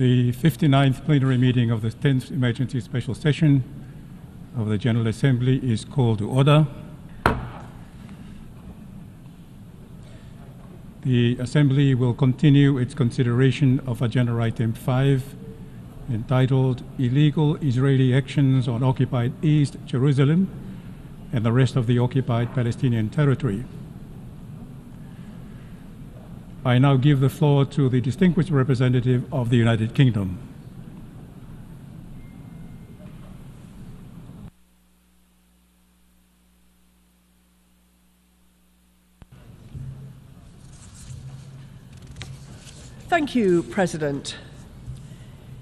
The 59th plenary meeting of the 10th Emergency Special Session of the General Assembly is called to order. The Assembly will continue its consideration of Agenda Item 5, entitled Illegal Israeli Actions on Occupied East Jerusalem and the Rest of the Occupied Palestinian Territory. I now give the floor to the distinguished representative of the United Kingdom. Thank you, President.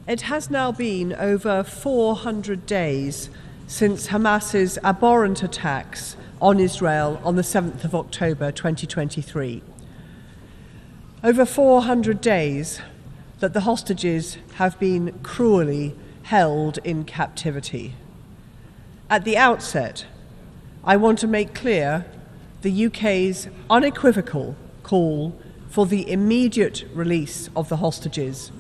It has now been over 400 days since Hamas's abhorrent attacks on Israel on the 7th of October 2023. Over 400 days that the hostages have been cruelly held in captivity. At the outset, I want to make clear the UK's unequivocal call for the immediate release of the hostages,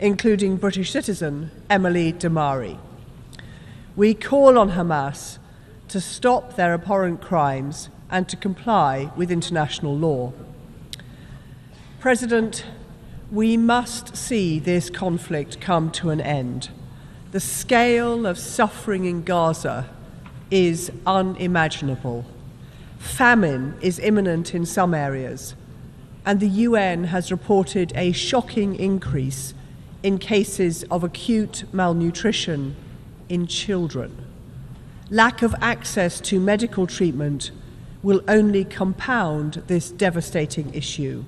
including British citizen Emily Damari. We call on Hamas to stop their abhorrent crimes and to comply with international law. President, we must see this conflict come to an end. The scale of suffering in Gaza is unimaginable. Famine is imminent in some areas, and the UN has reported a shocking increase in cases of acute malnutrition in children. Lack of access to medical treatment will only compound this devastating issue.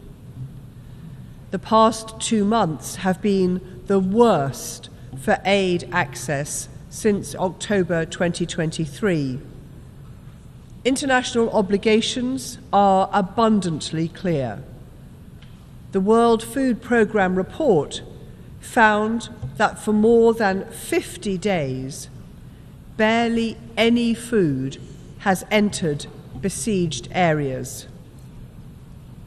The past 2 months have been the worst for aid access since October 2023. International obligations are abundantly clear. The World Food Programme report found that for more than 50 days, barely any food has entered besieged areas.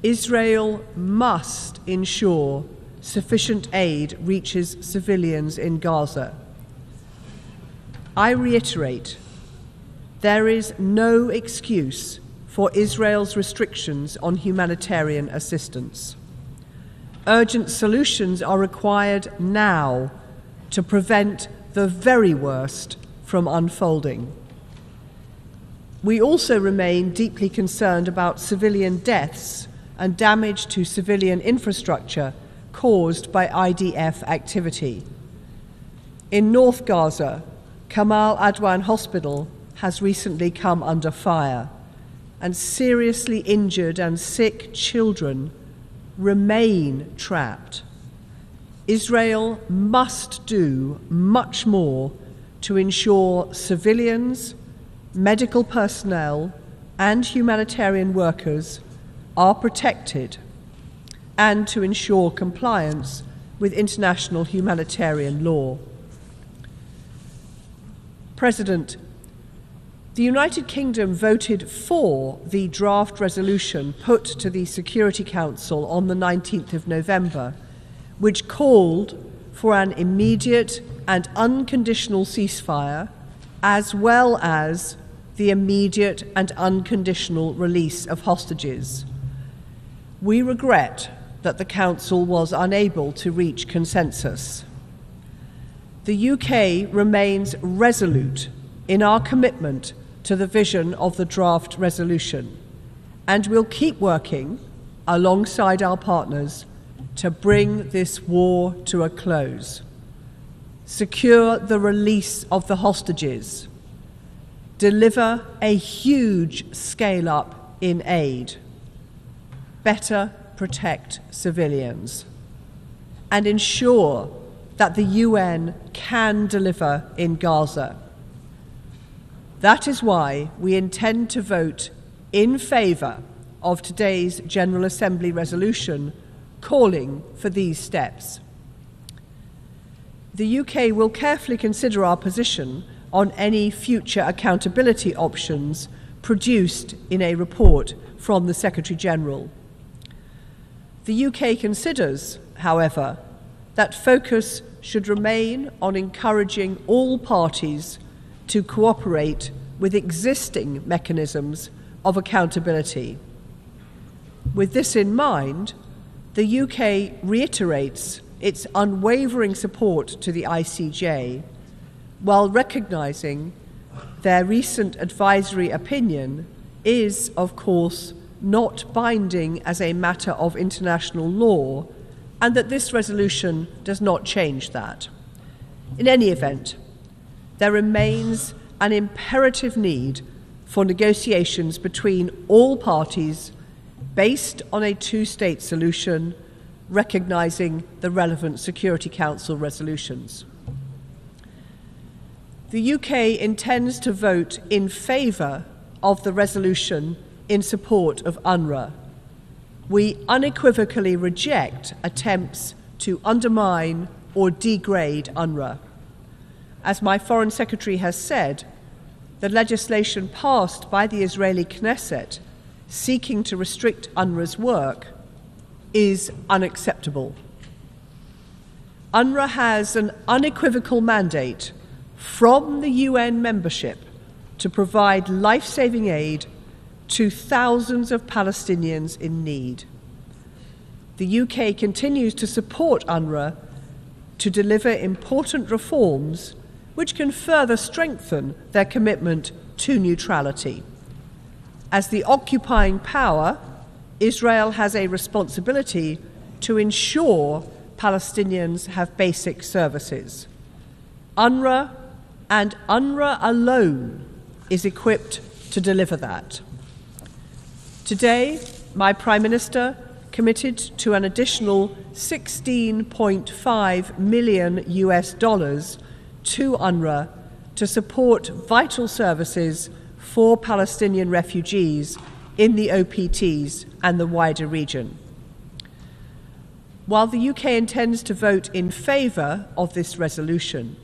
Israel must ensure sufficient aid reaches civilians in Gaza. I reiterate, there is no excuse for Israel's restrictions on humanitarian assistance. Urgent solutions are required now to prevent the very worst from unfolding. We also remain deeply concerned about civilian deaths and damage to civilian infrastructure caused by IDF activity. In North Gaza, Kamal Adwan Hospital has recently come under fire, and seriously injured and sick children remain trapped. Israel must do much more to ensure civilians, medical personnel, and humanitarian workers are protected, and to ensure compliance with international humanitarian law. President, the United Kingdom voted for the draft resolution put to the Security Council on the 19th of November, which called for an immediate and unconditional ceasefire, as well as the immediate and unconditional release of hostages. We regret that the Council was unable to reach consensus. The UK remains resolute in our commitment to the vision of the draft resolution, and will keep working alongside our partners to bring this war to a close. Secure the release of the hostages. Deliver a huge scale-up in aid. Better protect civilians. And ensure that the UN can deliver in Gaza. That is why we intend to vote in favour of today's General Assembly resolution calling for these steps. The UK will carefully consider our position on any future accountability options produced in a report from the Secretary-General. The UK considers, however, that focus should remain on encouraging all parties to cooperate with existing mechanisms of accountability. With this in mind, the UK reiterates its unwavering support to the ICJ, while recognising their recent advisory opinion is, of course, not binding as a matter of international law, and that this resolution does not change that. In any event, there remains an imperative need for negotiations between all parties based on a two-state solution, recognising the relevant Security Council resolutions. The UK intends to vote in favour of the resolution in support of UNRWA. We unequivocally reject attempts to undermine or degrade UNRWA. As my Foreign Secretary has said, the legislation passed by the Israeli Knesset seeking to restrict UNRWA's work is unacceptable. UNRWA has an unequivocal mandate from the UN membership to provide life-saving aid to thousands of Palestinians in need. The UK continues to support UNRWA to deliver important reforms which can further strengthen their commitment to neutrality. As the occupying power, Israel has a responsibility to ensure Palestinians have basic services. UNRWA and UNRWA alone is equipped to deliver that. Today, my Prime Minister committed to an additional $16.5 million to UNRWA to support vital services for Palestinian refugees in the OPTs and the wider region. While the UK intends to vote in favour of this resolution,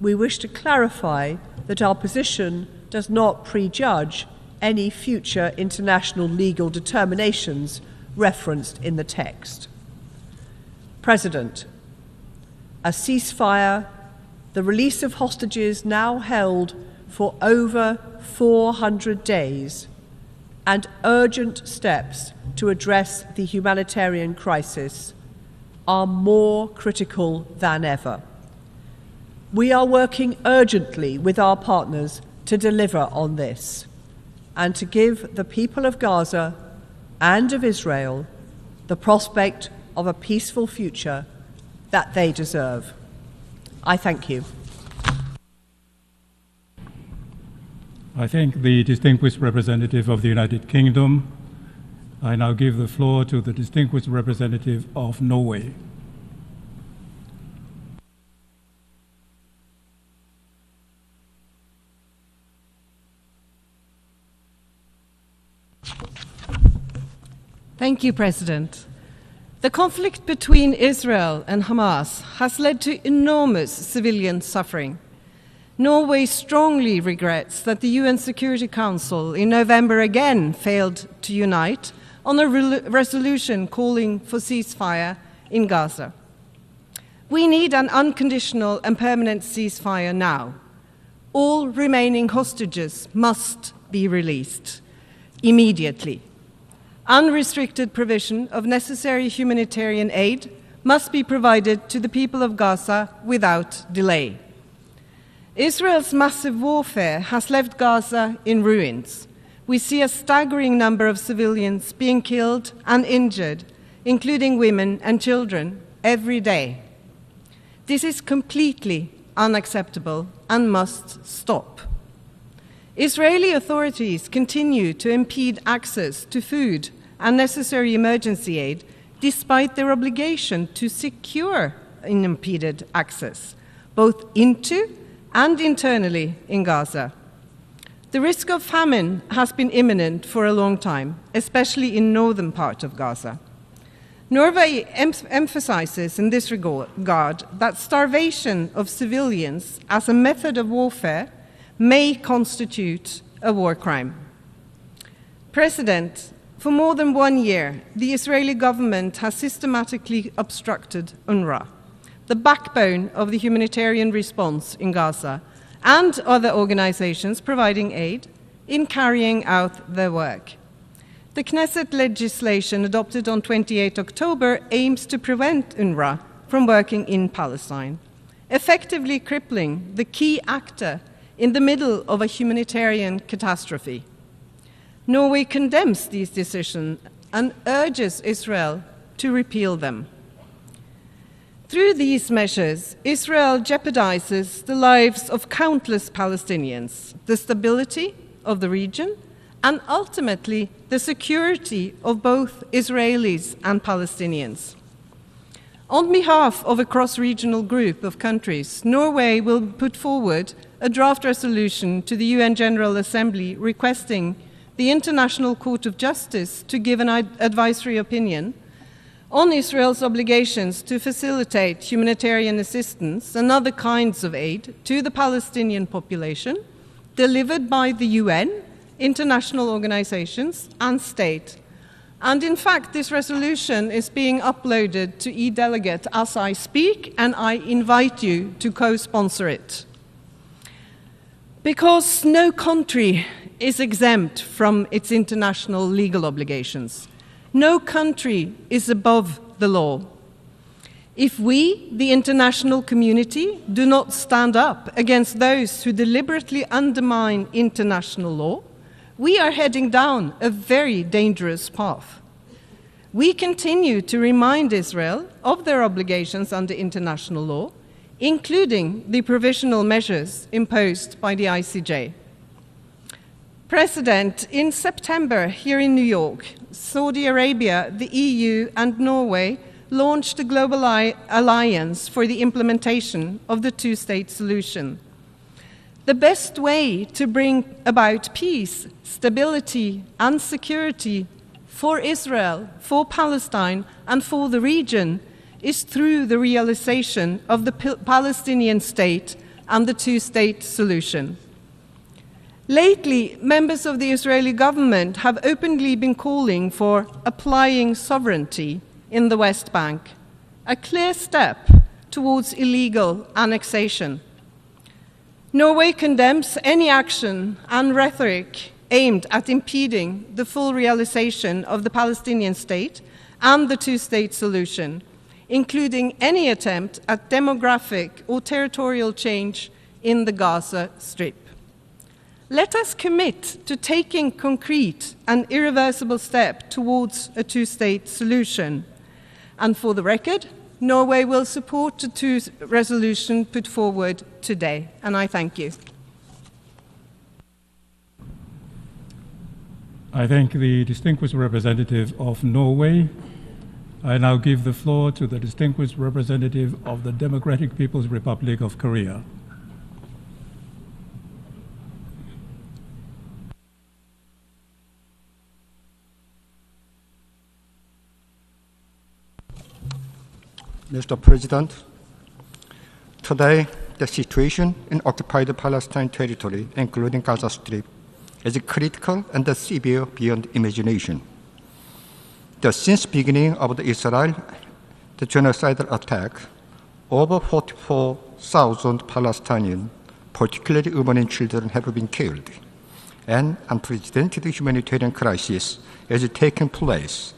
we wish to clarify that our position does not prejudge any future international legal determinations referenced in the text. President, a ceasefire, the release of hostages now held for over 400 days, and urgent steps to address the humanitarian crisis are more critical than ever. We are working urgently with our partners to deliver on this and to give the people of Gaza and of Israel the prospect of a peaceful future that they deserve. I thank you. I thank the distinguished representative of the United Kingdom. I now give the floor to the distinguished representative of Norway. Thank you, President. The conflict between Israel and Hamas has led to enormous civilian suffering. Norway strongly regrets that the UN Security Council in November again failed to unite on a resolution calling for ceasefire in Gaza. We need an unconditional and permanent ceasefire now. All remaining hostages must be released immediately. Unrestricted provision of necessary humanitarian aid must be provided to the people of Gaza without delay. Israel's massive warfare has left Gaza in ruins. We see a staggering number of civilians being killed and injured, including women and children, every day. This is completely unacceptable and must stop. Israeli authorities continue to impede access to food and necessary emergency aid, despite their obligation to secure unimpeded access, both into and internally in Gaza. The risk of famine has been imminent for a long time, especially in northern part of Gaza. Norway emphasizes in this regard that starvation of civilians as a method of warfare may constitute a war crime. President, for more than 1 year, the Israeli government has systematically obstructed UNRWA. the backbone of the humanitarian response in Gaza, and other organizations providing aid in carrying out their work. The Knesset legislation adopted on 28 October aims to prevent UNRWA from working in Palestine, effectively crippling the key actor in the middle of a humanitarian catastrophe. Norway condemns these decisions and urges Israel to repeal them. Through these measures, Israel jeopardizes the lives of countless Palestinians, the stability of the region, and ultimately the security of both Israelis and Palestinians. On behalf of a cross-regional group of countries, Norway will put forward a draft resolution to the UN General Assembly requesting the International Court of Justice to give an advisory opinion on Israel's obligations to facilitate humanitarian assistance and other kinds of aid to the Palestinian population delivered by the UN, international organizations, and state. And in fact, this resolution is being uploaded to e-delegate as I speak, and I invite you to co-sponsor it. Because no country is exempt from its international legal obligations. No country is above the law. If we, the international community, do not stand up against those who deliberately undermine international law, we are heading down a very dangerous path. We continue to remind Israel of their obligations under international law, including the provisional measures imposed by the ICJ. President, in September here in New York, Saudi Arabia, the EU, and Norway launched a global alliance for the implementation of the two-state solution. The best way to bring about peace, stability, and security for Israel, for Palestine, and for the region is through the realization of the Palestinian state and the two-state solution. Lately, members of the Israeli government have openly been calling for applying sovereignty in the West Bank, a clear step towards illegal annexation. Norway condemns any action and rhetoric aimed at impeding the full realization of the Palestinian state and the two-state solution, including any attempt at demographic or territorial change in the Gaza Strip. Let us commit to taking concrete and irreversible steps towards a two-state solution. And for the record, Norway will support the two resolutions put forward today, and I thank you. I thank the distinguished representative of Norway. I now give the floor to the distinguished representative of the Democratic People's Republic of Korea. Mr. President, today the situation in occupied Palestine territory, including Gaza Strip, is critical and severe beyond imagination. Since beginning of the genocidal attack, over 44,000 Palestinians, particularly women and children, have been killed. An unprecedented humanitarian crisis is taking place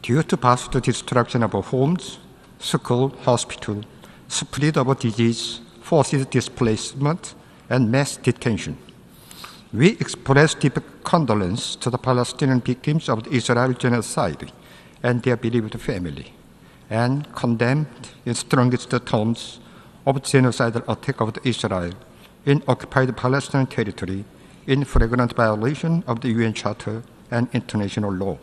due to vast destruction of homes, school, hospital, spread of disease, forced displacement, and mass detention. We express deep condolence to the Palestinian victims of the Israeli genocide and their bereaved family, and condemned in strongest terms of genocidal attack of Israel in occupied Palestinian territory in flagrant violation of the UN Charter and international law.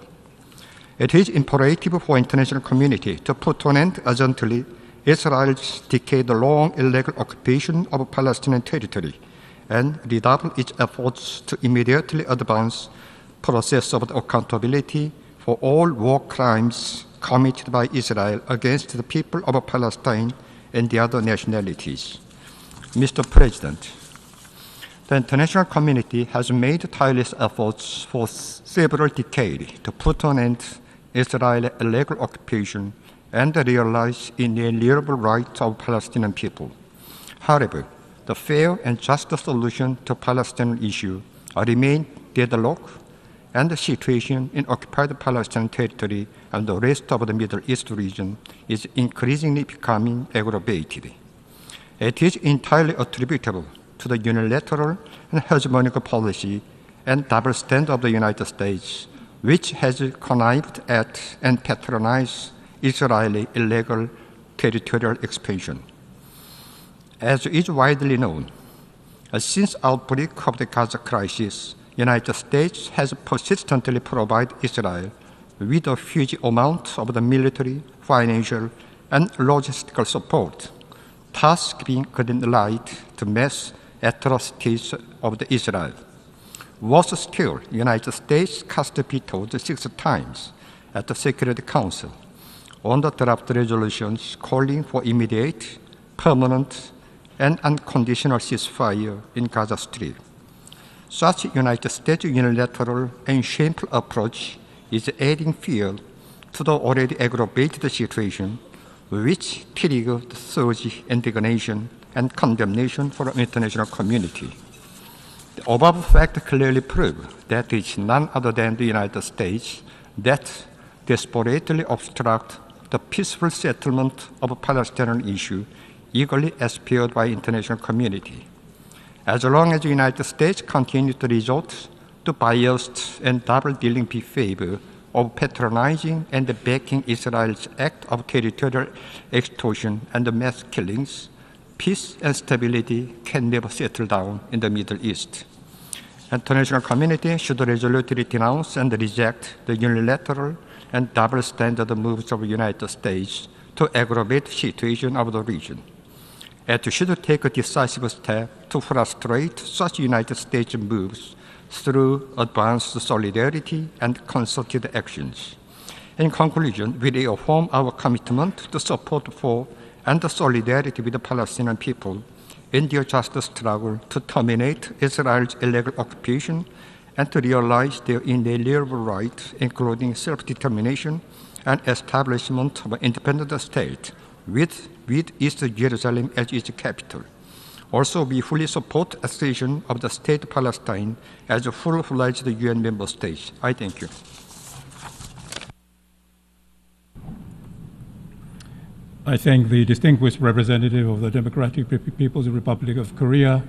It is imperative for international community to put an end urgently Israel's decade-long illegal occupation of Palestinian territory and redouble its efforts to immediately advance process of accountability for all war crimes committed by Israel against the people of Palestine and the other nationalities. Mr. President, the international community has made tireless efforts for several decades to put an end to Israel's illegal occupation and realize inalienable rights of Palestinian people. However, the fair and just solution to Palestinian issue remains deadlocked, and the situation in occupied Palestinian territory and the rest of the Middle East region is increasingly becoming aggravated. It is entirely attributable to the unilateral and hegemonic policy and double standard of the United States, which has connived at and patronized Israeli illegal territorial expansion. As is widely known, since outbreak of the Gaza crisis, United States has persistently provided Israel with a huge amount of the military, financial, and logistical support, thus giving green light to mass atrocities of the Israel. Worse still, United States cast vetoed 6 times at the Security Council on the draft resolutions calling for immediate, permanent, and unconditional ceasefire in Gaza Strip. Such United States unilateral and shameful approach is adding fuel to the already aggravated situation, which triggered surge indignation and condemnation from the international community. The above fact clearly proves that it is none other than the United States that desperately obstruct the peaceful settlement of a Palestinian issue eagerly aspired by the international community. As long as the United States continues to resort to biased and double-dealing behavior of patronizing and backing Israel's act of territorial extortion and mass killings, peace and stability can never settle down in the Middle East. The international community should resolutely denounce and reject the unilateral and double-standard moves of the United States to aggravate the situation of the region. It should take a decisive step to frustrate such United States moves through advanced solidarity and concerted actions. In conclusion, we reaffirm our commitment to support for and solidarity with the Palestinian people in their just struggle to terminate Israel's illegal occupation and to realize their inalienable rights, including self-determination and establishment of an independent state with East Jerusalem as its capital. Also, we fully support accession of the state of Palestine as a full-fledged UN member state. I thank you. I thank the distinguished representative of the Democratic People's Republic of Korea.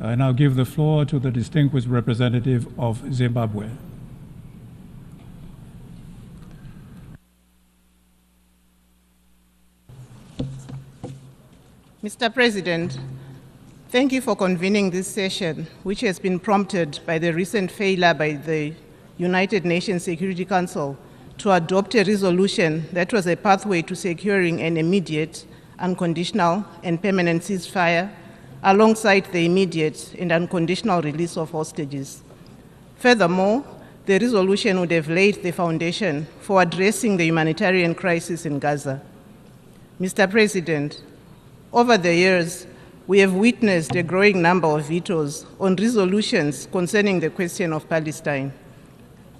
I now give the floor to the distinguished representative of Zimbabwe. Mr. President, thank you for convening this session, which has been prompted by the recent failure by the United Nations Security Council to adopt a resolution that was a pathway to securing an immediate, unconditional, and permanent ceasefire, alongside the immediate and unconditional release of hostages. Furthermore, the resolution would have laid the foundation for addressing the humanitarian crisis in Gaza. Mr. President, over the years, we have witnessed a growing number of vetoes on resolutions concerning the question of Palestine.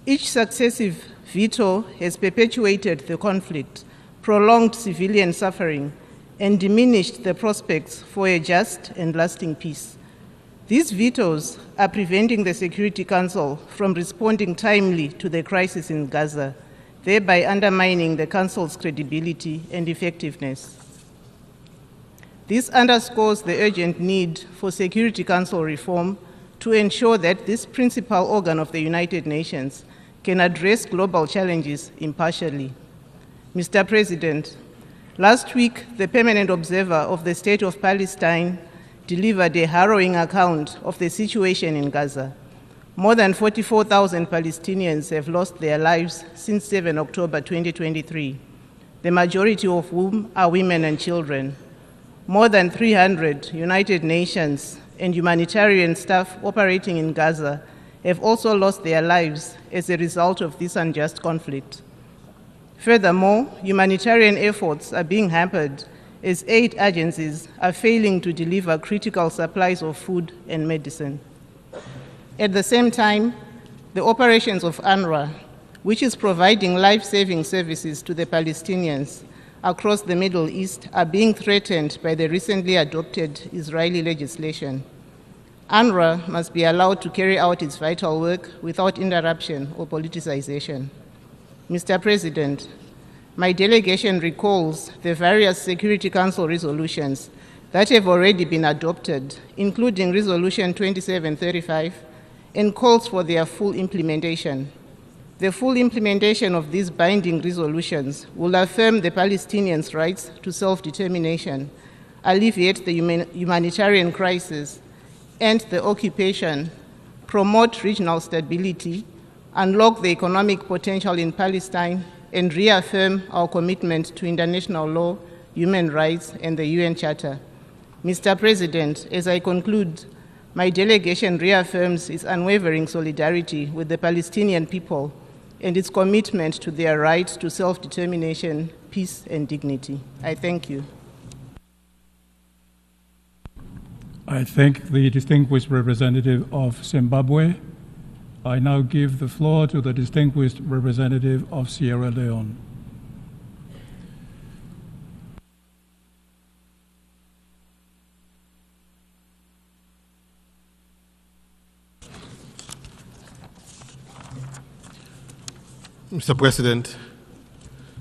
Each successive veto has perpetuated the conflict, prolonged civilian suffering, and diminished the prospects for a just and lasting peace. These vetoes are preventing the Security Council from responding timely to the crisis in Gaza, thereby undermining the Council's credibility and effectiveness. This underscores the urgent need for Security Council reform to ensure that this principal organ of the United Nations can address global challenges impartially. Mr. President, last week, the permanent observer of the State of Palestine delivered a harrowing account of the situation in Gaza. More than 44,000 Palestinians have lost their lives since 7 October 2023, the majority of whom are women and children. More than 300 United Nations and humanitarian staff operating in Gaza have also lost their lives as a result of this unjust conflict. Furthermore, humanitarian efforts are being hampered as aid agencies are failing to deliver critical supplies of food and medicine. At the same time, the operations of UNRWA, which is providing life-saving services to the Palestinians across the Middle East, are being threatened by the recently adopted Israeli legislation. UNRWA must be allowed to carry out its vital work without interruption or politicization. Mr. President, my delegation recalls the various Security Council resolutions that have already been adopted, including Resolution 2735, and calls for their full implementation. The full implementation of these binding resolutions will affirm the Palestinians' rights to self-determination, alleviate the humanitarian crisis, end the occupation, promote regional stability, unlock the economic potential in Palestine, and reaffirm our commitment to international law, human rights, and the UN Charter. Mr. President, as I conclude, my delegation reaffirms its unwavering solidarity with the Palestinian people and its commitment to their right to self-determination, peace, and dignity. I thank you. I thank the distinguished representative of Zimbabwe. I now give the floor to the distinguished representative of Sierra Leone. Mr. President,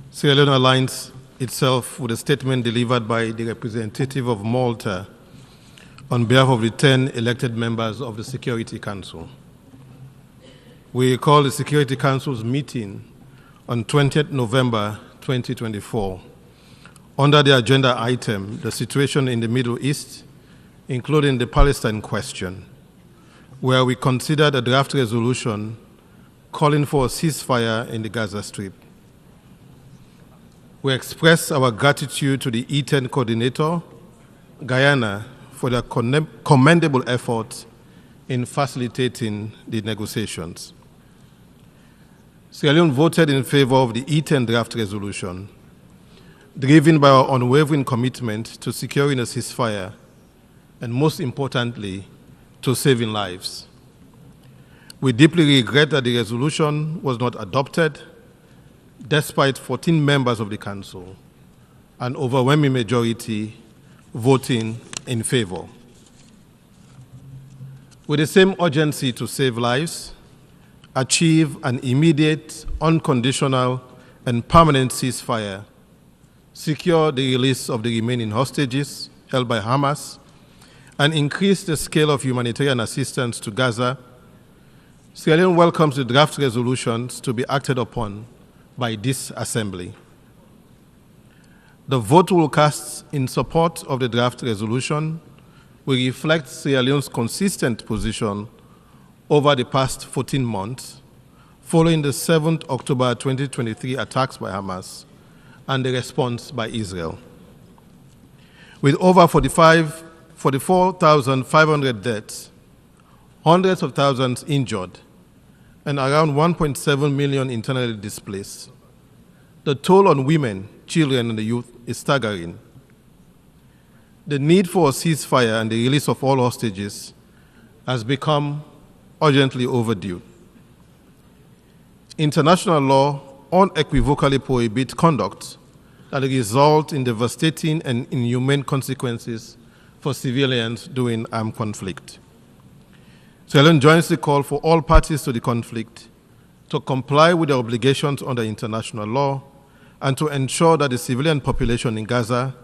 Sierra Leone aligns itself with a statement delivered by the representative of Malta on behalf of the 10 elected members of the Security Council. We recall the Security Council's meeting on 20th November 2024 under the agenda item, the situation in the Middle East, including the Palestine question, where we considered a draft resolution calling for a ceasefire in the Gaza Strip. We express our gratitude to the E10 coordinator, Guyana, for their commendable efforts in facilitating the negotiations. Sierra Leone voted in favor of the E10 draft resolution, driven by our unwavering commitment to securing a ceasefire and, most importantly, to saving lives. We deeply regret that the resolution was not adopted, despite 14 members of the Council, an overwhelming majority voting in favor. With the same urgency to save lives, achieve an immediate, unconditional, and permanent ceasefire, secure the release of the remaining hostages held by Hamas, and increase the scale of humanitarian assistance to Gaza, Sierra Leone welcomes the draft resolutions to be acted upon by this Assembly. The vote will cast in support of the draft resolution will reflect Sierra Leone's consistent position over the past 14 months following the 7th October 2023 attacks by Hamas and the response by Israel. With over 44,500 deaths, hundreds of thousands injured, and around 1.7 million internally displaced, the toll on women, children, and the youth is staggering. The need for a ceasefire and the release of all hostages has become urgently overdue. International law unequivocally prohibits conduct that result in devastating and inhumane consequences for civilians during armed conflict. Sierra Leone joins the call for all parties to the conflict to comply with their obligations under international law and to ensure that the civilian population in Gaza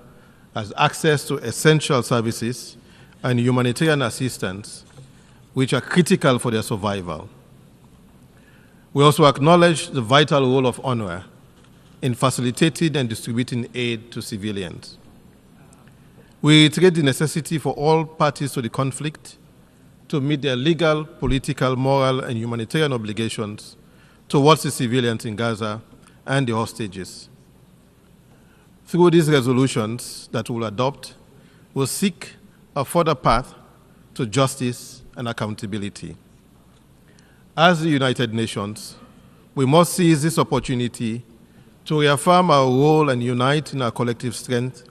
has access to essential services and humanitarian assistance, which are critical for their survival. We also acknowledge the vital role of UNRWA in facilitating and distributing aid to civilians. We reiterate the necessity for all parties to the conflict to meet their legal, political, moral, and humanitarian obligations towards the civilians in Gaza and the hostages. Through these resolutions that we'll adopt, we'll seek a further path to justice and accountability. As the United Nations, we must seize this opportunity to reaffirm our role and unite in our collective strength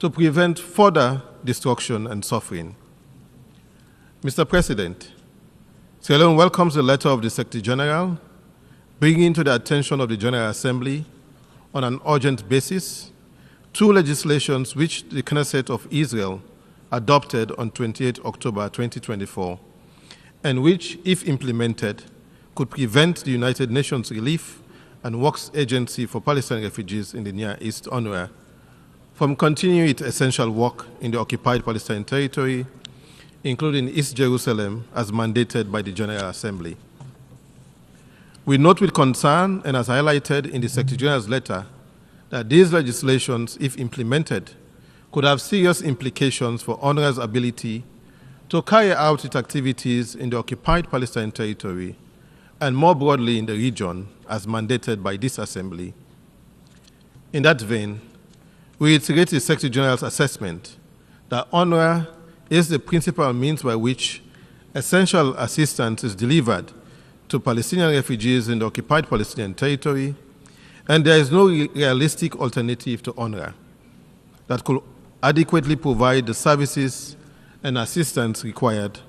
to prevent further destruction and suffering. Mr. President, Sierra Leone welcomes the letter of the Secretary General bringing to the attention of the General Assembly on an urgent basis 2 legislations which the Knesset of Israel adopted on 28 October 2024, and which, if implemented, could prevent the United Nations Relief and Works Agency for Palestinian Refugees in the Near East, UNRWA, from continuing its essential work in the occupied Palestinian territory, including East Jerusalem, as mandated by the General Assembly. We note with concern, and as highlighted in the Secretary General's letter, that these legislations, if implemented, could have serious implications for UNRWA's ability to carry out its activities in the occupied Palestinian territory and more broadly in the region as mandated by this Assembly. In that vein, we reiterate the Secretary General's assessment that UNRWA is the principal means by which essential assistance is delivered to Palestinian refugees in the occupied Palestinian territory, and there is no realistic alternative to UNRWA that could adequately provide the services and assistance required,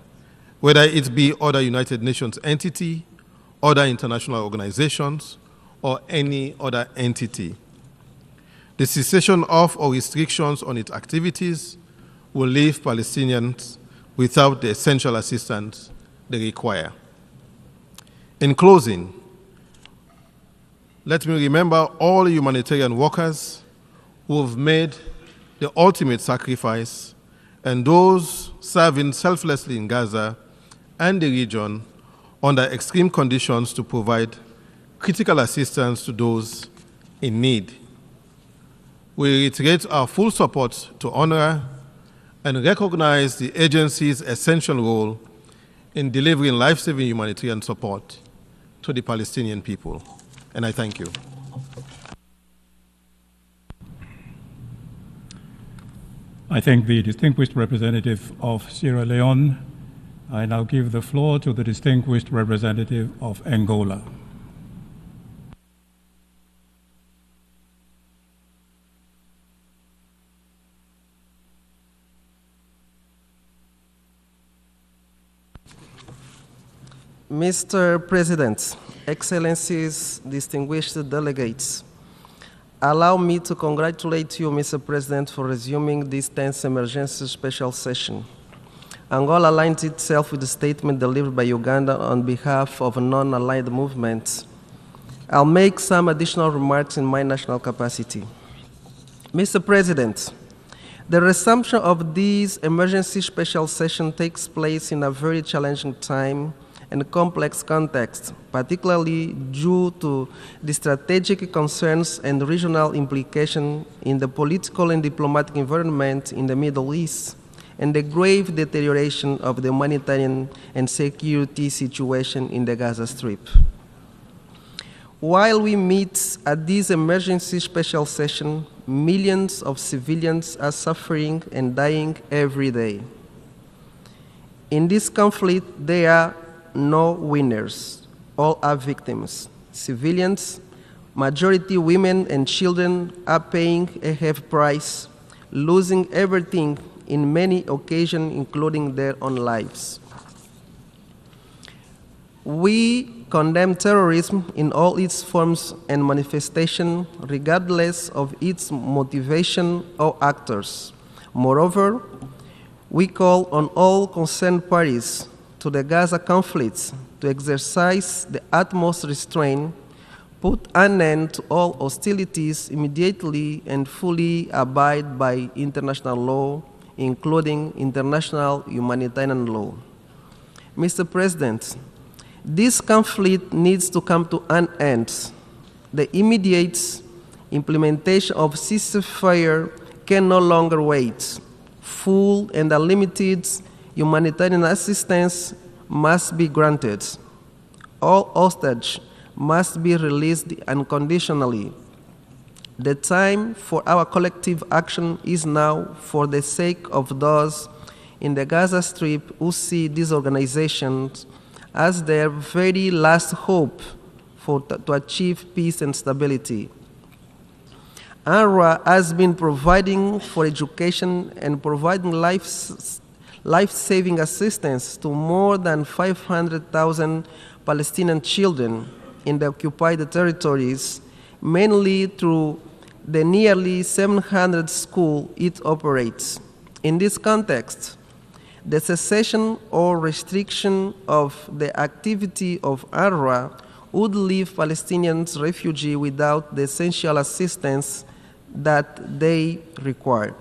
whether it be other United Nations entity, other international organizations, or any other entity. The cessation of or restrictions on its activities will leave Palestinians without the essential assistance they require. In closing, let me remember all humanitarian workers who have made the ultimate sacrifice and those serving selflessly in Gaza and the region under extreme conditions to provide critical assistance to those in need. We reiterate our full support to UNRWA and recognize the agency's essential role in delivering life-saving humanitarian support to the Palestinian people. And I thank you. I thank the distinguished representative of Sierra Leone. I now give the floor to the distinguished representative of Angola. Mr. President, Excellencies, distinguished delegates, allow me to congratulate you, Mr. President, for resuming this 10th emergency special session. Angola aligns itself with the statement delivered by Uganda on behalf of non-aligned movements. I'll make some additional remarks in my national capacity. Mr. President, the resumption of this emergency special session takes place in a very challenging time and complex context, particularly due to the strategic concerns and regional implications in the political and diplomatic environment in the Middle East, and the grave deterioration of the humanitarian and security situation in the Gaza Strip. While we meet at this emergency special session, millions of civilians are suffering and dying every day. In this conflict, there are no winners. All are victims. Civilians, majority women and children, are paying a heavy price, losing everything in many occasions, including their own lives. We condemn terrorism in all its forms and manifestations, regardless of its motivation or actors. Moreover, we call on all concerned parties to the Gaza conflicts to exercise the utmost restraint, put an end to all hostilities immediately, and fully abide by international law, including international humanitarian law. Mr. President, this conflict needs to come to an end. The immediate implementation of ceasefire can no longer wait. Full and unlimited humanitarian assistance must be granted. All hostages must be released unconditionally. The time for our collective action is now for the sake of those in the Gaza Strip who see these organizations as their very last hope to achieve peace and stability. UNRWA has been providing for education and providing life-saving assistance to more than 500,000 Palestinian children in the occupied territories, mainly through the nearly 700 schools it operates. In this context, the cessation or restriction of the activity of UNRWA would leave Palestinian refugees without the essential assistance that they require.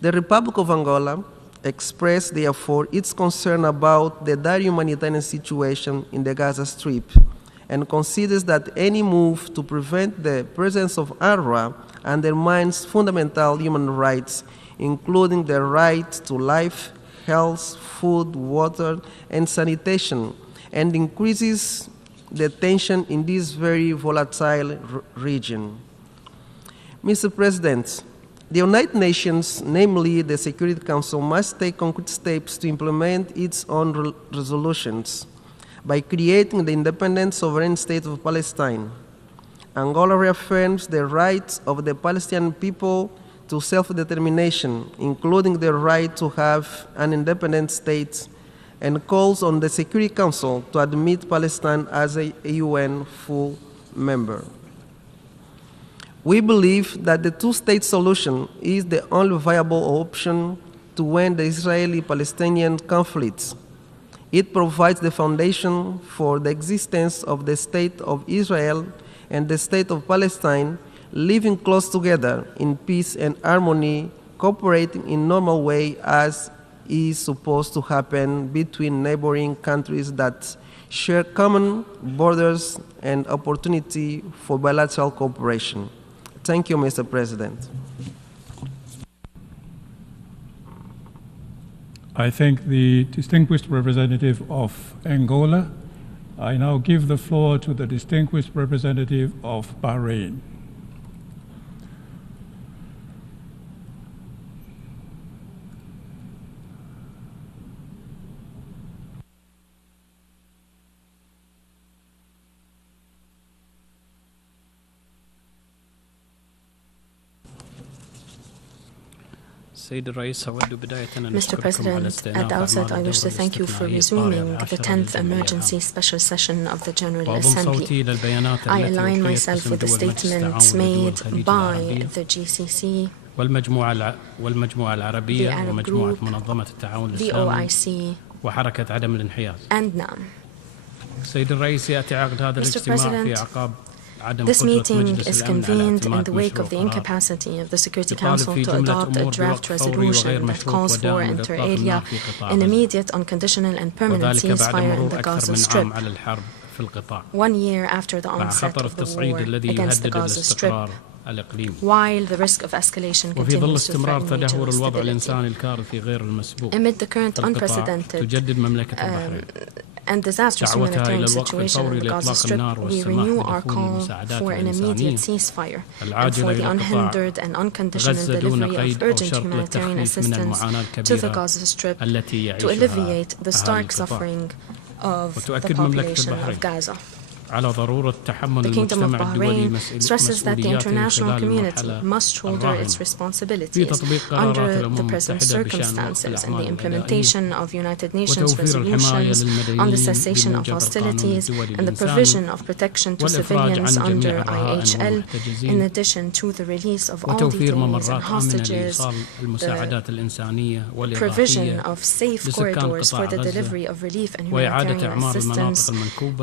The Republic of Angola expressed, therefore, its concern about the dire humanitarian situation in the Gaza Strip and considers that any move to prevent the presence of UNRWA undermines fundamental human rights, including the right to life, health, food, water, and sanitation, and increases the tension in this very volatile region. Mr. President, the United Nations, namely the Security Council, must take concrete steps to implement its own resolutions by creating the independent sovereign state of Palestine. Angola reaffirms the rights of the Palestinian people to self-determination, including the right to have an independent state, and calls on the Security Council to admit Palestine as a UN full member. We believe that the two-state solution is the only viable option to end the Israeli-Palestinian conflict. It provides the foundation for the existence of the State of Israel and the State of Palestine, living close together in peace and harmony, cooperating in normal way as is supposed to happen between neighboring countries that share common borders and opportunity for bilateral cooperation. Thank you, Mr. President. I thank the distinguished representative of Angola. I now give the floor to the distinguished representative of Bahrain. Mr. President, at the outset, I wish to thank you for resuming the 10th emergency special session of the General Assembly. I align myself with the statements made by the GCC, the Arab Group, the OIC, and NAM. Mr. President, this meeting is convened in the wake of the incapacity of the Security Council to adopt a draft resolution that calls for, inter alia, an immediate, unconditional and permanent ceasefire in the Gaza Strip, 1 year after the onset of the war against the Gaza Strip, while the risk of escalation continues to threaten regional stability. Amid the current unprecedented and disastrous humanitarian situation in the Gaza Strip, we renew our call for an immediate ceasefire and for the unhindered and unconditional delivery of urgent humanitarian assistance to the Gaza Strip to alleviate the stark suffering of the population of Gaza. The Kingdom of Bahrain stresses that the international community must shoulder its responsibilities under the present circumstances in the implementation of United Nations resolutions on the cessation of hostilities and the provision of protection to civilians under IHL, in addition to the release of all detainees and hostages, the provision of safe corridors for the delivery of relief and humanitarian assistance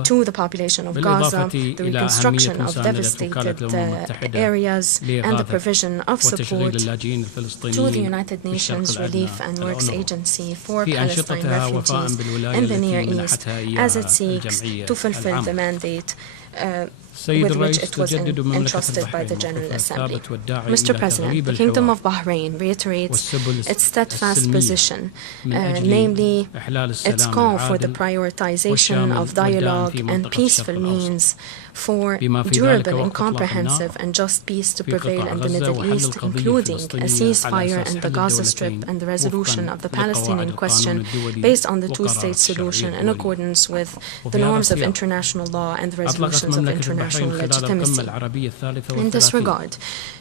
to the population of Gaza, the reconstruction of devastated areas, and the provision of support to the United Nations Relief and Works Agency for Palestine refugees in the Near East as it seeks to fulfill the mandate with which it was entrusted by the General Assembly. Mr. President, the Kingdom of Bahrain reiterates its steadfast position, namely its call for the prioritization of dialogue and peaceful means for durable and comprehensive and just peace to prevail in the Middle East, including a ceasefire in the Gaza Strip and the resolution of the Palestinian question based on the two-state solution in accordance with the norms of international law and the resolution conditions of international legitimacy. In this regard,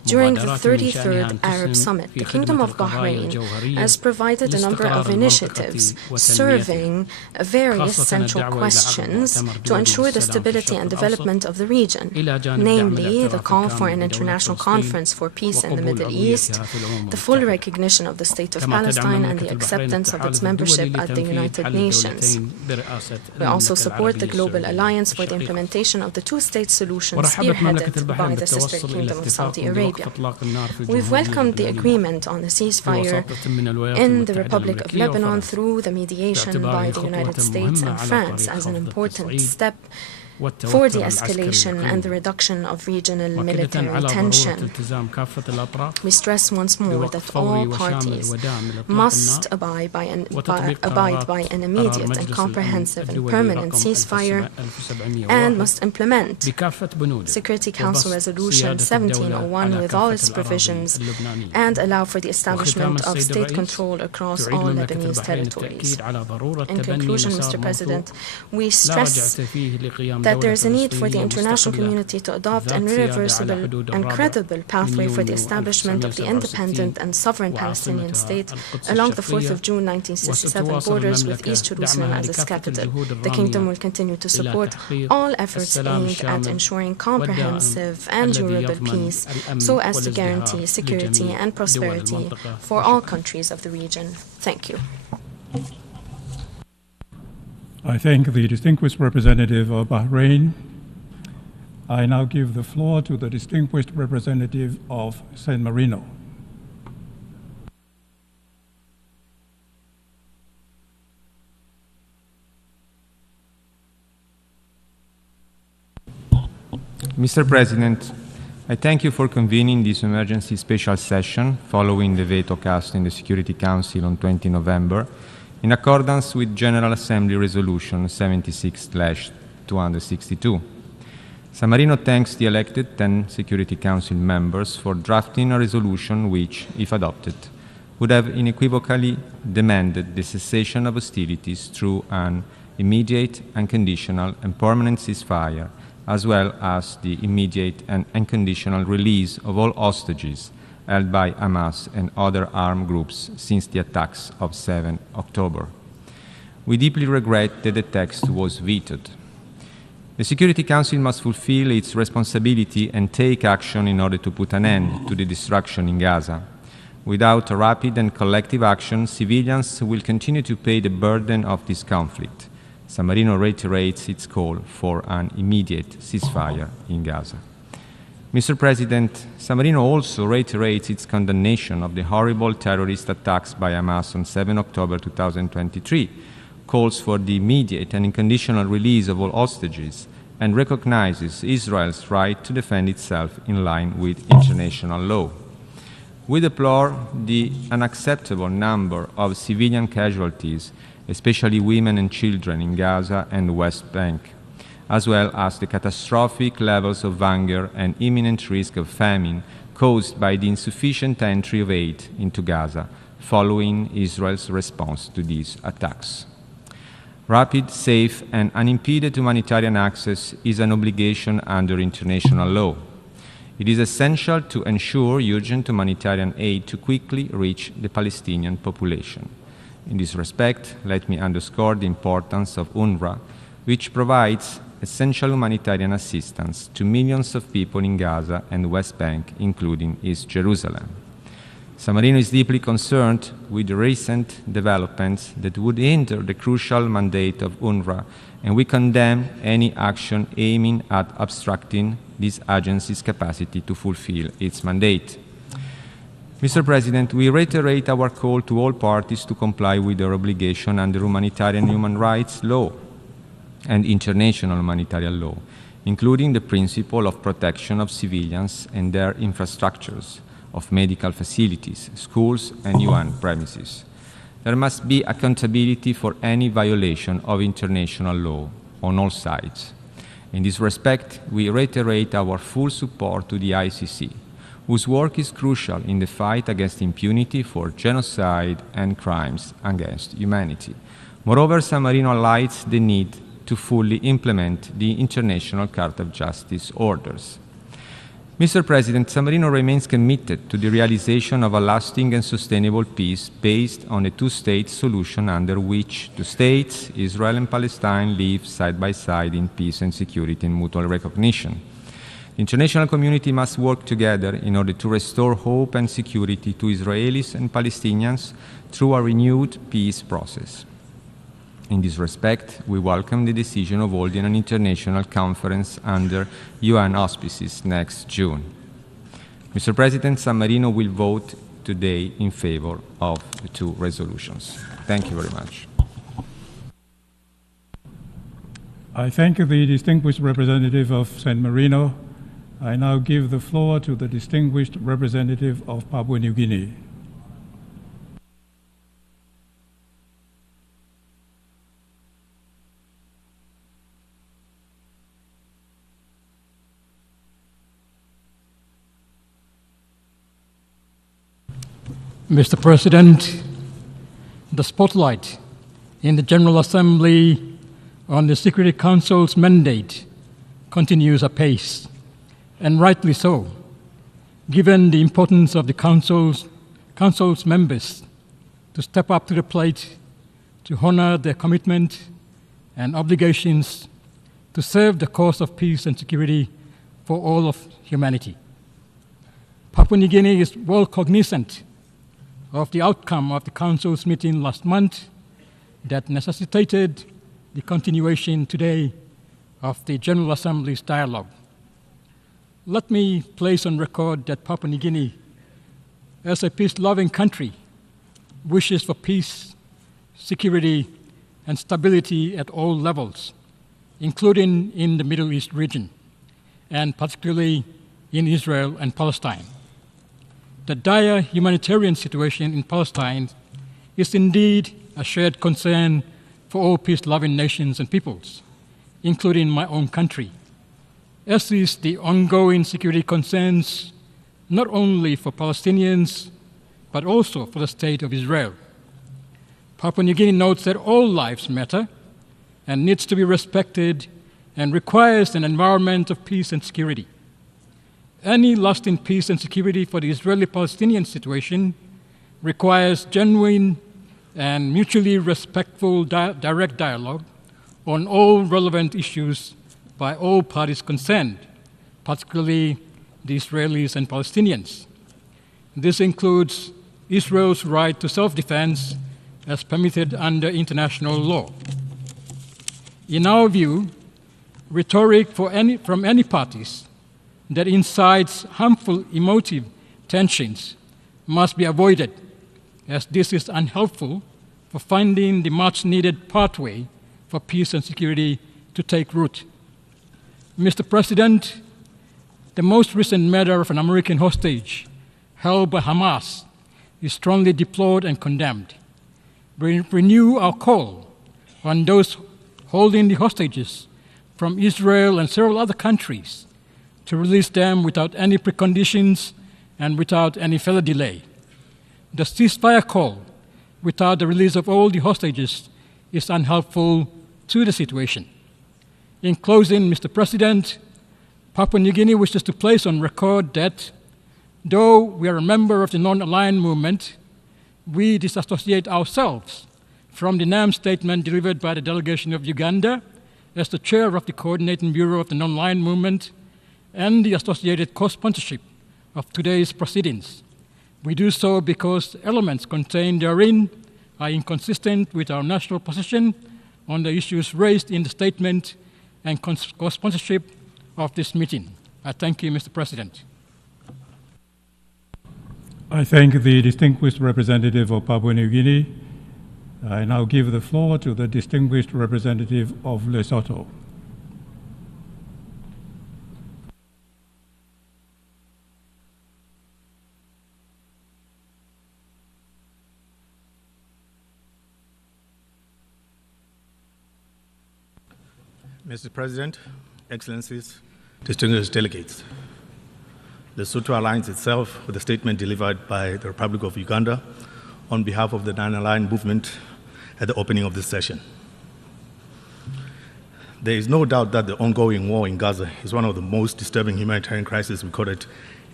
during the 33rd Arab Summit, the Kingdom of Bahrain has provided a number of initiatives serving various central questions to ensure the stability and development of the region, namely the call for an international conference for peace in the Middle East, the full recognition of the State of Palestine and the acceptance of its membership at the United Nations. We also support the Global Alliance for the implementation of the two-state solution spearheaded by the sister Kingdom of Saudi Arabia. We've welcomed the agreement on the ceasefire in the Republic of Lebanon through the mediation by the United States and France as an important step for the escalation and the reduction of regional military tension. We stress once more that all parties must abide by an immediate and comprehensive and permanent ceasefire and must implement Security Council Resolution 1701 with all its provisions and allow for the establishment of state control across all Lebanese territories. In conclusion, Mr. President, we stress that there is a need for the international community to adopt an irreversible and credible pathway for the establishment of the independent and sovereign Palestinian state along the 4th of June 1967 borders with East Jerusalem as its capital. The Kingdom will continue to support all efforts aimed at ensuring comprehensive and durable peace so as to guarantee security and prosperity for all countries of the region. Thank you. I thank the distinguished representative of Bahrain. I now give the floor to the distinguished representative of San Marino. Mr. President, I thank you for convening this emergency special session following the veto cast in the Security Council on 20 November in accordance with General Assembly Resolution 76/262. San Marino thanks the elected 10 Security Council members for drafting a resolution which, if adopted, would have unequivocally demanded the cessation of hostilities through an immediate, unconditional, and permanent ceasefire, as well as the immediate and unconditional release of all hostages held by Hamas and other armed groups since the attacks of 7 October. We deeply regret that the text was vetoed. The Security Council must fulfill its responsibility and take action in order to put an end to the destruction in Gaza. Without a rapid and collective action, civilians will continue to pay the burden of this conflict. San Marino reiterates its call for an immediate ceasefire in Gaza. Mr. President, San Marino also reiterates its condemnation of the horrible terrorist attacks by Hamas on 7 October 2023, calls for the immediate and unconditional release of all hostages, and recognizes Israel's right to defend itself in line with international law. We deplore the unacceptable number of civilian casualties, especially women and children in Gaza and the West Bank, as well as the catastrophic levels of hunger and imminent risk of famine caused by the insufficient entry of aid into Gaza following Israel's response to these attacks. Rapid, safe, and unimpeded humanitarian access is an obligation under international law. It is essential to ensure urgent humanitarian aid to quickly reach the Palestinian population. In this respect, let me underscore the importance of UNRWA, which provides essential humanitarian assistance to millions of people in Gaza and the West Bank, including East Jerusalem. San Marino is deeply concerned with the recent developments that would hinder the crucial mandate of UNRWA, and we condemn any action aiming at obstructing this agency's capacity to fulfill its mandate. Mr. President, we reiterate our call to all parties to comply with their obligation under humanitarian human rights law and international humanitarian law, including the principle of protection of civilians and their infrastructures, of medical facilities, schools, and UN premises. There must be accountability for any violation of international law on all sides. In this respect, we reiterate our full support to the ICC, whose work is crucial in the fight against impunity for genocide and crimes against humanity. Moreover, San Marino highlights the need to fully implement the International Charter of Justice orders. Mr. President, San Marino remains committed to the realization of a lasting and sustainable peace based on a two-state solution under which two states, Israel and Palestine, live side by side in peace and security and mutual recognition. The international community must work together in order to restore hope and security to Israelis and Palestinians through a renewed peace process. In this respect, we welcome the decision of holding an international conference under UN auspices next June. Mr. President, San Marino will vote today in favor of the two resolutions. Thank you very much. I thank the distinguished representative of San Marino. I now give the floor to the distinguished representative of Papua New Guinea. Mr. President, the spotlight in the General Assembly on the Security Council's mandate continues apace, and rightly so, given the importance of the Council's members to step up to the plate to honor their commitment and obligations to serve the cause of peace and security for all of humanity. Papua New Guinea is well cognizant of the outcome of the Council's meeting last month that necessitated the continuation today of the General Assembly's dialogue. Let me place on record that Papua New Guinea, as a peace-loving country, wishes for peace, security, and stability at all levels, including in the Middle East region, and particularly in Israel and Palestine. The dire humanitarian situation in Palestine is indeed a shared concern for all peace-loving nations and peoples, including my own country, as is the ongoing security concerns not only for Palestinians, but also for the State of Israel. Papua New Guinea notes that all lives matter and needs to be respected and requires an environment of peace and security. Any lasting peace and security for the Israeli-Palestinian situation requires genuine and mutually respectful direct dialogue on all relevant issues by all parties concerned, particularly the Israelis and Palestinians. This includes Israel's right to self-defense as permitted under international law. In our view, rhetoric from any parties that incites harmful emotive tensions must be avoided, as this is unhelpful for finding the much-needed pathway for peace and security to take root. Mr. President, the most recent matter of an American hostage held by Hamas is strongly deplored and condemned. We renew our call on those holding the hostages from Israel and several other countries to release them without any preconditions and without any further delay. The ceasefire call without the release of all the hostages is unhelpful to the situation. In closing, Mr. President, Papua New Guinea wishes to place on record that though we are a member of the non-aligned movement, we disassociate ourselves from the NAM statement delivered by the delegation of Uganda as the chair of the Coordinating Bureau of the Non-Aligned Movement and the associated co-sponsorship of today's proceedings. We do so because elements contained therein are inconsistent with our national position on the issues raised in the statement and co-sponsorship of this meeting. I thank you, Mr. President. I thank the distinguished representative of Papua New Guinea. I now give the floor to the distinguished representative of Lesotho. Mr. President, Excellencies, distinguished delegates, Lesotho aligns itself with the statement delivered by the Republic of Uganda on behalf of the Non-Aligned Movement at the opening of this session. There is no doubt that the ongoing war in Gaza is one of the most disturbing humanitarian crises recorded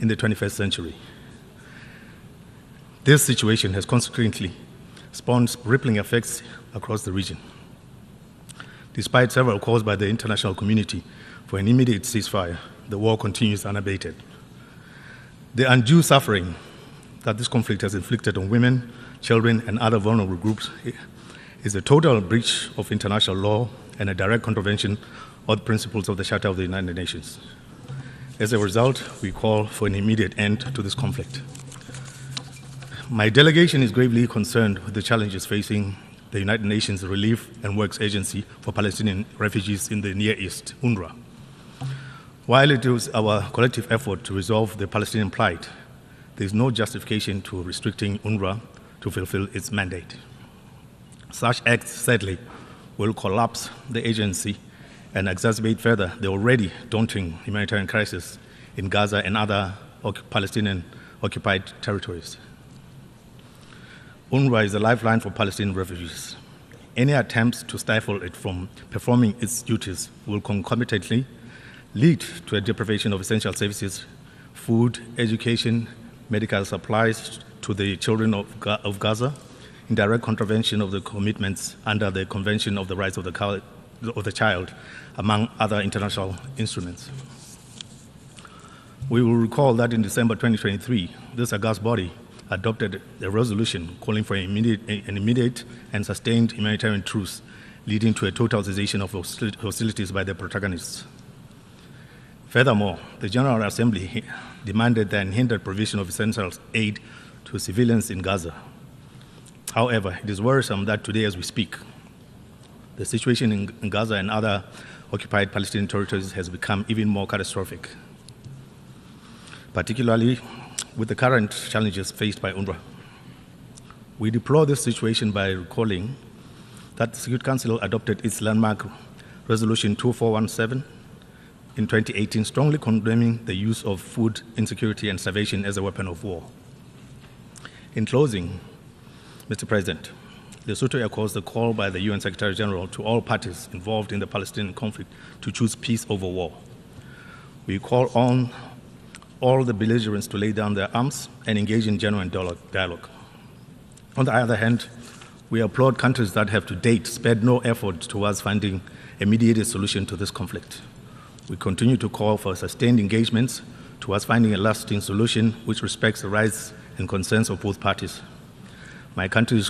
in the 21st century. This situation has consequently spawned rippling effects across the region. Despite several calls by the international community for an immediate ceasefire, the war continues unabated. The undue suffering that this conflict has inflicted on women, children, and other vulnerable groups is a total breach of international law and a direct contravention of the principles of the Charter of the United Nations. As a result, we call for an immediate end to this conflict. My delegation is gravely concerned with the challenges facing the United Nations Relief and Works Agency for Palestinian Refugees in the Near East, UNRWA. While it is our collective effort to resolve the Palestinian plight, there is no justification to restricting UNRWA to fulfill its mandate. Such acts, sadly, will collapse the agency and exacerbate further the already daunting humanitarian crisis in Gaza and other Palestinian occupied territories. UNRWA is a lifeline for Palestinian refugees. Any attempts to stifle it from performing its duties will concomitantly lead to a deprivation of essential services, food, education, medical supplies to the children of Gaza, in direct contravention of the commitments under the Convention of the Rights of the Child, among other international instruments. We will recall that in December 2023, this august body adopted a resolution calling for an immediate and sustained humanitarian truce, leading to a total cessation of hostilities by the protagonists. Furthermore, the General Assembly demanded the unhindered provision of essential aid to civilians in Gaza. However, it is worrisome that today, as we speak, the situation in Gaza and other occupied Palestinian territories has become even more catastrophic, particularly with the current challenges faced by UNRWA. We deplore this situation by recalling that the Security Council adopted its landmark Resolution 2417 in 2018, strongly condemning the use of food insecurity and starvation as a weapon of war. In closing, Mr. President, Lesotho echoes the call by the UN Secretary General to all parties involved in the Palestinian conflict to choose peace over war. We call on all the belligerents to lay down their arms and engage in genuine dialogue. On the other hand, we applaud countries that have to date spared no effort towards finding a mediated solution to this conflict. We continue to call for sustained engagements towards finding a lasting solution which respects the rights and concerns of both parties. My country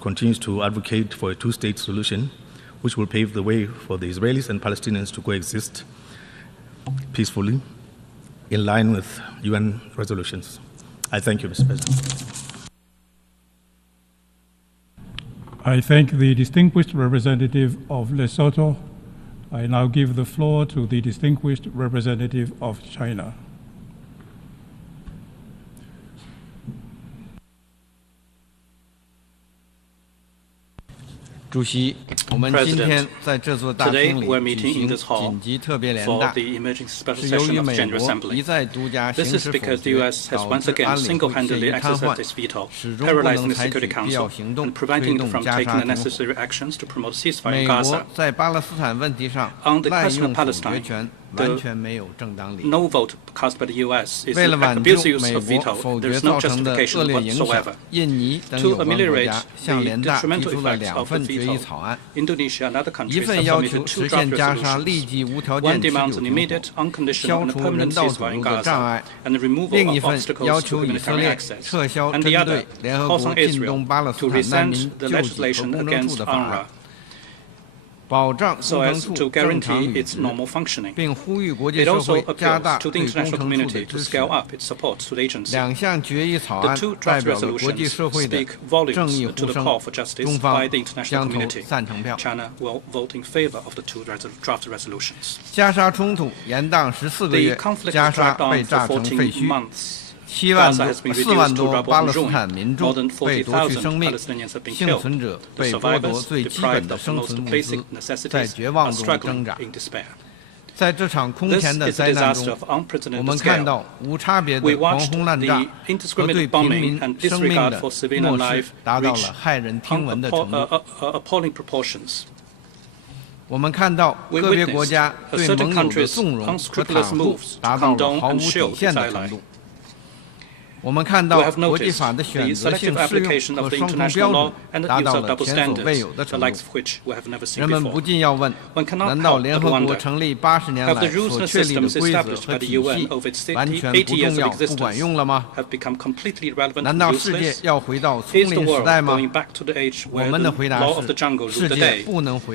continues to advocate for a two-state solution which will pave the way for the Israelis and Palestinians to coexist peacefully in line with UN resolutions. I thank you, Mr. President. I thank the distinguished representative of Lesotho. I now give the floor to the distinguished representative of China. 主席，我们今天在这座大厅里举行紧急特别联大，是由于美国一再独家行使否决，导致安理会陷于瘫痪，始终不能采取必要行动推动加沙停火。美国在巴勒斯坦问题上滥用否决权。 完全没有正当理由。为了挽救美国否决造成的恶劣影响，印尼等有关国家向联大提出了2份决议草案，一份要求实现加沙立即无条件持久停火，消除人道走路的障碍；另一份要求以色列撤销针对联合国近东巴勒斯坦难民救济和公证处的法案。 保障工程处正常运行，并呼吁国际社会加大对工程处的支持。2项决议草案代表了国际社会的正义呼声，中方将投赞成票。加沙冲突延宕14个月，加沙被炸成废墟。 4万多巴勒斯坦民众被夺去生命，幸存者被剥夺最基本的生存物资，在绝望中挣扎。在这场空前的灾难中，我们看到无差别的狂轰滥炸和对平民生命的漠视达到了骇人听闻的程度。We witnessed certain countries' unscrupulous moves to condone and shield its ally. We have noticed the selective application of the international law and the use of double standards, the likes of which we have never seen before. One cannot help but wonder, have the rules and systems established by the UN over its 80 years of existence have become completely irrelevant and useless? Is the world going back to the age where the law of the jungle ruled the day?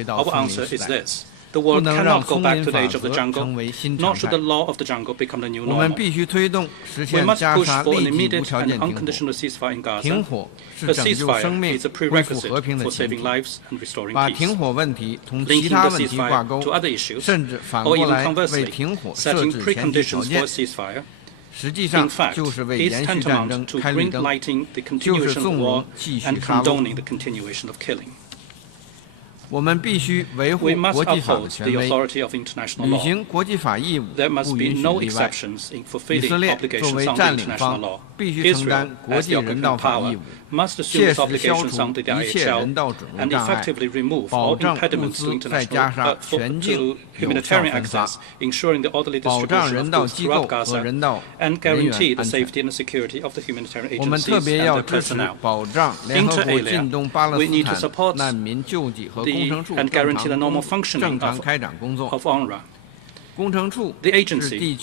Our answer is this. The world cannot go back to the age of the jungle, nor should the law of the jungle become the new normal. We must push for an immediate and unconditional ceasefire in Gaza. A ceasefire is a prerequisite for saving lives and restoring peace. Linking the ceasefire to other issues, or even conversely, setting preconditions for a ceasefire, in fact, is tantamount to green-lighting the continuation of war and condoning the continuation of killing. We must uphold the authority of international law. There must be no exceptions in fulfilling obligations under international law. Israel, as the occupying power, must assume its obligations under the IHL and effectively remove all impediments to international to humanitarian access, ensuring the orderly distribution of goods throughout Gaza, and guarantee the safety and security of the humanitarian agencies and their personnel. Inter alia, we need to support and guarantee the normal functioning of UNGA. The agency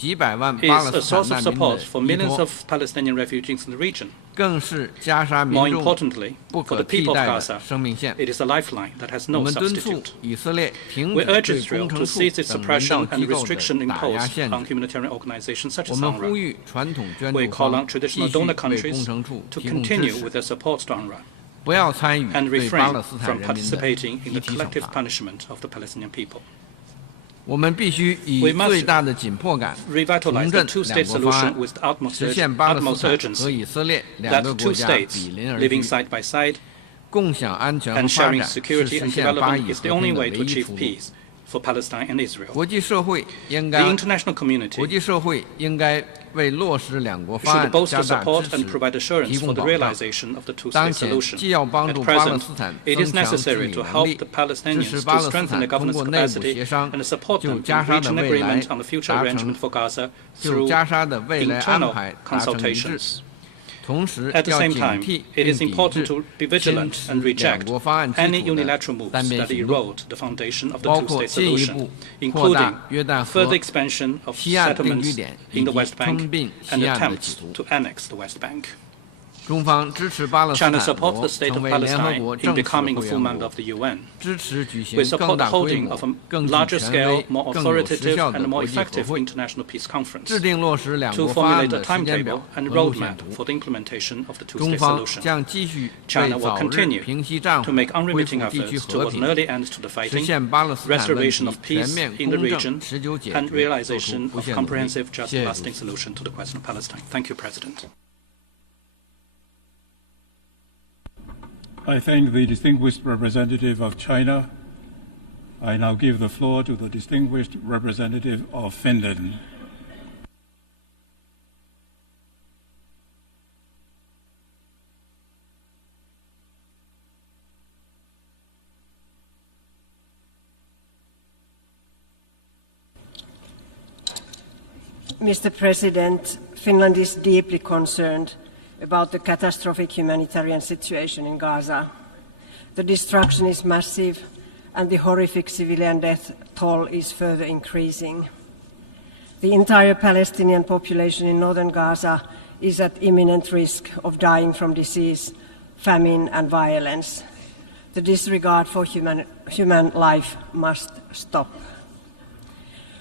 is a source of support for millions of Palestinian refugees in the region. More importantly, for the people of Gaza, it is a lifeline that has no substitute. We urge Israel to cease its suppression and restriction imposed on humanitarian organizations such as UNRWA. We call on traditional donor countries to continue with their support to UNRWA and refrain from participating in the collective punishment of the Palestinian people. We must revitalize the two-state solution with utmost urgency, that two states living side by side and sharing security and development is the only way to achieve peace for Palestine and Israel. The international community should bolster support and provide assurance for the realization of the two-state solution. At present, it is necessary to help the Palestinians to strengthen their governance capacity and support them in reaching an agreement on the future arrangement for Gaza through internal consultations. At the same time, it is important to be vigilant and reject any unilateral moves that erode the foundation of the two-state solution, including further expansion of settlements in the West Bank and attempts to annex the West Bank. China supports the state of Palestine in becoming a full member of the UN. We support the holding of a larger-scale, more authoritative and more effective international peace conference to formulate a timetable and roadmap for the implementation of the two-state solution. China will continue to make unremitting efforts towards an early end to the fighting, restoration of peace in the region, and realization of comprehensive, just, lasting solution to the question of Palestine. Thank you, President. I thank the distinguished representative of China. I now give the floor to the distinguished representative of Finland. Mr. President, Finland is deeply concerned about the catastrophic humanitarian situation in Gaza. The destruction is massive and the horrific civilian death toll is further increasing. The entire Palestinian population in northern Gaza is at imminent risk of dying from disease, famine and violence. The disregard for human life must stop.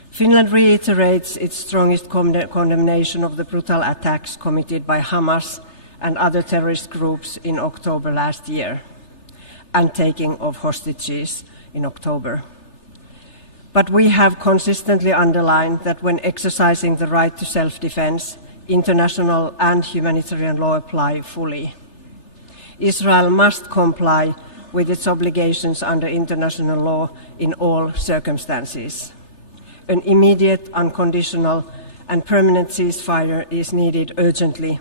Finland reiterates its strongest condemnation of the brutal attacks committed by Hamas and other terrorist groups in October last year, and taking of hostages in October. But we have consistently underlined that when exercising the right to self-defense, international and humanitarian law apply fully. Israel must comply with its obligations under international law in all circumstances. An immediate, unconditional and permanent ceasefire is needed urgently,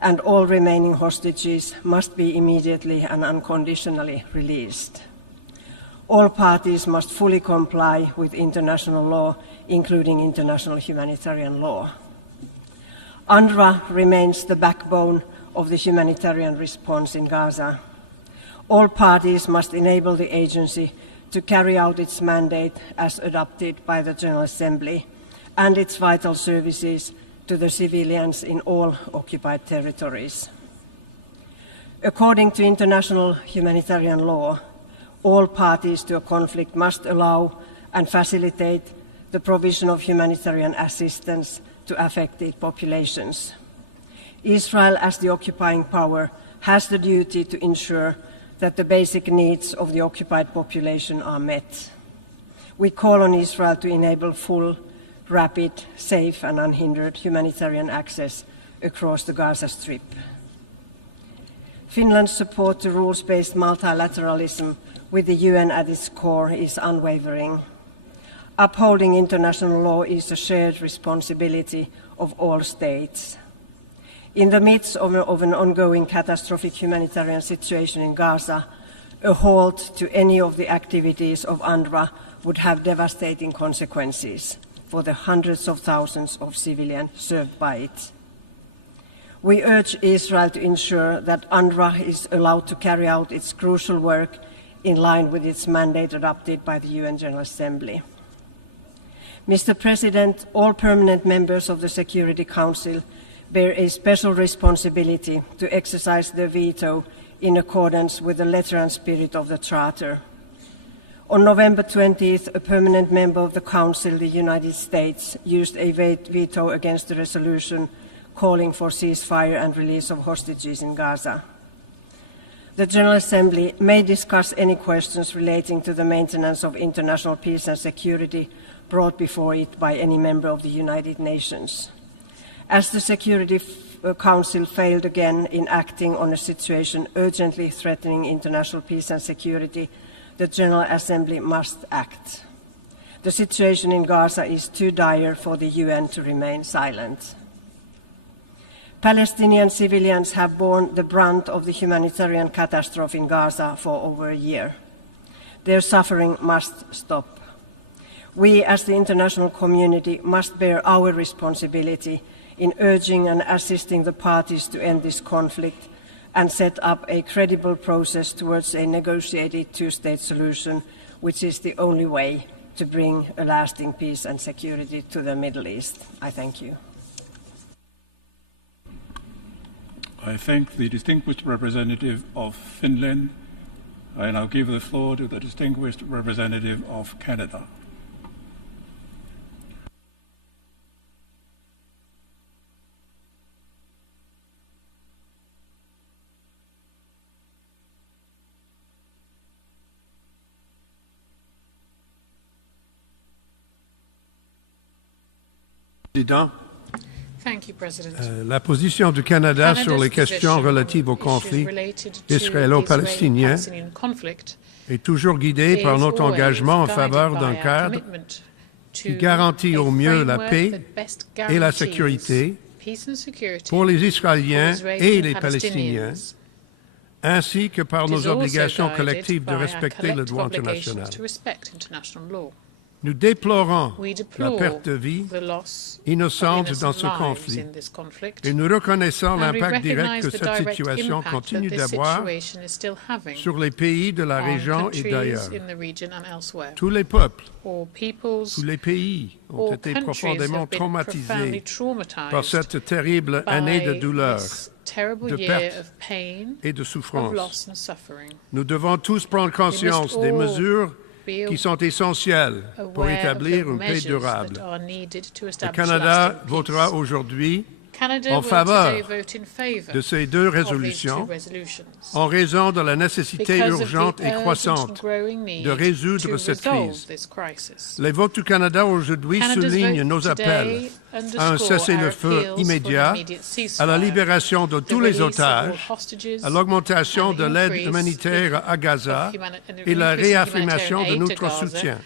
and all remaining hostages must be immediately and unconditionally released. All parties must fully comply with international law, including international humanitarian law. UNRWA remains the backbone of the humanitarian response in Gaza. All parties must enable the agency to carry out its mandate as adopted by the General Assembly and its vital services to the civilians in all occupied territories. According to international humanitarian law, all parties to a conflict must allow and facilitate the provision of humanitarian assistance to affected populations. Israel, as the occupying power, has the duty to ensure that the basic needs of the occupied population are met. We call on Israel to enable full, rapid, safe and unhindered humanitarian access across the Gaza Strip. Finland's support to rules-based multilateralism with the UN at its core is unwavering. Upholding international law is a shared responsibility of all states. In the midst of an ongoing catastrophic humanitarian situation in Gaza, a halt to any of the activities of UNRWA would have devastating consequences for the hundreds of thousands of civilians served by it. We urge Israel to ensure that UNRWA is allowed to carry out its crucial work in line with its mandate adopted by the UN General Assembly. Mr. President, all permanent members of the Security Council bear a special responsibility to exercise their veto in accordance with the letter and spirit of the Charter. On November 20th, a permanent member of the Council, the United States, used a veto against the resolution calling for ceasefire and release of hostages in Gaza. The General Assembly may discuss any questions relating to the maintenance of international peace and security brought before it by any member of the United Nations. As the Security Council failed again in acting on a situation urgently threatening international peace and security, the General Assembly must act. The situation in Gaza is too dire for the UN to remain silent. Palestinian civilians have borne the brunt of the humanitarian catastrophe in Gaza for over a year. Their suffering must stop. We, as the international community, must bear our responsibility in urging and assisting the parties to end this conflict and set up a credible process towards a negotiated two-state solution, which is the only way to bring a lasting peace and security to the Middle East. I thank you. I thank the distinguished representative of Finland. I now give the floor to the distinguished representative of Canada. Thank you, President. La position du Canada sur les questions relatives au conflit israélo-palestinien est toujours guidée par notre engagement en faveur d'un cadre qui garantit au mieux la paix et la sécurité pour les Israéliens et les Palestiniens, ainsi que par nos obligations collectives de respecter le droit international. Nous déplorons la perte de vies innocentes dans ce conflit et nous reconnaissons l'impact direct que cette situation continue d'avoir sur les pays de la région et d'ailleurs. Tous les peuples, tous les pays ont été profondément traumatisés par cette terrible année de douleur, de perte et de souffrance. Nous devons tous prendre conscience des mesures qui sont essentielles pour établir une paix durable. Le Canada votera aujourd'hui en faveur de ces deux résolutions en raison de la nécessité urgente et croissante de résoudre cette crise. Les votes du Canada aujourd'hui soulignent nos appels à un cessez-le-feu immédiat, à la libération de tous les otages, à l'augmentation de l'aide humanitaire à Gaza et la réaffirmation de notre soutien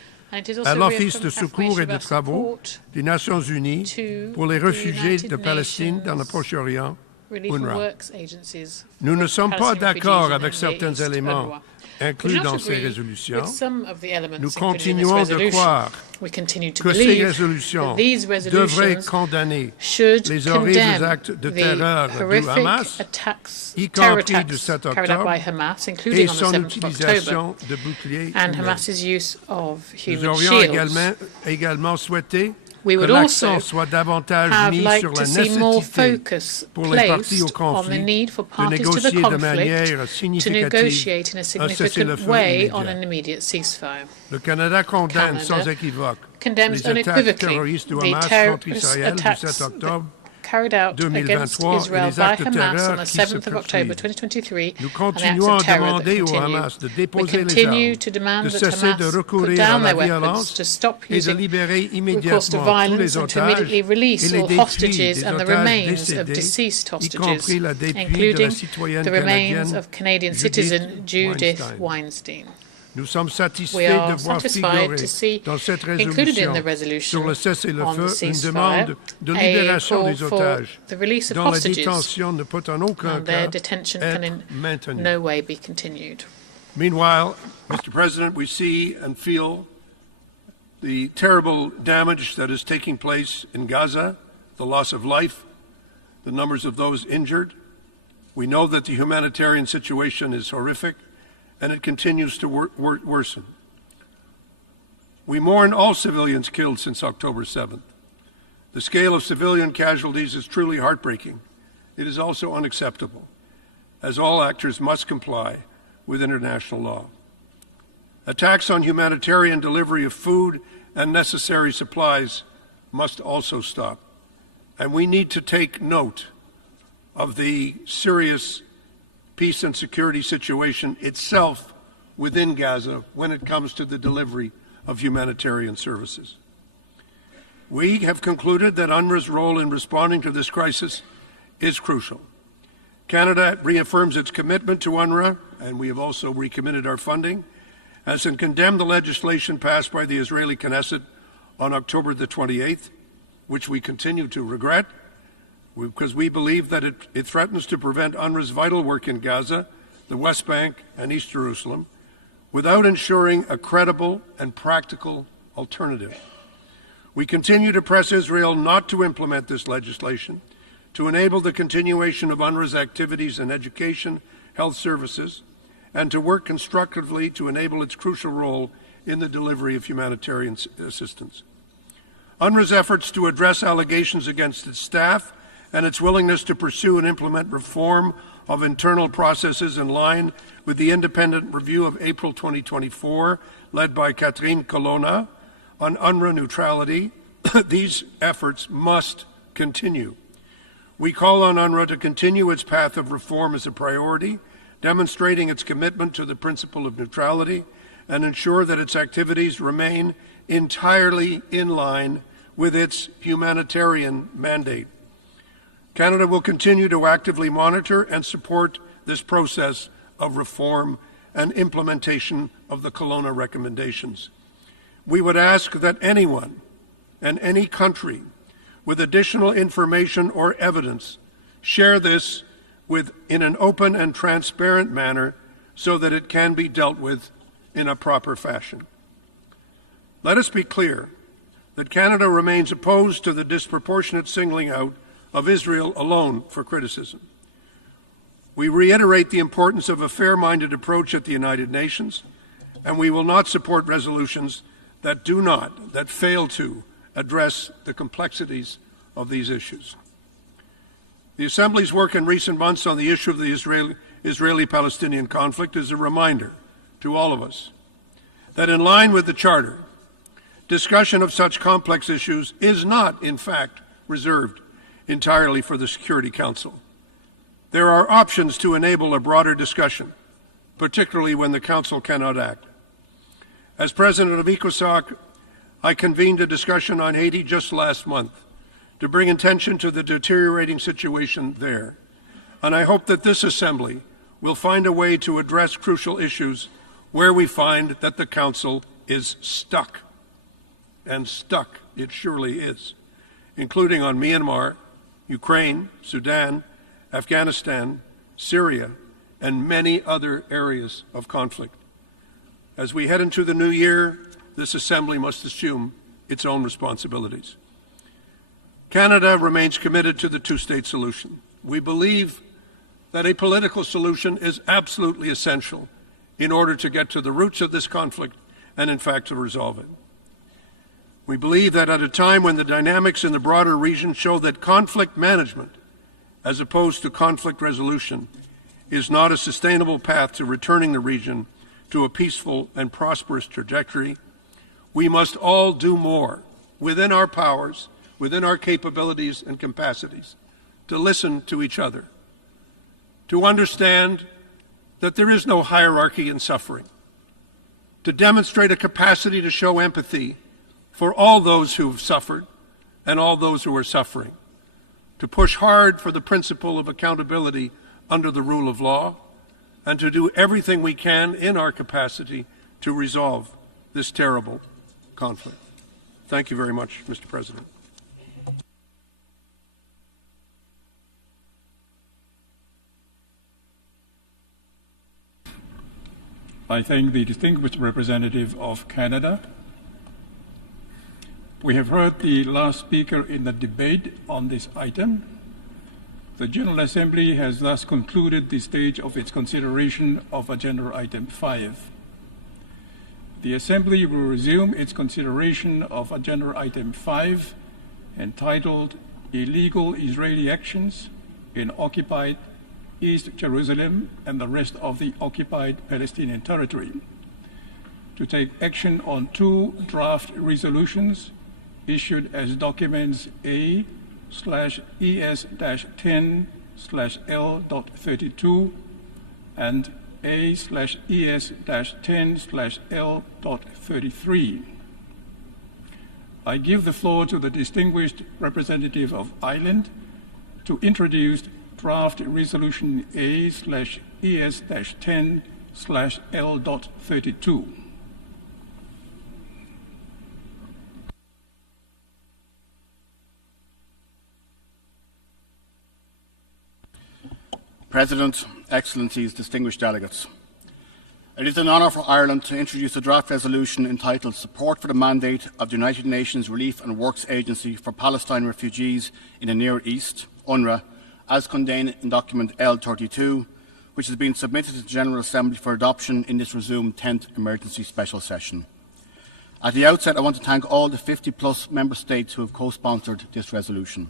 à l'Office de secours et de travaux des Nations unies pour les réfugiés de Palestine dans le Proche-Orient UNRWA. Nous ne sommes pas d'accord avec certains éléments inclus dans ces résolutions. Nous continuons de croire que ces résolutions devraient condamner les horribles actes de terreur du Hamas, y compris du 7 octobre, et son utilisation de boucliers humains. Nous aurions également souhaité que l'accent soit davantage mis sur la nécessité pour les parties au conflit de négocier de manière significative un cessez-le-feu immédiat. Le Canada condamne sans équivoque les attaques terroristes du Hamas contre Israël du 7 octobre carried out against Israel by Hamas on the 7th of October 2023 and acts of terror that continue. We continue to demand that Hamas put down their weapons, to stop using recourse to violence and to immediately release all hostages and the remains of deceased hostages, including the remains of Canadian citizen Judith Weinstein. Nous sommes satisfaits de voir figurer dans cette résolution sur le cessez-le-feu une demande de libération des otages, dont la détention ne peut en aucun cas être maintenue. Meanwhile, Mr. President, we see and feel the terrible damage that is taking place in Gaza, the loss of life, the numbers of those injured. We know that the humanitarian situation is horrific, and it continues to worsen. We mourn all civilians killed since October 7th. The scale of civilian casualties is truly heartbreaking. It is also unacceptable, as all actors must comply with international law. Attacks on humanitarian delivery of food and necessary supplies must also stop. And we need to take note of the serious peace and security situation itself within Gaza when it comes to the delivery of humanitarian services. We have concluded that UNRWA's role in responding to this crisis is crucial. Canada reaffirms its commitment to UNRWA, and we have also recommitted our funding, as and condemned the legislation passed by the Israeli Knesset on October the 28th, which we continue to regret, because we believe that it threatens to prevent UNRWA's vital work in Gaza, the West Bank, and East Jerusalem, without ensuring a credible and practical alternative. We continue to press Israel not to implement this legislation, to enable the continuation of UNRWA's activities in education, health services, and to work constructively to enable its crucial role in the delivery of humanitarian assistance. UNRWA's efforts to address allegations against its staff and its willingness to pursue and implement reform of internal processes in line with the independent review of April 2024, led by Catherine Colonna, on UNRWA neutrality, these efforts must continue. We call on UNRWA to continue its path of reform as a priority, demonstrating its commitment to the principle of neutrality, and ensure that its activities remain entirely in line with its humanitarian mandate. Canada will continue to actively monitor and support this process of reform and implementation of the Kelowna recommendations. We would ask that anyone and any country with additional information or evidence share this in an open and transparent manner so that it can be dealt with in a proper fashion. Let us be clear that Canada remains opposed to the disproportionate singling out of Israel alone for criticism. We reiterate the importance of a fair-minded approach at the United Nations, and we will not support resolutions that fail to address the complexities of these issues. The Assembly's work in recent months on the issue of the Israeli-Palestinian conflict is a reminder to all of us that in line with the Charter, discussion of such complex issues is not, in fact, reserved entirely for the Security Council. There are options to enable a broader discussion, particularly when the Council cannot act. As President of ECOSOC, I convened a discussion on Haiti just last month to bring attention to the deteriorating situation there. And I hope that this Assembly will find a way to address crucial issues where we find that the Council is stuck. And stuck it surely is, including on Myanmar, Ukraine, Sudan, Afghanistan, Syria, and many other areas of conflict. As we head into the new year, this Assembly must assume its own responsibilities. Canada remains committed to the two-state solution. We believe that a political solution is absolutely essential in order to get to the roots of this conflict and, in fact, to resolve it. We believe that at a time when the dynamics in the broader region show that conflict management, as opposed to conflict resolution, is not a sustainable path to returning the region to a peaceful and prosperous trajectory, we must all do more within our powers, within our capabilities and capacities, to listen to each other, to understand that there is no hierarchy in suffering, to demonstrate a capacity to show empathy for all those who have suffered and all those who are suffering, to push hard for the principle of accountability under the rule of law, and to do everything we can in our capacity to resolve this terrible conflict. Thank you very much, Mr. President. I thank the distinguished representative of Canada. We have heard the last speaker in the debate on this item. The General Assembly has thus concluded the stage of its consideration of Agenda Item 5. The Assembly will resume its consideration of Agenda Item 5, entitled Illegal Israeli Actions in Occupied East Jerusalem and the rest of the occupied Palestinian territory, to take action on two draft resolutions issued as documents A/ES-10/L.32 and A/ES-10/L.33. I give the floor to the distinguished representative of Ireland to introduce draft resolution A/ES-10/L.32. President, Excellencies, distinguished delegates. It is an honour for Ireland to introduce a draft resolution entitled Support for the Mandate of the United Nations Relief and Works Agency for Palestine Refugees in the Near East, UNRWA, as contained in document L32, which has been submitted to the General Assembly for adoption in this resumed 10th Emergency Special Session. At the outset, I want to thank all the 50+ Member States who have co-sponsored this resolution.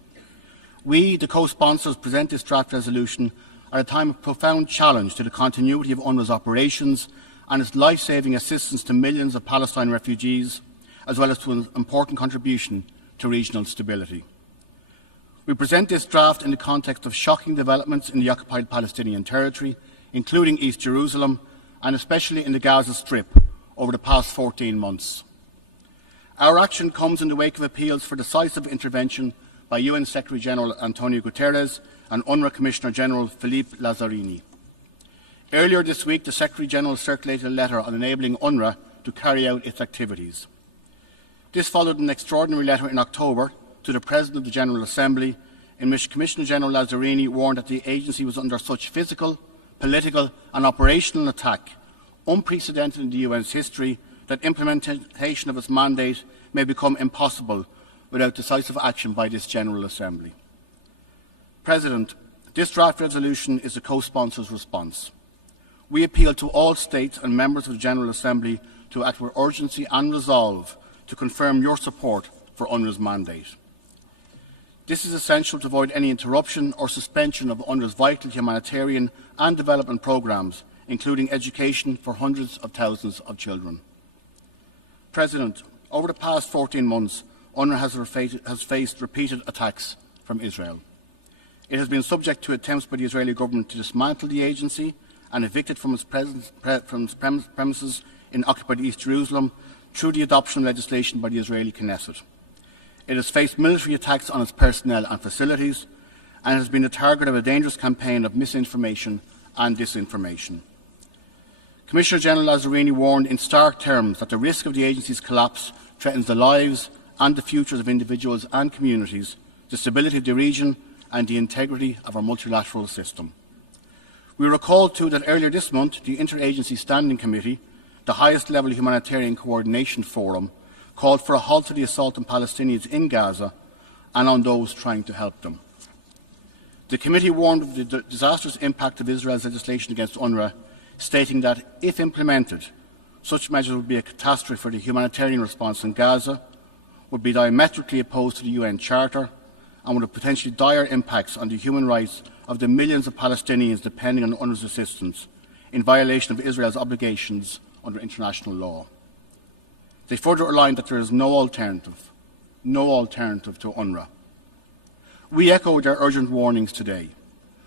We, the co-sponsors, present this draft resolution at a time of profound challenge to the continuity of UNRWA's operations and its life-saving assistance to millions of Palestine refugees, as well as to an important contribution to regional stability. We present this draft in the context of shocking developments in the occupied Palestinian territory, including East Jerusalem, and especially in the Gaza Strip over the past 14 months. Our action comes in the wake of appeals for decisive intervention by UN Secretary-General Antonio Guterres and UNRWA Commissioner-General Philippe Lazzarini. Earlier this week, the Secretary-General circulated a letter on enabling UNRWA to carry out its activities. This followed an extraordinary letter in October to the President of the General Assembly, in which Commissioner-General Lazzarini warned that the agency was under such physical, political and operational attack, unprecedented in the UN's history, that implementation of its mandate may become impossible without decisive action by this General Assembly. President, this draft resolution is the co-sponsor's response. We appeal to all states and members of the General Assembly to act with urgency and resolve to confirm your support for UNRWA's mandate. This is essential to avoid any interruption or suspension of UNRWA's vital humanitarian and development programmes, including education for hundreds of thousands of children. President, over the past 14 months, UNRWA has faced repeated attacks from Israel. It has been subject to attempts by the Israeli government to dismantle the agency and evicted from its premises in occupied East Jerusalem through the adoption of legislation by the Israeli Knesset. It has faced military attacks on its personnel and facilities and has been the target of a dangerous campaign of misinformation and disinformation. Commissioner-General Lazzarini warned in stark terms that the risk of the agency's collapse threatens the lives and the futures of individuals and communities, the stability of the region and the integrity of our multilateral system. We recall too that earlier this month, the Interagency Standing Committee, the highest level humanitarian coordination forum, called for a halt to the assault on Palestinians in Gaza and on those trying to help them. The committee warned of the disastrous impact of Israel's legislation against UNRWA, stating that, if implemented, such measures would be a catastrophe for the humanitarian response in Gaza, would be diametrically opposed to the UN Charter, and would have potentially dire impacts on the human rights of the millions of Palestinians depending on UNRWA's assistance, in violation of Israel's obligations under international law. They further outlined that there is no alternative to UNRWA. We echo their urgent warnings today.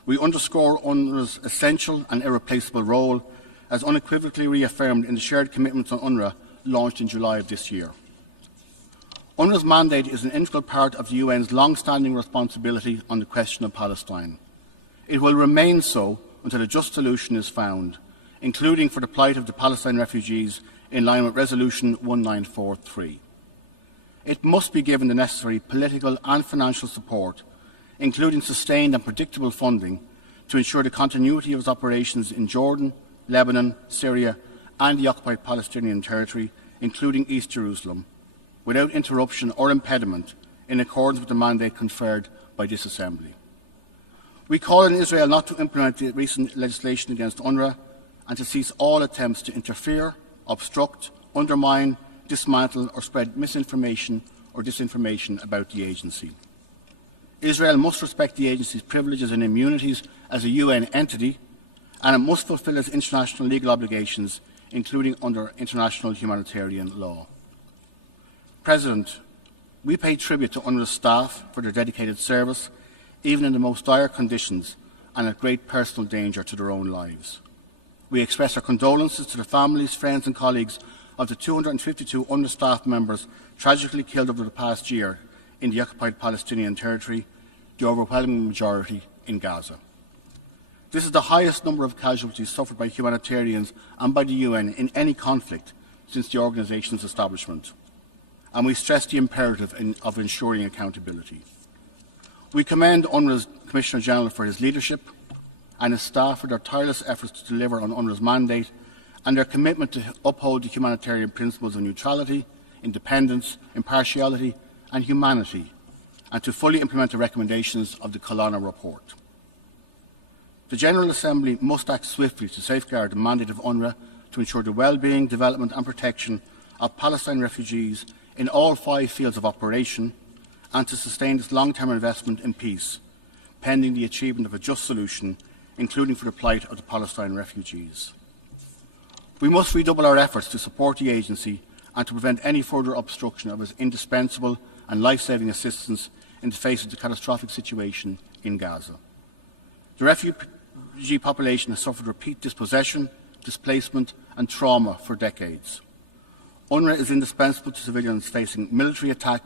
We underscore UNRWA's essential and irreplaceable role, as unequivocally reaffirmed in the shared commitments on UNRWA launched in July of this year. UNRWA's mandate is an integral part of the UN's long-standing responsibility on the question of Palestine. It will remain so until a just solution is found, including for the plight of the Palestinian refugees in line with Resolution 1943. It must be given the necessary political and financial support, including sustained and predictable funding, to ensure the continuity of its operations in Jordan, Lebanon, Syria and the occupied Palestinian territory, including East Jerusalem, without interruption or impediment, in accordance with the mandate conferred by this Assembly. We call on Israel not to implement the recent legislation against UNRWA and to cease all attempts to interfere, obstruct, undermine, dismantle or spread misinformation or disinformation about the agency. Israel must respect the agency's privileges and immunities as a UN entity, and it must fulfil its international legal obligations, including under international humanitarian law. President, we pay tribute to UNRWA staff for their dedicated service, even in the most dire conditions and at great personal danger to their own lives. We express our condolences to the families, friends and colleagues of the 252 UNRWA staff members tragically killed over the past year in the occupied Palestinian territory, the overwhelming majority in Gaza. This is the highest number of casualties suffered by humanitarians and by the UN in any conflict since the organisation's establishment, and we stress the imperative of ensuring accountability. We commend UNRWA's Commissioner General for his leadership and his staff for their tireless efforts to deliver on UNRWA's mandate and their commitment to uphold the humanitarian principles of neutrality, independence, impartiality and humanity, and to fully implement the recommendations of the Colonna report. The General Assembly must act swiftly to safeguard the mandate of UNRWA to ensure the well-being, development and protection of Palestine refugees in all 5 fields of operation, and to sustain its long-term investment in peace, pending the achievement of a just solution, including for the plight of the Palestine refugees. We must redouble our efforts to support the agency and to prevent any further obstruction of its indispensable and life-saving assistance in the face of the catastrophic situation in Gaza. The refugee population has suffered repeat dispossession, displacement and trauma for decades. UNRWA is indispensable to civilians facing military attack,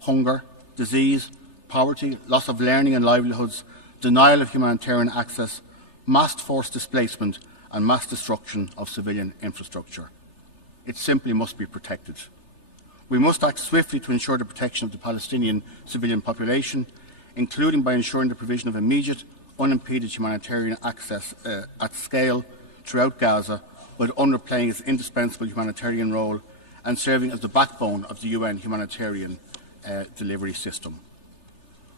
hunger, disease, poverty, loss of learning and livelihoods, denial of humanitarian access, mass forced displacement and mass destruction of civilian infrastructure. It simply must be protected. We must act swiftly to ensure the protection of the Palestinian civilian population, including by ensuring the provision of immediate, unimpeded humanitarian access at scale throughout Gaza, with UNRWA playing its indispensable humanitarian role and serving as the backbone of the UN humanitarian delivery system.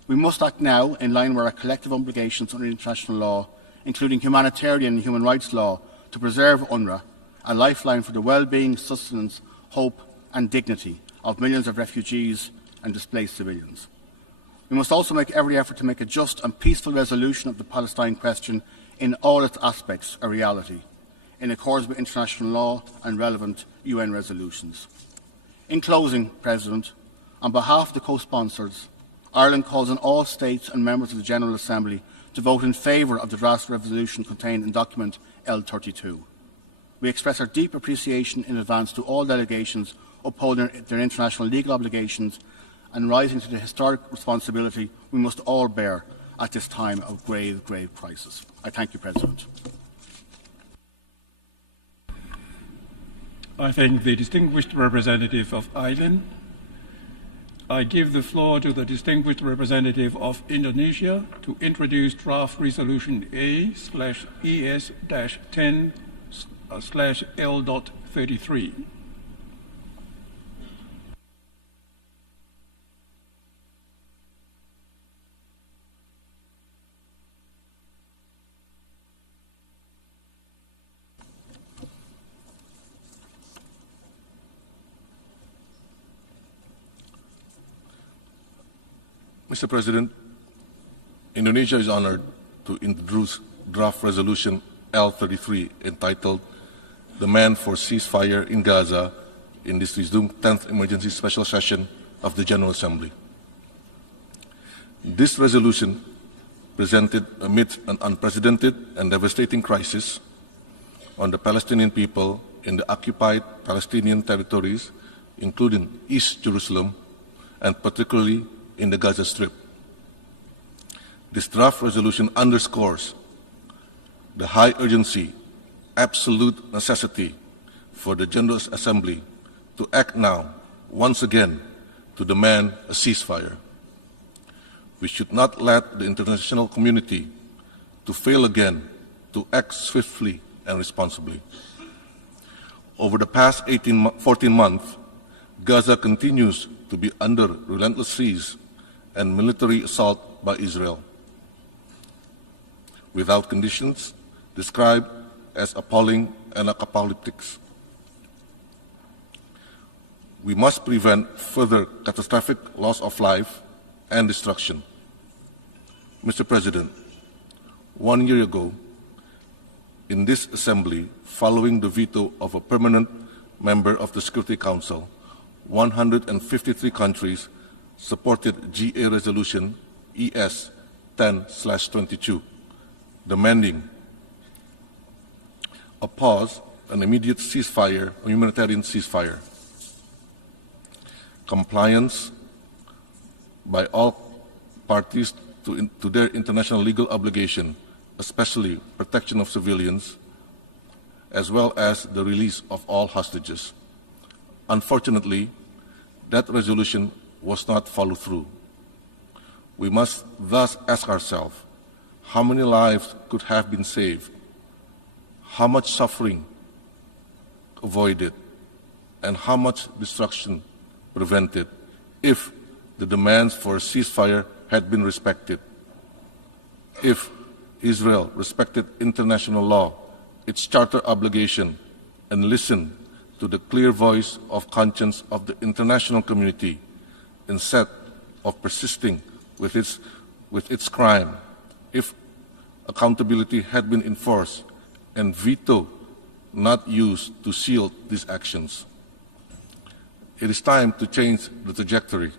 We must act now in line with our collective obligations under international law, including humanitarian and human rights law, to preserve UNRWA, a lifeline for the well-being, sustenance, hope and dignity of millions of refugees and displaced civilians. We must also make every effort to make a just and peaceful resolution of the Palestine question in all its aspects a reality, in accordance with international law and relevant UN resolutions. In closing, President, on behalf of the co-sponsors, Ireland calls on all states and members of the General Assembly to vote in favour of the draft resolution contained in document L32. We express our deep appreciation in advance to all delegations upholding their international legal obligations and rising to the historic responsibility we must all bear at this time of grave, grave crisis. I thank you, President. I thank the distinguished representative of Ireland. I give the floor to the distinguished representative of Indonesia to introduce draft resolution A/ES-10/L.33. Mr. President, Indonesia is honored to introduce draft resolution L33 entitled Demand for Ceasefire in Gaza in this resumed 10th Emergency Special Session of the General Assembly. This resolution, presented amid an unprecedented and devastating crisis on the Palestinian people in the occupied Palestinian territories, including East Jerusalem, and particularly in the Gaza Strip. This draft resolution underscores the high urgency, absolute necessity for the General Assembly to act now, once again, to demand a ceasefire. We should not let the international community to fail again to act swiftly and responsibly. Over the past 14 months, Gaza continues to be under relentless siege and military assault by Israel, without conditions described as appalling and apocalyptic. We must prevent further catastrophic loss of life and destruction. Mr. President, 1 year ago, in this Assembly, following the veto of a permanent member of the Security Council, 153 countries supported GA Resolution ES-10/22, demanding a pause, an immediate ceasefire, a humanitarian ceasefire, compliance by all parties to their international legal obligation, especially protection of civilians, as well as the release of all hostages. Unfortunately, that resolution was not followed through. We must thus ask ourselves, how many lives could have been saved? How much suffering avoided? And how much destruction prevented if the demands for a ceasefire had been respected? If Israel respected international law, its charter obligation, and listened to the clear voice of conscience of the international community, instead of persisting with its crime, if accountability had been enforced and veto not used to shield these actions. It is time to change the trajectory,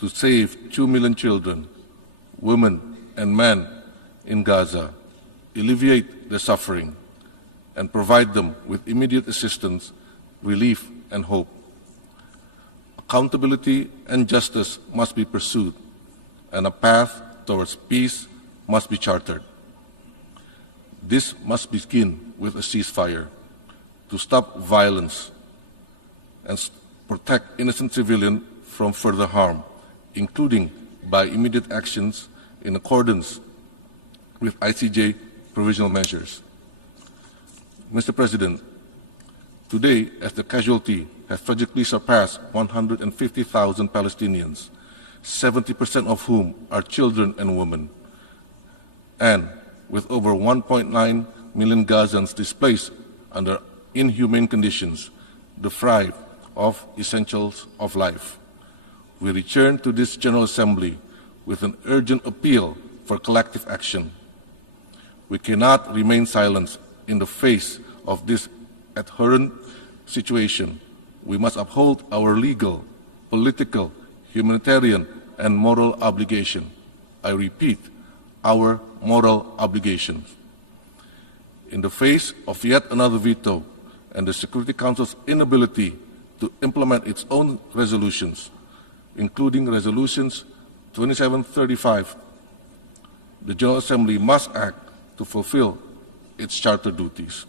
to save 2 million children, women, and men in Gaza, alleviate their suffering, and provide them with immediate assistance, relief, and hope. Accountability and justice must be pursued, and a path towards peace must be chartered. This must begin with a ceasefire to stop violence and protect innocent civilians from further harm, including by immediate actions in accordance with ICJ provisional measures. Mr. President, today, as the casualty has tragically surpassed 150,000 Palestinians, 70% of whom are children and women, and with over 1.9 million Gazans displaced under inhumane conditions, deprived of essentials of life. We return to this General Assembly with an urgent appeal for collective action. We cannot remain silent in the face of this abhorrent situation. We must uphold our legal, political, humanitarian, and moral obligation. I repeat, our moral obligations. In the face of yet another veto and the Security Council's inability to implement its own resolutions, including resolutions 2735, the General Assembly must act to fulfill its charter duties.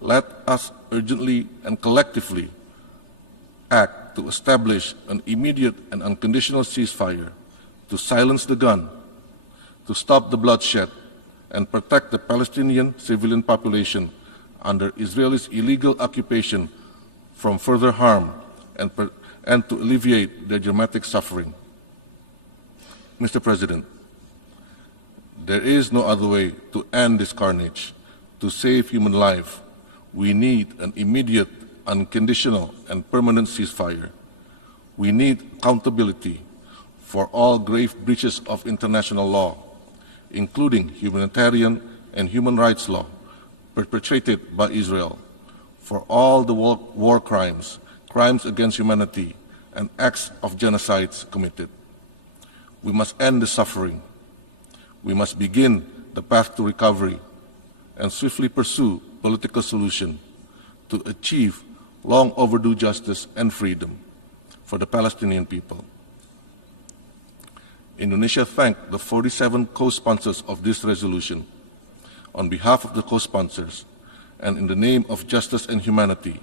Let us urgently and collectively act act to establish an immediate and unconditional ceasefire, to silence the gun, to stop the bloodshed, and protect the Palestinian civilian population under Israel's illegal occupation from further harm and to alleviate their dramatic suffering. Mr. President, there is no other way to end this carnage. To save human life, we need an immediate, unconditional, and permanent ceasefire. We need accountability for all grave breaches of international law, including humanitarian and human rights law perpetrated by Israel, for all the war crimes, crimes against humanity, and acts of genocides committed. We must end the suffering. We must begin the path to recovery and swiftly pursue political solution to achieve long overdue justice and freedom for the Palestinian people. Indonesia thanked the 47 co-sponsors of this resolution. On behalf of the co-sponsors and in the name of justice and humanity,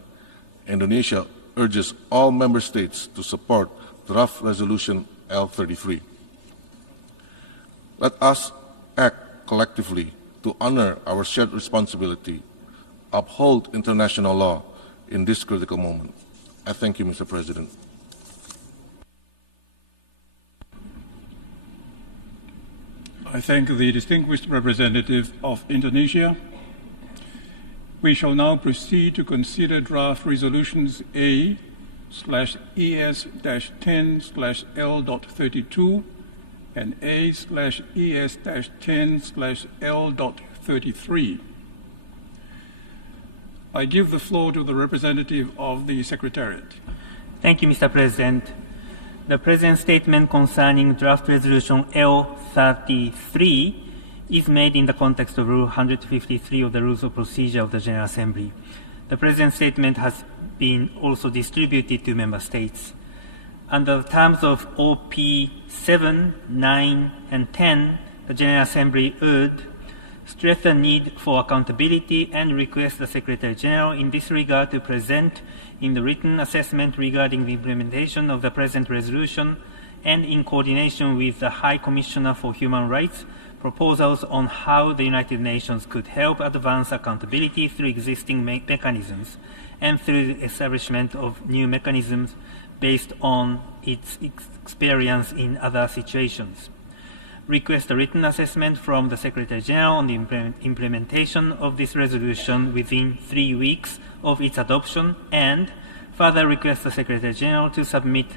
Indonesia urges all member states to support draft resolution L33. Let us act collectively to honor our shared responsibility, uphold international law in this critical moment. I thank you, Mr. President. I thank the distinguished representative of Indonesia. We shall now proceed to consider draft resolutions A/ES-10/L.32 and A/ES-10/L.33. I give the floor to the representative of the Secretariat. Thank you, Mr. President. The President's statement concerning draft resolution L33 is made in the context of Rule 153 of the Rules of Procedure of the General Assembly. The President's statement has been also distributed to Member States. Under the terms of OP 7, 9, and 10, the General Assembly would stress the need for accountability and request the Secretary General in this regard to present in the written assessment regarding the implementation of the present resolution and in coordination with the High Commissioner for Human Rights, proposals on how the United Nations could help advance accountability through existing mechanisms and through the establishment of new mechanisms based on its experience in other situations. Request a written assessment from the Secretary General on the implementation of this resolution within 3 weeks of its adoption, and further request the Secretary General to submit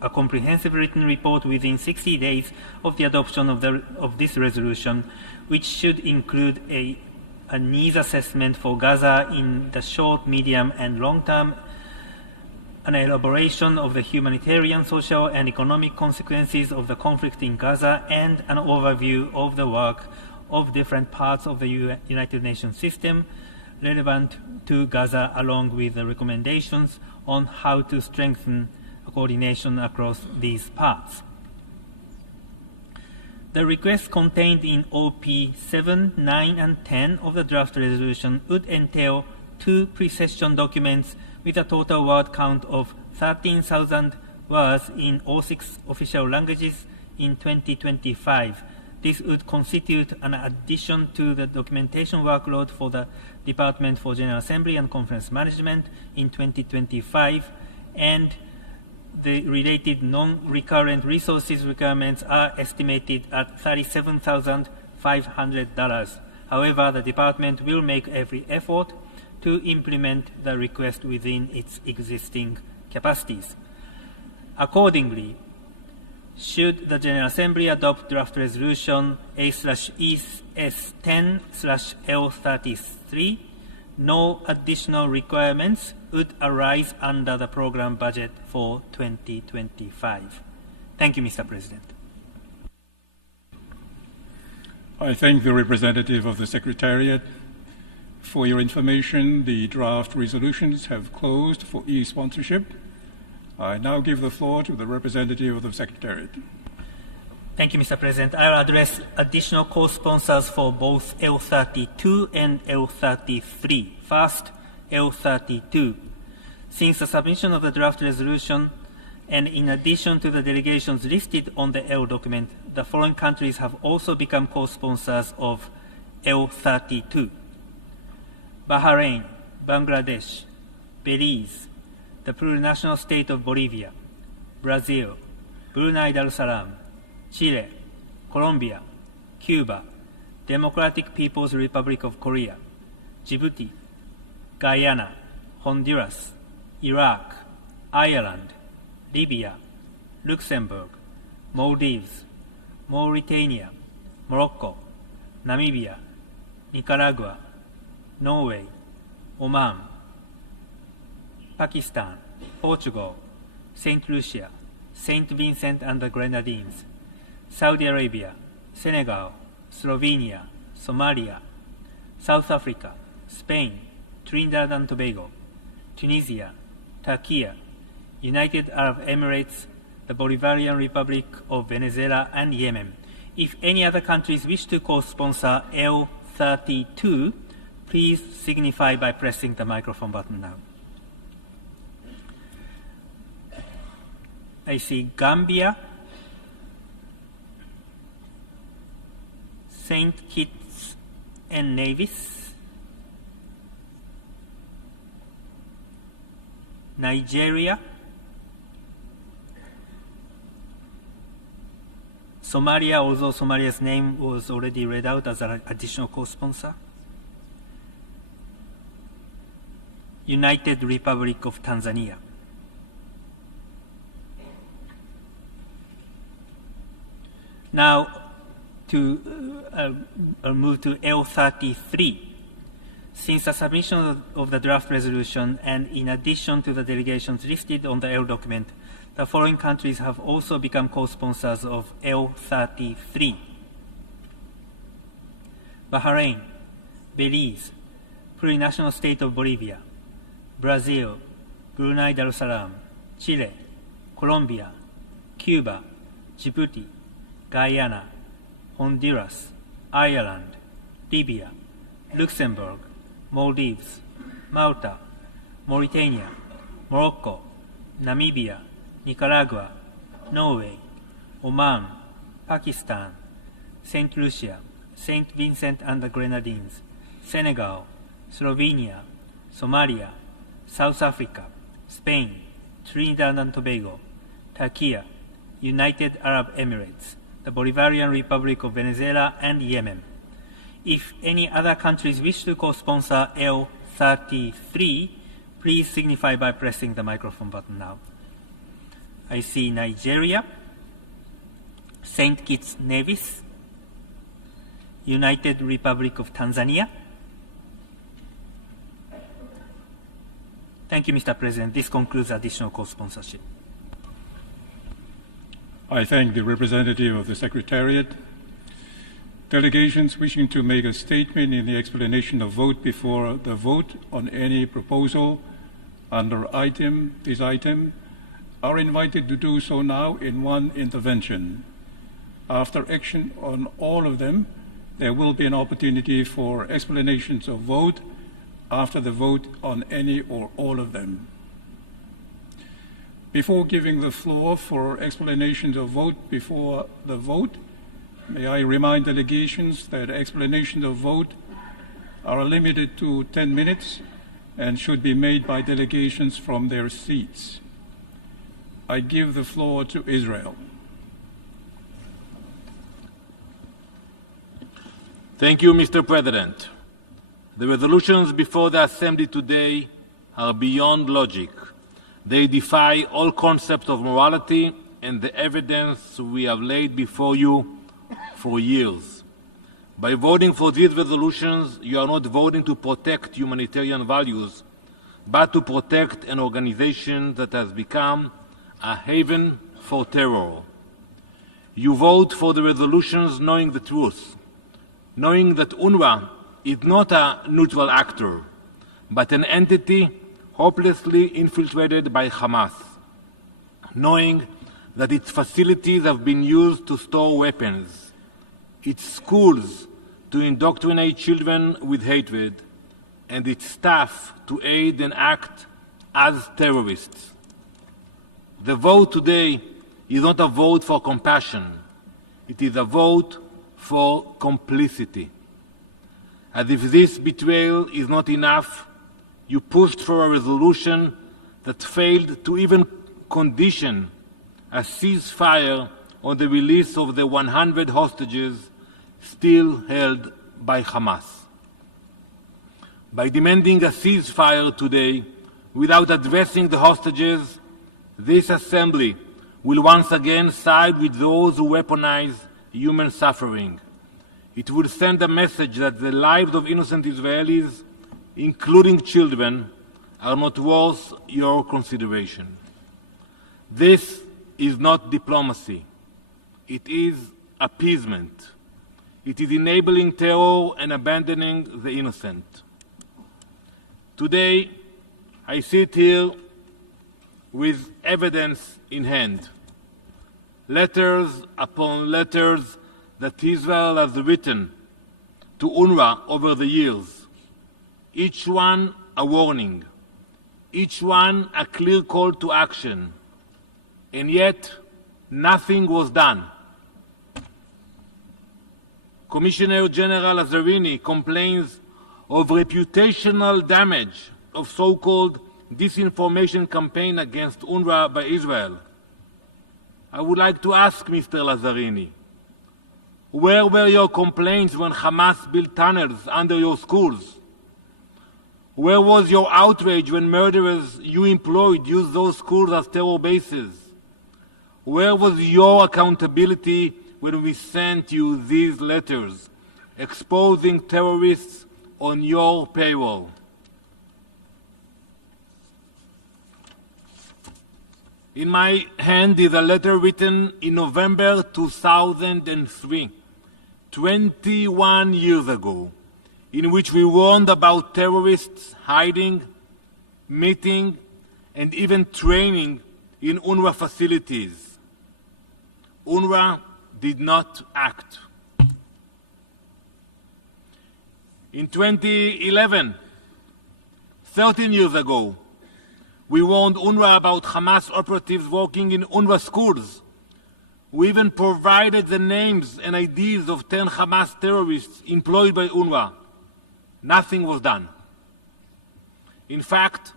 a comprehensive written report within 60 days of the adoption of this resolution, which should include a needs assessment for Gaza in the short, medium, and long term, an elaboration of the humanitarian, social, and economic consequences of the conflict in Gaza, and an overview of the work of different parts of the United Nations system relevant to Gaza, along with the recommendations on how to strengthen coordination across these parts. The requests contained in OP 7, 9, and 10 of the draft resolution would entail 2 pre-session documents with a total word count of 13,000 words in all 6 official languages in 2025. This would constitute an addition to the documentation workload for the Department for General Assembly and Conference Management in 2025, and the related non-recurrent resources requirements are estimated at $37,500. However, the Department will make every effort to implement the request within its existing capacities. Accordingly, should the General Assembly adopt draft resolution A/ES-10/L33, no additional requirements would arise under the program budget for 2025. Thank you, Mr. President. I thank the representative of the Secretariat. For your information, the draft resolutions have closed for e-sponsorship. I now give the floor to the representative of the Secretariat. Thank you, Mr. President. I'll address additional co-sponsors for both L32 and L33. First, L32. Since the submission of the draft resolution, And in addition to the delegations listed on the L document, the following countries have also become co-sponsors of L32: Bahrain, Bangladesh, Belize, the plurinational state of Bolivia, Brazil, Brunei Darussalam, Chile, Colombia, Cuba, Democratic People's Republic of Korea, Djibouti, Guyana, Honduras, Iraq, Ireland, Libya, Luxembourg, Maldives, Mauritania, Morocco, Namibia, Nicaragua, Norway, Oman, Pakistan, Portugal, St. Lucia, St. Vincent and the Grenadines, Saudi Arabia, Senegal, Slovenia, Somalia, South Africa, Spain, Trinidad and Tobago, Tunisia, Turkey, United Arab Emirates, the Bolivarian Republic of Venezuela, and Yemen. If any other countries wish to co-sponsor L32, please signify by pressing the microphone button now. I see Gambia, St. Kitts and Nevis, Nigeria, Somalia, although Somalia's name was already read out as an additional co-sponsor, United Republic of Tanzania. Now, I'll move to L33. Since the submission of the draft resolution, and in addition to the delegations listed on the L document, the following countries have also become co-sponsors of L33: Bahrain, Belize, plurinational state of Bolivia, Brazil, Brunei Darussalam, Chile, Colombia, Cuba, Djibouti, Guyana, Honduras, Ireland, Libya, Luxembourg, Maldives, Malta, Mauritania, Morocco, Namibia, Nicaragua, Norway, Oman, Pakistan, St. Lucia, St. Vincent and the Grenadines, Senegal, Slovenia, Somalia, South Africa, Spain, Trinidad and Tobago, Turkey, United Arab Emirates, the Bolivarian Republic of Venezuela, and Yemen. If any other countries wish to co-sponsor L33, please signify by pressing the microphone button now. I see Nigeria, St. Kitts and Nevis, United Republic of Tanzania. Thank you, Mr. President. This concludes additional co-sponsorship. I thank the representative of the Secretariat. Delegations wishing to make a statement in the explanation of vote before the vote on any proposal under this item are invited to do so now in one intervention. After action on all of them, there will be an opportunity for explanations of vote after the vote on any or all of them. Before giving the floor for explanations of vote before the vote, may I remind delegations that explanations of vote are limited to 10 minutes and should be made by delegations from their seats. I give the floor to Israel. Thank you, Mr. President. The resolutions before the Assembly today are beyond logic. They defy all concepts of morality and the evidence we have laid before you for years. By voting for these resolutions, you are not voting to protect humanitarian values, but to protect an organization that has become a haven for terror. You vote for the resolutions knowing the truth, knowing that UNRWA is not a neutral actor, but an entity hopelessly infiltrated by Hamas, knowing that its facilities have been used to store weapons, its schools to indoctrinate children with hatred, and its staff to aid and act as terrorists. The vote today is not a vote for compassion. It is a vote for complicity. As if this betrayal is not enough, you pushed for a resolution that failed to even condition a ceasefire on the release of the 100 hostages still held by Hamas. By demanding a ceasefire today without addressing the hostages, this assembly will once again side with those who weaponize human suffering. It will send a message that the lives of innocent Israelis, including children, are not worth your consideration. This is not diplomacy. It is appeasement. It is enabling terror and abandoning the innocent. Today, I sit here with evidence in hand. Letters upon letters that Israel has written to UNRWA over the years, each one a warning, each one a clear call to action, and yet nothing was done. Commissioner General Lazzarini complains of reputational damage of so-called disinformation campaign against UNRWA by Israel. I would like to ask Mr. Lazzarini, where were your complaints when Hamas built tunnels under your schools? Where was your outrage when murderers you employed used those schools as terror bases? Where was your accountability when we sent you these letters exposing terrorists on your payroll? In my hand is a letter written in November 2003, 21 years ago, in which we warned about terrorists hiding, meeting, and even training in UNRWA facilities. UNRWA did not act. In 2011, 13 years ago, we warned UNRWA about Hamas operatives working in UNRWA schools. We even provided the names and IDs of 10 Hamas terrorists employed by UNRWA. Nothing was done. In fact,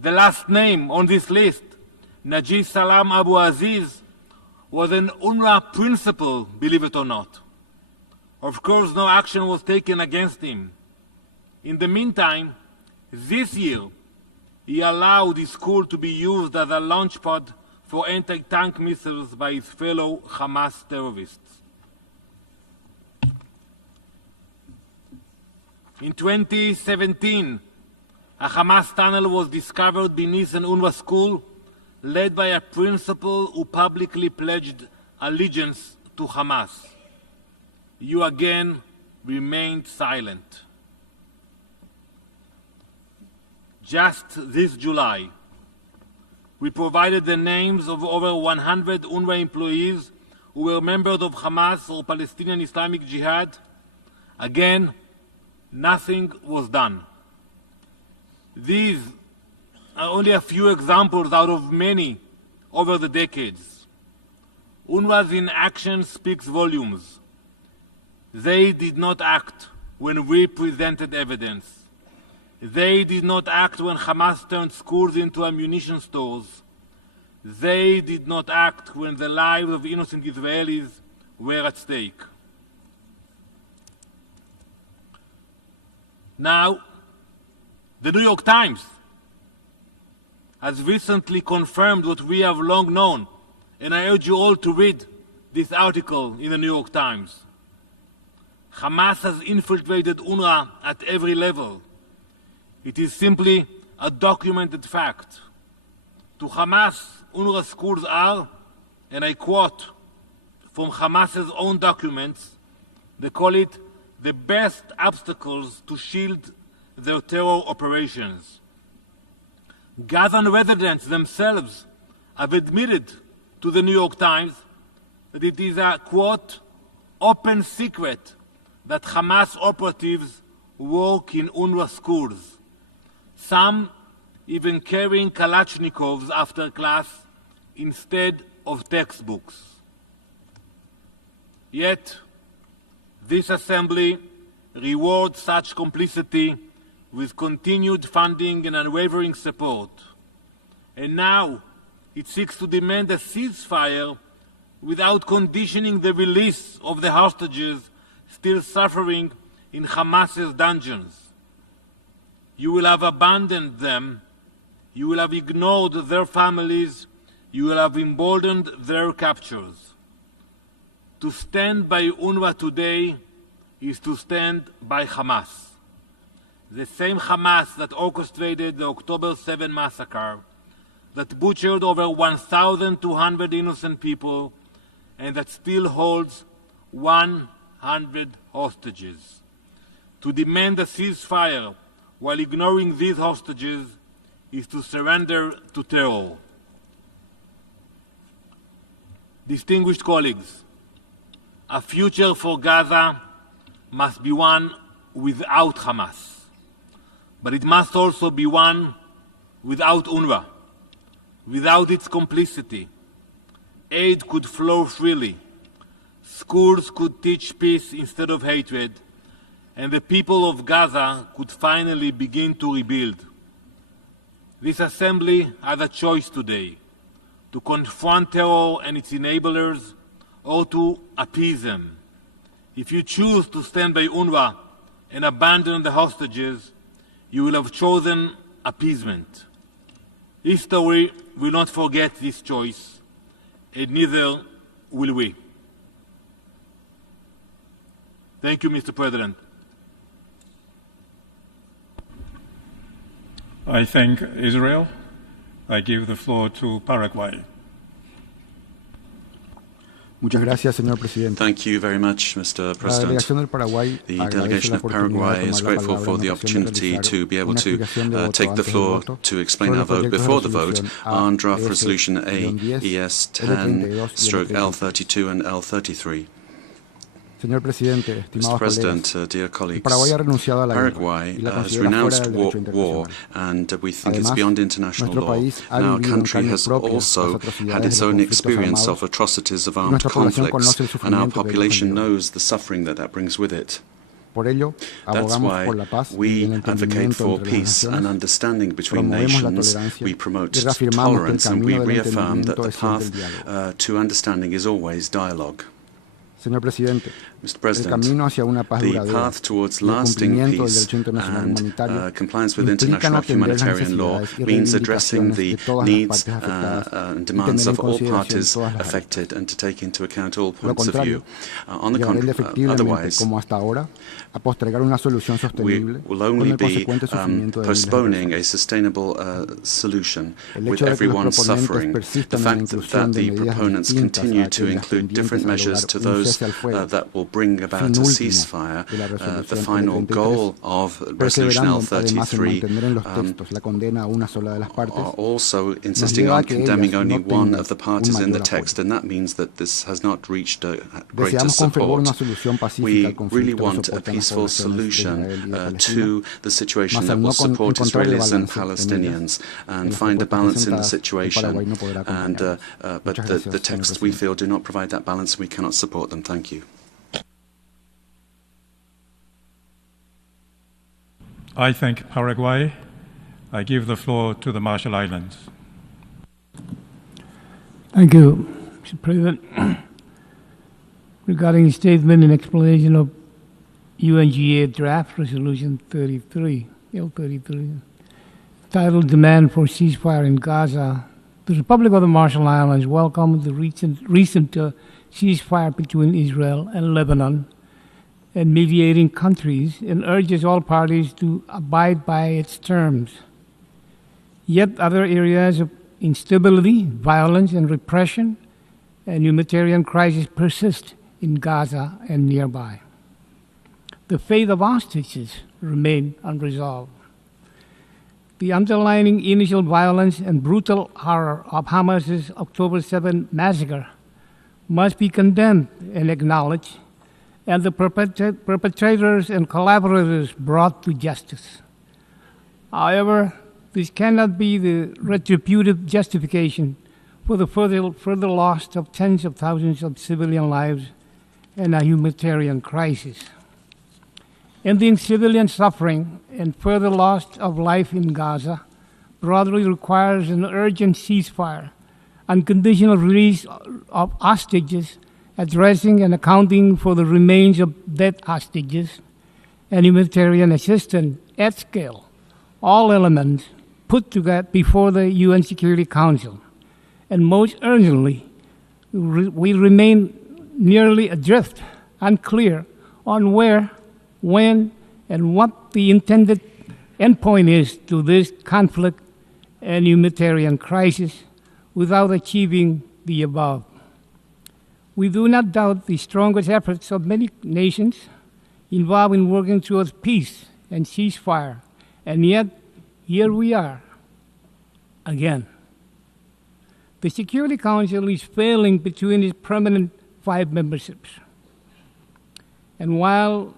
the last name on this list, Naji Salam Abu Aziz, was an UNRWA principal, believe it or not. Of course, no action was taken against him. In the meantime, this year, he allowed his school to be used as a launchpad for anti-tank missiles by his fellow Hamas terrorists. In 2017, a Hamas tunnel was discovered beneath an UNRWA school led by a principal who publicly pledged allegiance to Hamas. You again remained silent. Just this July, we provided the names of over 100 UNRWA employees who were members of Hamas or Palestinian Islamic Jihad. Again, nothing was done. These are only a few examples out of many over the decades. UNRWA's inaction speaks volumes. They did not act when we presented evidence. They did not act when Hamas turned schools into ammunition stores. They did not act when the lives of innocent Israelis were at stake. Now, the New York Times has recently confirmed what we have long known, and I urge you all to read this article in the New York Times. Hamas has infiltrated UNRWA at every level. It is simply a documented fact. To Hamas, UNRWA schools are, and I quote from Hamas's own documents, they call it the best obstacles to shield their terror operations. Gazan residents themselves have admitted to the New York Times that it is a, quote, open secret that Hamas operatives work in UNRWA schools. Some even carrying Kalashnikovs after class instead of textbooks. Yet, this Assembly rewards such complicity with continued funding and unwavering support. And now it seeks to demand a ceasefire without conditioning the release of the hostages still suffering in Hamas's dungeons. You will have abandoned them, you will have ignored their families, you will have emboldened their captures. To stand by UNRWA today is to stand by Hamas. The same Hamas that orchestrated the October 7 massacre, that butchered over 1,200 innocent people, and that still holds 100 hostages. To demand a ceasefire while ignoring these hostages is to surrender to terror. Distinguished colleagues, a future for Gaza must be one without Hamas, but it must also be one without UNRWA. Without its complicity, aid could flow freely, schools could teach peace instead of hatred, and the people of Gaza could finally begin to rebuild. This Assembly has a choice today: to confront terror and its enablers, or to appease them. If you choose to stand by UNRWA and abandon the hostages, you will have chosen appeasement. History will not forget this choice, and neither will we. Thank you, Mr. President. I thank Israel. I give the floor to Paraguay. Muchas gracias, señor presidente. Thank you very much, Mr. President. The delegation of Paraguay is grateful for the opportunity to be able to take the floor to explain our vote before the vote on draft resolution AES 10/L32 and L33. Mr. President, dear colleagues, Paraguay has renounced war, and we think it's beyond international law. And our country has also had its own experience of atrocities of armed conflicts, and our population knows the suffering that brings with it. That's why we advocate for peace and understanding between nations. We promote tolerance, and we reaffirm that the path to understanding is always dialogue. Mr. President, the path towards lasting peace and compliance with international humanitarian law means addressing the needs and demands of all parties affected and to take into account all points of view. On the contrary, otherwise, we will only be postponing a sustainable solution with everyone suffering. The fact that the proponents continue to include different measures to those that will bring about a ceasefire, the final goal of Resolution L33, are also insisting on condemning only one of the parties in the text, and that means that this has not reached greater support. We really want a peaceful solution to the situation that will support Israelis and Palestinians and find a balance in the situation. But the texts, we feel, do not provide that balance, and we cannot support them. Thank you. I thank Paraguay. I give the floor to the Marshall Islands. Thank you, Mr. President. Regarding a statement and explanation of UNGA draft resolution L33, titled Demand for Ceasefire in Gaza, the Republic of the Marshall Islands welcomed the recent ceasefire between Israel and Lebanon and mediating countries, and urges all parties to abide by its terms. Yet other areas of instability, violence, and repression and humanitarian crisis persist in Gaza and nearby. The fate of hostages remain unresolved. The underlying initial violence and brutal horror of Hamas's October 7 massacre must be condemned and acknowledged, and the perpetrators and collaborators brought to justice. However, this cannot be the retributive justification for for the further loss of tens of thousands of civilian lives and a humanitarian crisis. Ending civilian suffering and further loss of life in Gaza broadly requires an urgent ceasefire, unconditional release of hostages, addressing and accounting for the remains of dead hostages, and humanitarian assistance at scale, all elements put together before the UN Security Council. And most urgently, we remain nearly adrift, unclear on where, when, and what the intended endpoint is to this conflict and humanitarian crisis without achieving the above. We do not doubt the strongest efforts of many nations involved in working towards peace and ceasefire, and yet here we are again. The Security Council is failing between its permanent 5 memberships. And while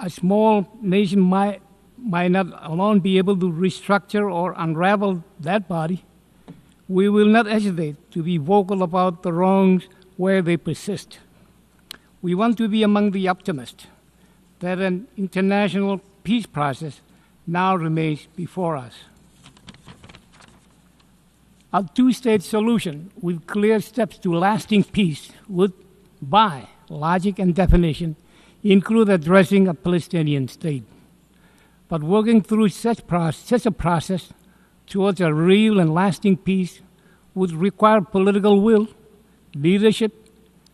a small nation might not alone be able to restructure or unravel that body, we will not hesitate to be vocal about the wrongs where they persist. We want to be among the optimists that an international peace process now remains before us. A two-state solution with clear steps to lasting peace would, by logic and definition, include addressing a Palestinian state. But working through such a process towards a real and lasting peace would require political will, leadership,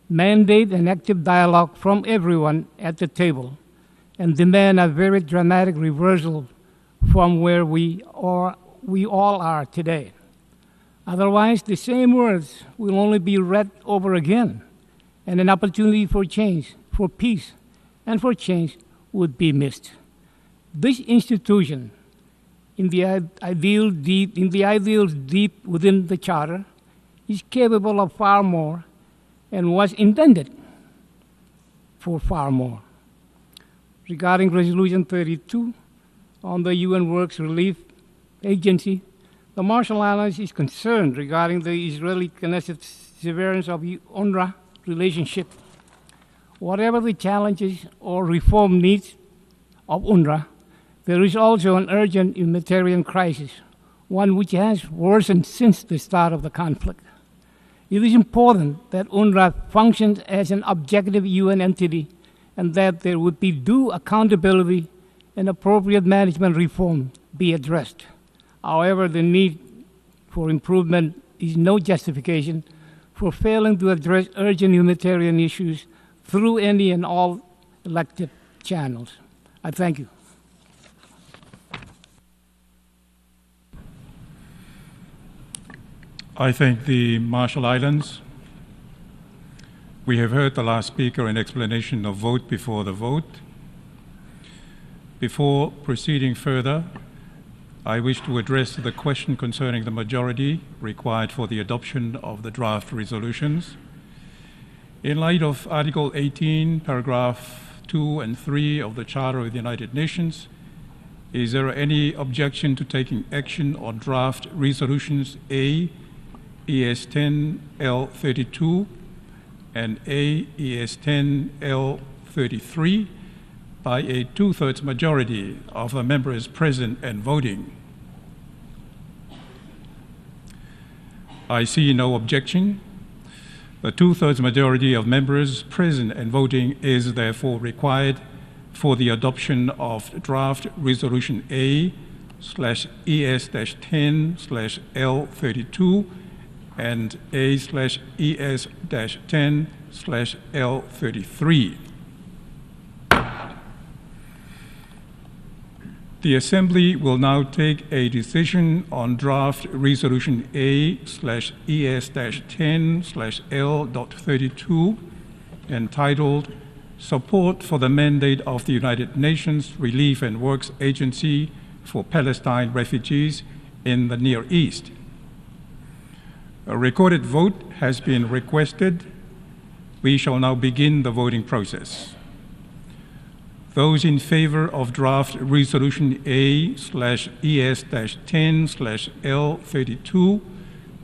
mandate, and active dialogue from everyone at the table, and demand a very dramatic reversal from where we all are today. Otherwise, the same words will only be read over again, and an opportunity for change, for peace, and for change would be missed. This institution, in the ideals deep within the Charter, is capable of far more and was intended for far more. Regarding Resolution 32 on the UN Works Relief Agency, the Marshall Islands is concerned regarding the Israeli-Knesset severance of UNRWA relationship. Whatever the challenges or reform needs of UNRWA, there is also an urgent humanitarian crisis, one which has worsened since the start of the conflict. It is important that UNRWA functions as an objective UN entity and that there would be due accountability and appropriate management reform be addressed. However, the need for improvement is no justification for failing to address urgent humanitarian issues through any and all elected channels. I thank you. I thank the Marshall Islands. We have heard the last speaker in explanation of vote before the vote. Before proceeding further, I wish to address the question concerning the majority required for the adoption of the draft resolutions. In light of Article 18, paragraph 2 and 3 of the Charter of the United Nations, is there any objection to taking action on draft resolutions A, ES 10 L32 and A, ES 10 L33 by a 2/3 majority of the members present and voting? I see no objection. The 2/3 majority of members present and voting is therefore required for the adoption of draft resolution A/ES-10/L32 and A/ES-10/L33. The Assembly will now take a decision on draft resolution A/ES-10/L.32 entitled Support for the Mandate of the United Nations Relief and Works Agency for Palestine Refugees in the Near East. A recorded vote has been requested. We shall now begin the voting process. Those in favor of draft resolution A/ES-10/L32,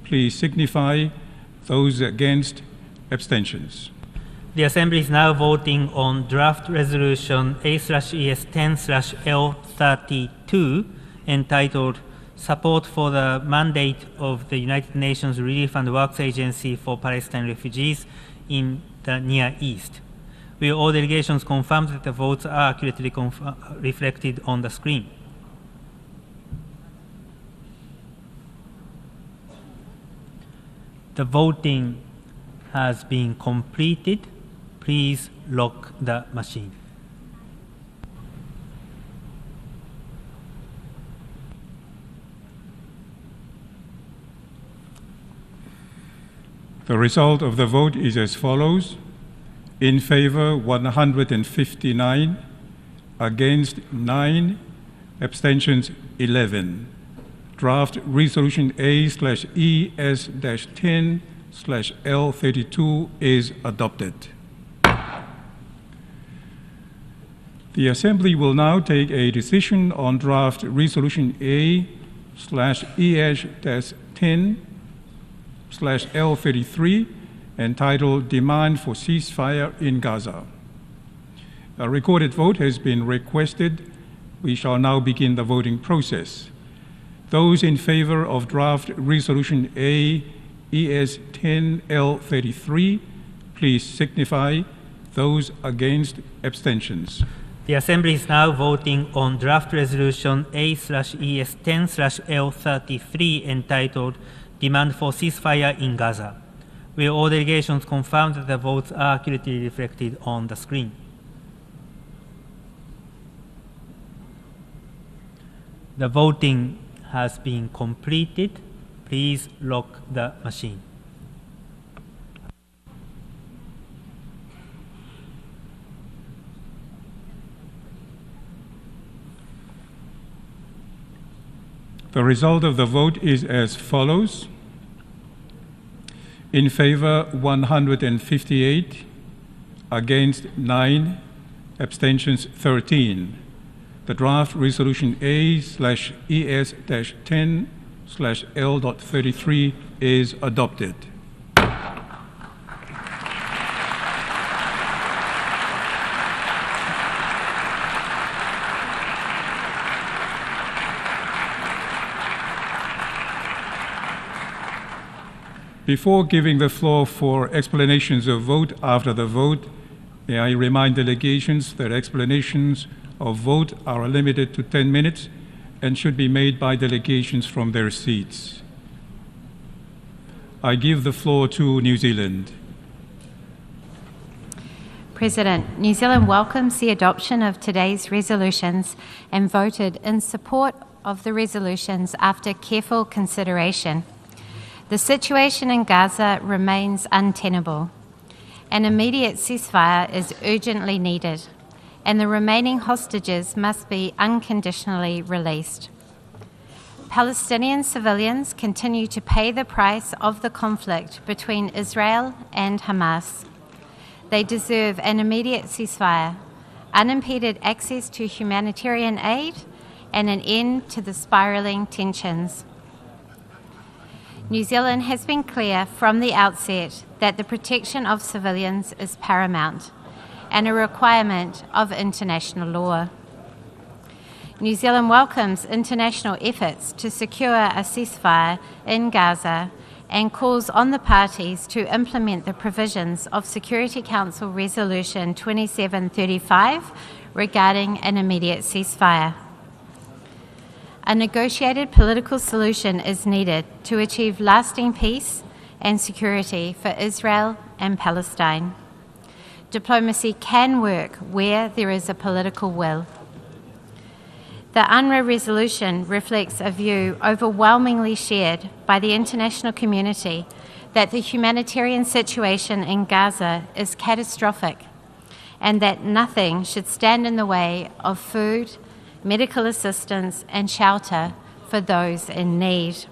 please signify. Those against, abstentions. The Assembly is now voting on draft resolution A/ES10/L32 entitled Support for the Mandate of the United Nations Relief and Works Agency for Palestine Refugees in the Near East. Will all delegations confirm that the votes are accurately reflected on the screen? The voting has been completed. Please lock the machine. The result of the vote is as follows. In favor, 159, against 9, abstentions 11. Draft Resolution A/ES-10/L32 is adopted. The Assembly will now take a decision on Draft Resolution A/ES-10/L33 entitled Demand for Ceasefire in Gaza. A recorded vote has been requested. We shall now begin the voting process. Those in favor of Draft Resolution A/ES-10/L33, please signify. Those against, abstentions. The Assembly is now voting on Draft Resolution A/ES-10/L33 entitled Demand for Ceasefire in Gaza. Will all delegations confirm that the votes are accurately reflected on the screen? The voting has been completed. Please lock the machine. The result of the vote is as follows. In favor, 158, against 9, abstentions 13. The draft resolution A/ES-10/L33 is adopted. Before giving the floor for explanations of vote after the vote, may I remind delegations that explanations of vote are limited to 10 minutes and should be made by delegations from their seats. I give the floor to New Zealand. President, New Zealand welcomes the adoption of today's resolutions and voted in support of the resolutions after careful consideration. The situation in Gaza remains untenable. An immediate ceasefire is urgently needed, and the remaining hostages must be unconditionally released. Palestinian civilians continue to pay the price of the conflict between Israel and Hamas. They deserve an immediate ceasefire, unimpeded access to humanitarian aid, and an end to the spiralling tensions. New Zealand has been clear from the outset that the protection of civilians is paramount and a requirement of international law. New Zealand welcomes international efforts to secure a ceasefire in Gaza and calls on the parties to implement the provisions of Security Council Resolution 2735 regarding an immediate ceasefire. A negotiated political solution is needed to achieve lasting peace and security for Israel and Palestine. Diplomacy can work where there is a political will. The UNRWA resolution reflects a view overwhelmingly shared by the international community that the humanitarian situation in Gaza is catastrophic and that nothing should stand in the way of food, medical assistance and shelter for those in need.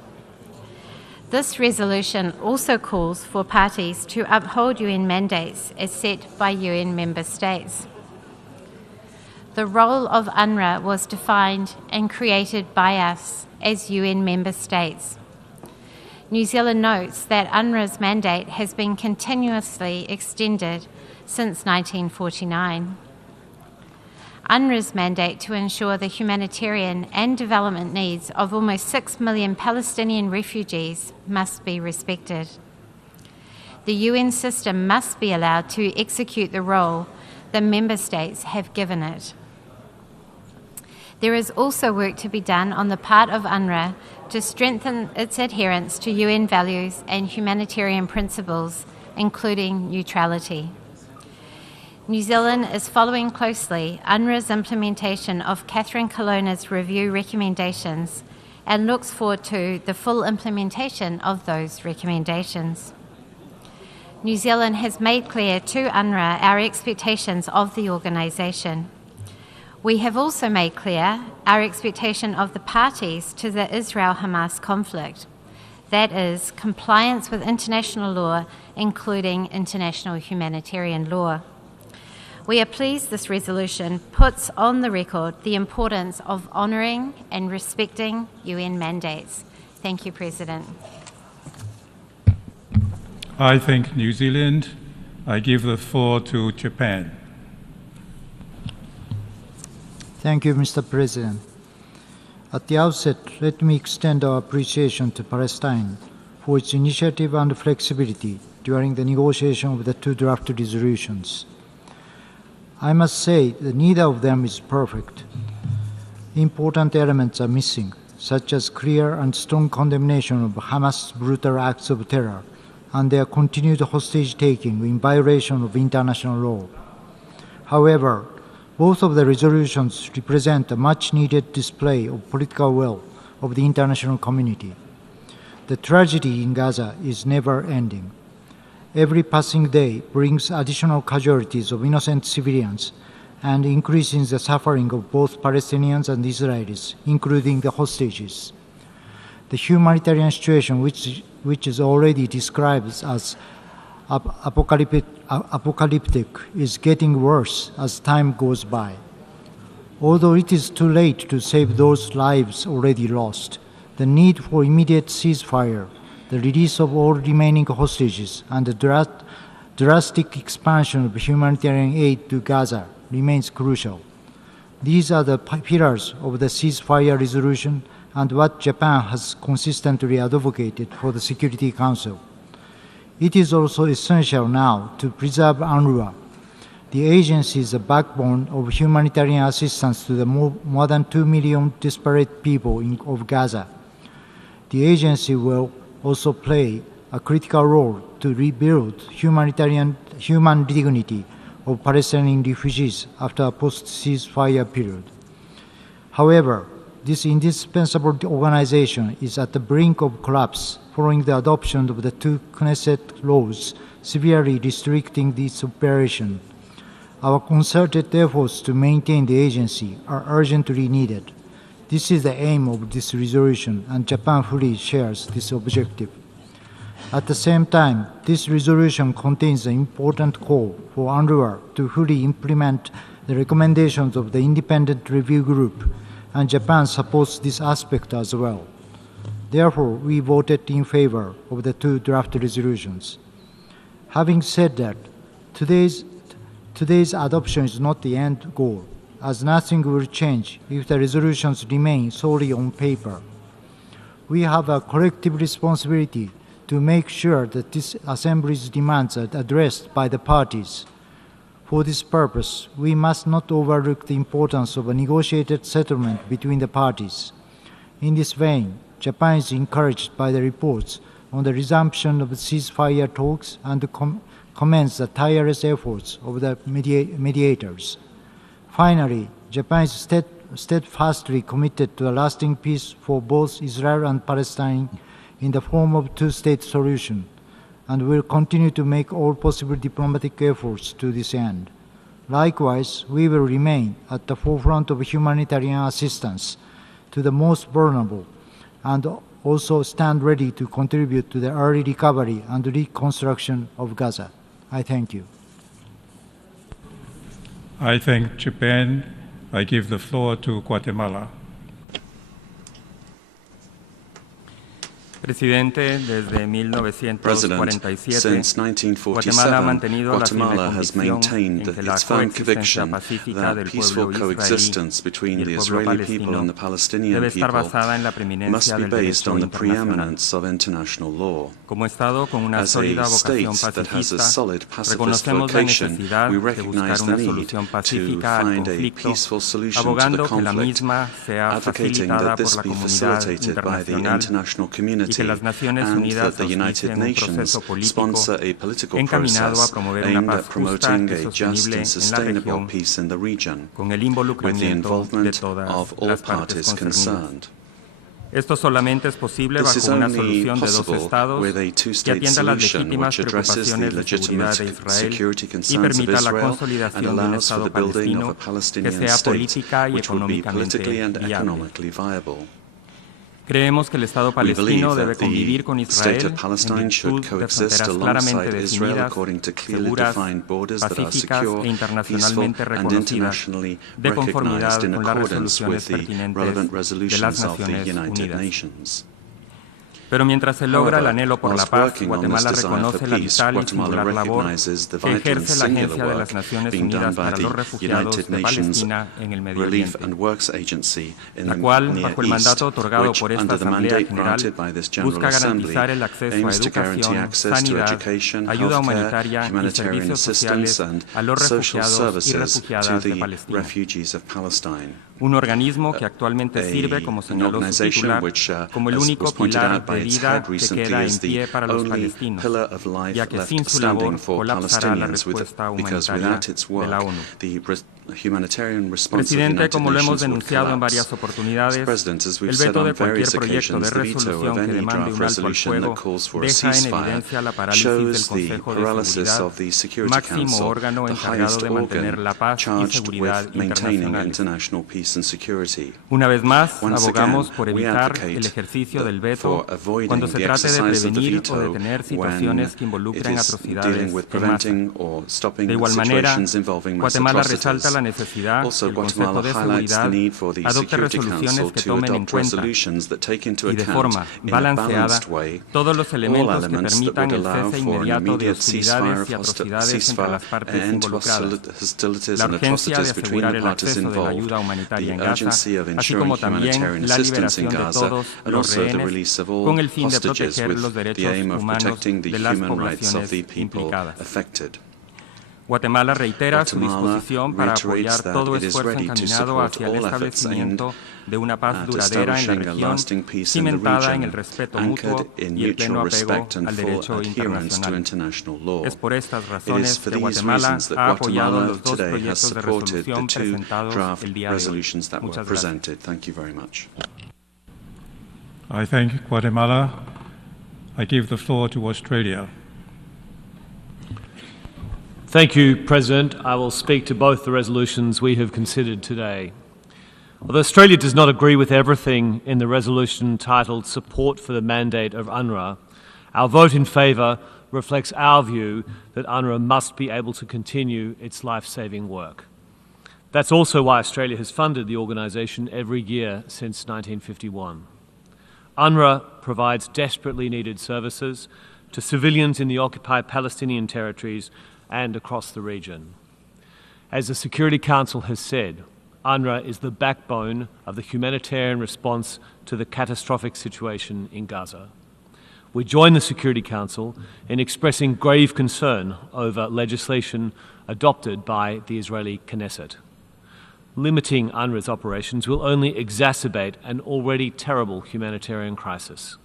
This resolution also calls for parties to uphold UN mandates as set by UN member states. The role of UNRWA was defined and created by us as UN member states. New Zealand notes that UNRWA's mandate has been continuously extended since 1949. UNRWA's mandate to ensure the humanitarian and development needs of almost 6 million Palestinian refugees must be respected. The UN system must be allowed to execute the role the member states have given it. There is also work to be done on the part of UNRWA to strengthen its adherence to UN values and humanitarian principles, including neutrality. New Zealand is following closely UNRWA's implementation of Catherine Colonna's review recommendations and looks forward to the full implementation of those recommendations. New Zealand has made clear to UNRWA our expectations of the organisation. We have also made clear our expectation of the parties to the Israel-Hamas conflict, that is, compliance with international law, including international humanitarian law. We are pleased this resolution puts on the record the importance of honouring and respecting UN mandates. Thank you, President. I thank New Zealand. I give the floor to Japan. Thank you, Mr. President. At the outset, let me extend our appreciation to Palestine for its initiative and flexibility during the negotiation of the two draft resolutions. I must say that neither of them is perfect. Important elements are missing, such as clear and strong condemnation of Hamas' brutal acts of terror and their continued hostage-taking in violation of international law. However, both of the resolutions represent a much-needed display of political will of the international community. The tragedy in Gaza is never-ending. Every passing day brings additional casualties of innocent civilians and increases the suffering of both Palestinians and Israelis, including the hostages. The humanitarian situation, which is already described as apocalyptic, is getting worse as time goes by. Although it is too late to save those lives already lost, the need for immediate ceasefire, the release of all remaining hostages, and the drastic expansion of humanitarian aid to Gaza remains crucial. These are the pillars of the ceasefire resolution and what Japan has consistently advocated for the Security Council. It is also essential now to preserve UNRWA. The agency is the backbone of humanitarian assistance to the more than 2 million disparate people of Gaza. The agency will also play a critical role to rebuild human dignity of Palestinian refugees after a post-ceasefire period. However, this indispensable organization is at the brink of collapse following the adoption of the two Knesset laws severely restricting its operation. Our concerted efforts to maintain the agency are urgently needed. This is the aim of this resolution, and Japan fully shares this objective. At the same time, this resolution contains an important call for UNRWA to fully implement the recommendations of the independent review group, and Japan supports this aspect as well. Therefore, we voted in favor of the two draft resolutions. Having said that, today's adoption is not the end goal, as nothing will change if the resolutions remain solely on paper. We have a collective responsibility to make sure that this Assembly's demands are addressed by the parties. For this purpose, we must not overlook the importance of a negotiated settlement between the parties. In this vein, Japan is encouraged by the reports on the resumption of ceasefire talks and commends the tireless efforts of the mediators. Finally, Japan is steadfastly committed to a lasting peace for both Israel and Palestine in the form of a two-state solution, and will continue to make all possible diplomatic efforts to this end. Likewise, we will remain at the forefront of humanitarian assistance to the most vulnerable, and also stand ready to contribute to the early recovery and reconstruction of Gaza. I thank you. I thank Japan. I give the floor to Guatemala. President, since 1947, Guatemala has maintained its firm conviction that peaceful coexistence between the Israeli people and the Palestinian people must be based on the preeminence of international law. As a state that has a solid pacifist vocation, we recognize the need to find a peaceful solution to the conflict, advocating that this be facilitated by the international community and that the United Nations sponsor a political process aimed at promoting a just and sustainable peace in the region, with the involvement of all parties concerned. Esto solamente es posible bajo una solución de dos estados que atienda las legítimas preocupaciones de seguridad de Israel y permita la consolidación de un Estado palestino que sea política y económicamente viable. Creemos que el Estado palestino debe convivir con Israel en virtud de fronteras claramente definidas, seguras, pacíficas e internacionalmente reconocidas, de conformidad con las resoluciones pertinentes de las Naciones Unidas. Pero mientras se logra el anhelo por la paz, Guatemala reconoce la vital y singular labor que ejerce la Agencia de las Naciones Unidas para los Refugiados de Palestina en el Medio Oriente, la cual, bajo el mandato otorgado por esta Asamblea General, busca garantizar el acceso a educación, sanidad, ayuda humanitaria y servicios sociales a los refugiados y refugiadas de Palestina. Un organismo que actualmente sirve, como señaló su titular, como el único pilar de vida que queda en pie para los palestinos, ya que sin su labor colapsará la respuesta humanitaria de la ONU. Presidente, como lo hemos denunciado en varias oportunidades, el veto de cualquier proyecto de resolución que demande un alto al fuego deja en evidencia la parálisis del Consejo de Seguridad, máximo órgano encargado de mantener la paz y seguridad internacionales. Una vez más, abogamos por evitar el ejercicio del veto cuando se trate de prevenir o detener situaciones que involucren atrocidades en masa. De igual manera, Guatemala resalta la necesidad que el Consejo de Seguridad adopte resoluciones que tomen en cuenta y de forma balanceada todos los elementos que permitan el cese inmediato de hostilidades y atrocidades entre las partes involucradas, la urgencia de asegurar el acceso de la ayuda humanitaria en Gaza, así como también la liberación de todos los rehenes con el fin de proteger los derechos humanos de las poblaciones implicadas. Guatemala reitera su disposición para apoyar todo esfuerzo encaminado hacia el establecimiento de una paz duradera en la región, cimentada en el respeto mutuo y el pleno apego al derecho internacional. Es por estas razones que Guatemala ha apoyado los dos proyectos de resolución presentados el día de hoy. Muchas gracias. I thank Guatemala. I give the floor to Australia. Thank you, President. I will speak to both the resolutions we have considered today. Although Australia does not agree with everything in the resolution titled Support for the Mandate of UNRWA, our vote in favour reflects our view that UNRWA must be able to continue its life-saving work. That's also why Australia has funded the organisation every year since 1951. UNRWA provides desperately needed services to civilians in the occupied Palestinian territories and across the region. As the Security Council has said, UNRWA is the backbone of the humanitarian response to the catastrophic situation in Gaza. We join the Security Council in expressing grave concern over legislation adopted by the Israeli Knesset. Limiting UNRWA's operations will only exacerbate an already terrible humanitarian crisis.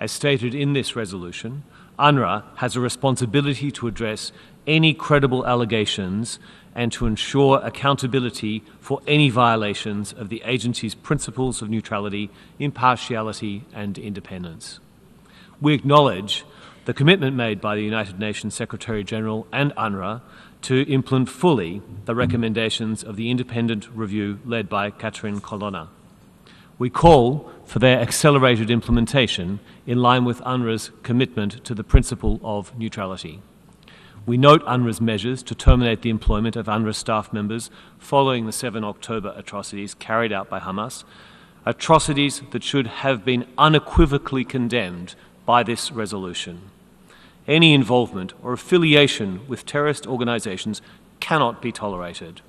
As stated in this resolution, UNRWA has a responsibility to address any credible allegations and to ensure accountability for any violations of the agency's principles of neutrality, impartiality and independence. We acknowledge the commitment made by the United Nations Secretary-General and UNRWA to implement fully the recommendations of the independent review led by Catherine Colonna. We call for their accelerated implementation in line with UNRWA's commitment to the principle of neutrality. We note UNRWA's measures to terminate the employment of UNRWA staff members following the 7 October atrocities carried out by Hamas atrocities that should have been unequivocally condemned by this resolution. Any involvement or affiliation with terrorist organisations cannot be tolerated.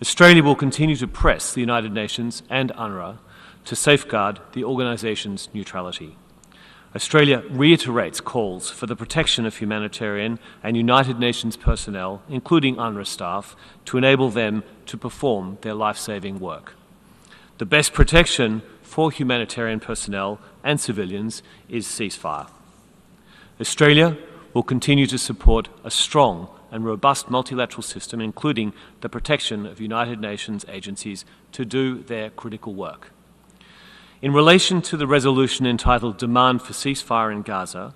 Australia will continue to press the United Nations and UNRWA to safeguard the organisation's neutrality. Australia reiterates calls for the protection of humanitarian and United Nations personnel, including UNRWA staff, to enable them to perform their life-saving work. The best protection for humanitarian personnel and civilians is ceasefire. Australia will continue to support a strong and robust multilateral system, including the protection of United Nations agencies to do their critical work. In relation to the resolution entitled Demand for Ceasefire in Gaza,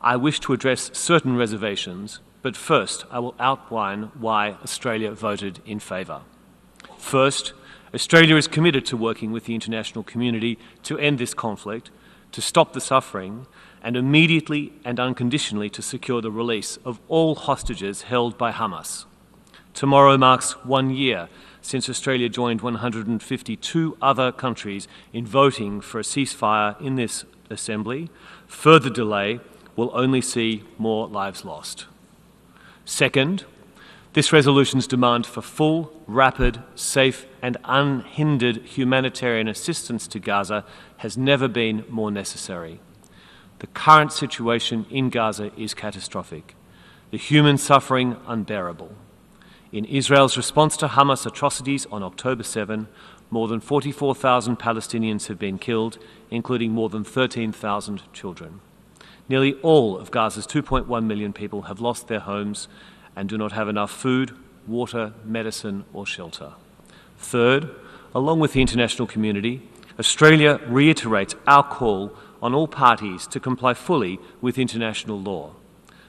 I wish to address certain reservations, but first I will outline why Australia voted in favour. First, Australia is committed to working with the international community to end this conflict, to stop the suffering, and immediately and unconditionally to secure the release of all hostages held by Hamas. Tomorrow marks 1 year since Australia joined 152 other countries in voting for a ceasefire in this Assembly. Further delay will only see more lives lost. Second, this resolution's demand for full, rapid, safe and unhindered humanitarian assistance to Gaza has never been more necessary. The current situation in Gaza is catastrophic, the human suffering unbearable. In Israel's response to Hamas atrocities on October 7, more than 44,000 Palestinians have been killed, including more than 13,000 children. Nearly all of Gaza's 2.1 million people have lost their homes and do not have enough food, water, medicine or shelter. Third, along with the international community, Australia reiterates our call on all parties to comply fully with international law.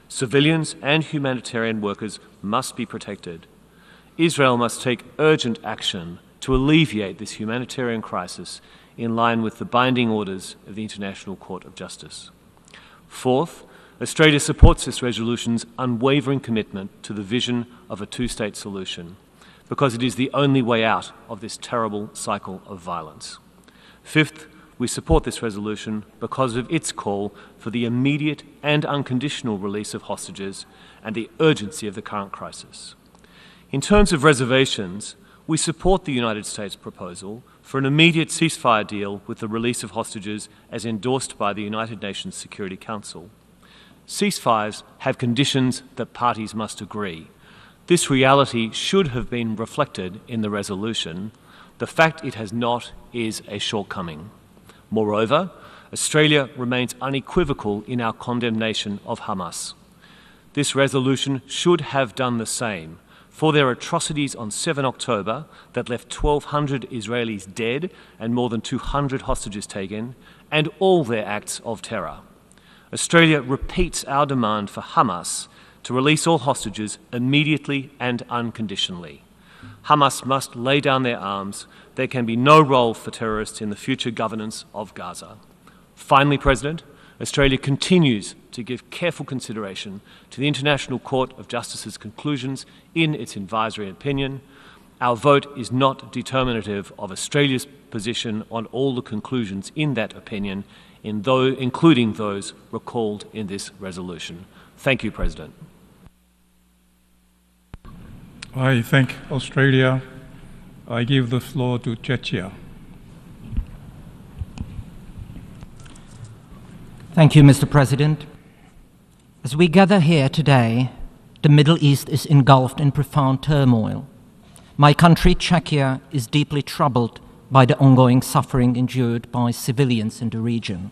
Civilians and humanitarian workers must be protected. Israel must take urgent action to alleviate this humanitarian crisis in line with the binding orders of the International Court of Justice. Fourth, Australia supports this resolution's unwavering commitment to the vision of a two-state solution because it is the only way out of this terrible cycle of violence. Fifth, we support this resolution because of its call for the immediate and unconditional release of hostages and the urgency of the current crisis. In terms of reservations, we support the United States proposal for an immediate ceasefire deal with the release of hostages as endorsed by the United Nations Security Council. Ceasefires have conditions that parties must agree. This reality should have been reflected in the resolution. The fact it has not is a shortcoming. Moreover, Australia remains unequivocal in our condemnation of Hamas. This resolution should have done the same for their atrocities on 7 October that left 1,200 Israelis dead and more than 200 hostages taken, and all their acts of terror. Australia repeats our demand for Hamas to release all hostages immediately and unconditionally. Hamas must lay down their arms. There can be no role for terrorists in the future governance of Gaza. Finally, President, Australia continues to give careful consideration to the International Court of Justice's conclusions in its advisory opinion. Our vote is not determinative of Australia's position on all the conclusions in that opinion, including those recalled in this resolution. Thank you, President. I thank Australia. I give the floor to Czechia. Thank you, Mr. President. As we gather here today, the Middle East is engulfed in profound turmoil. My country, Czechia, is deeply troubled by the ongoing suffering endured by civilians in the region.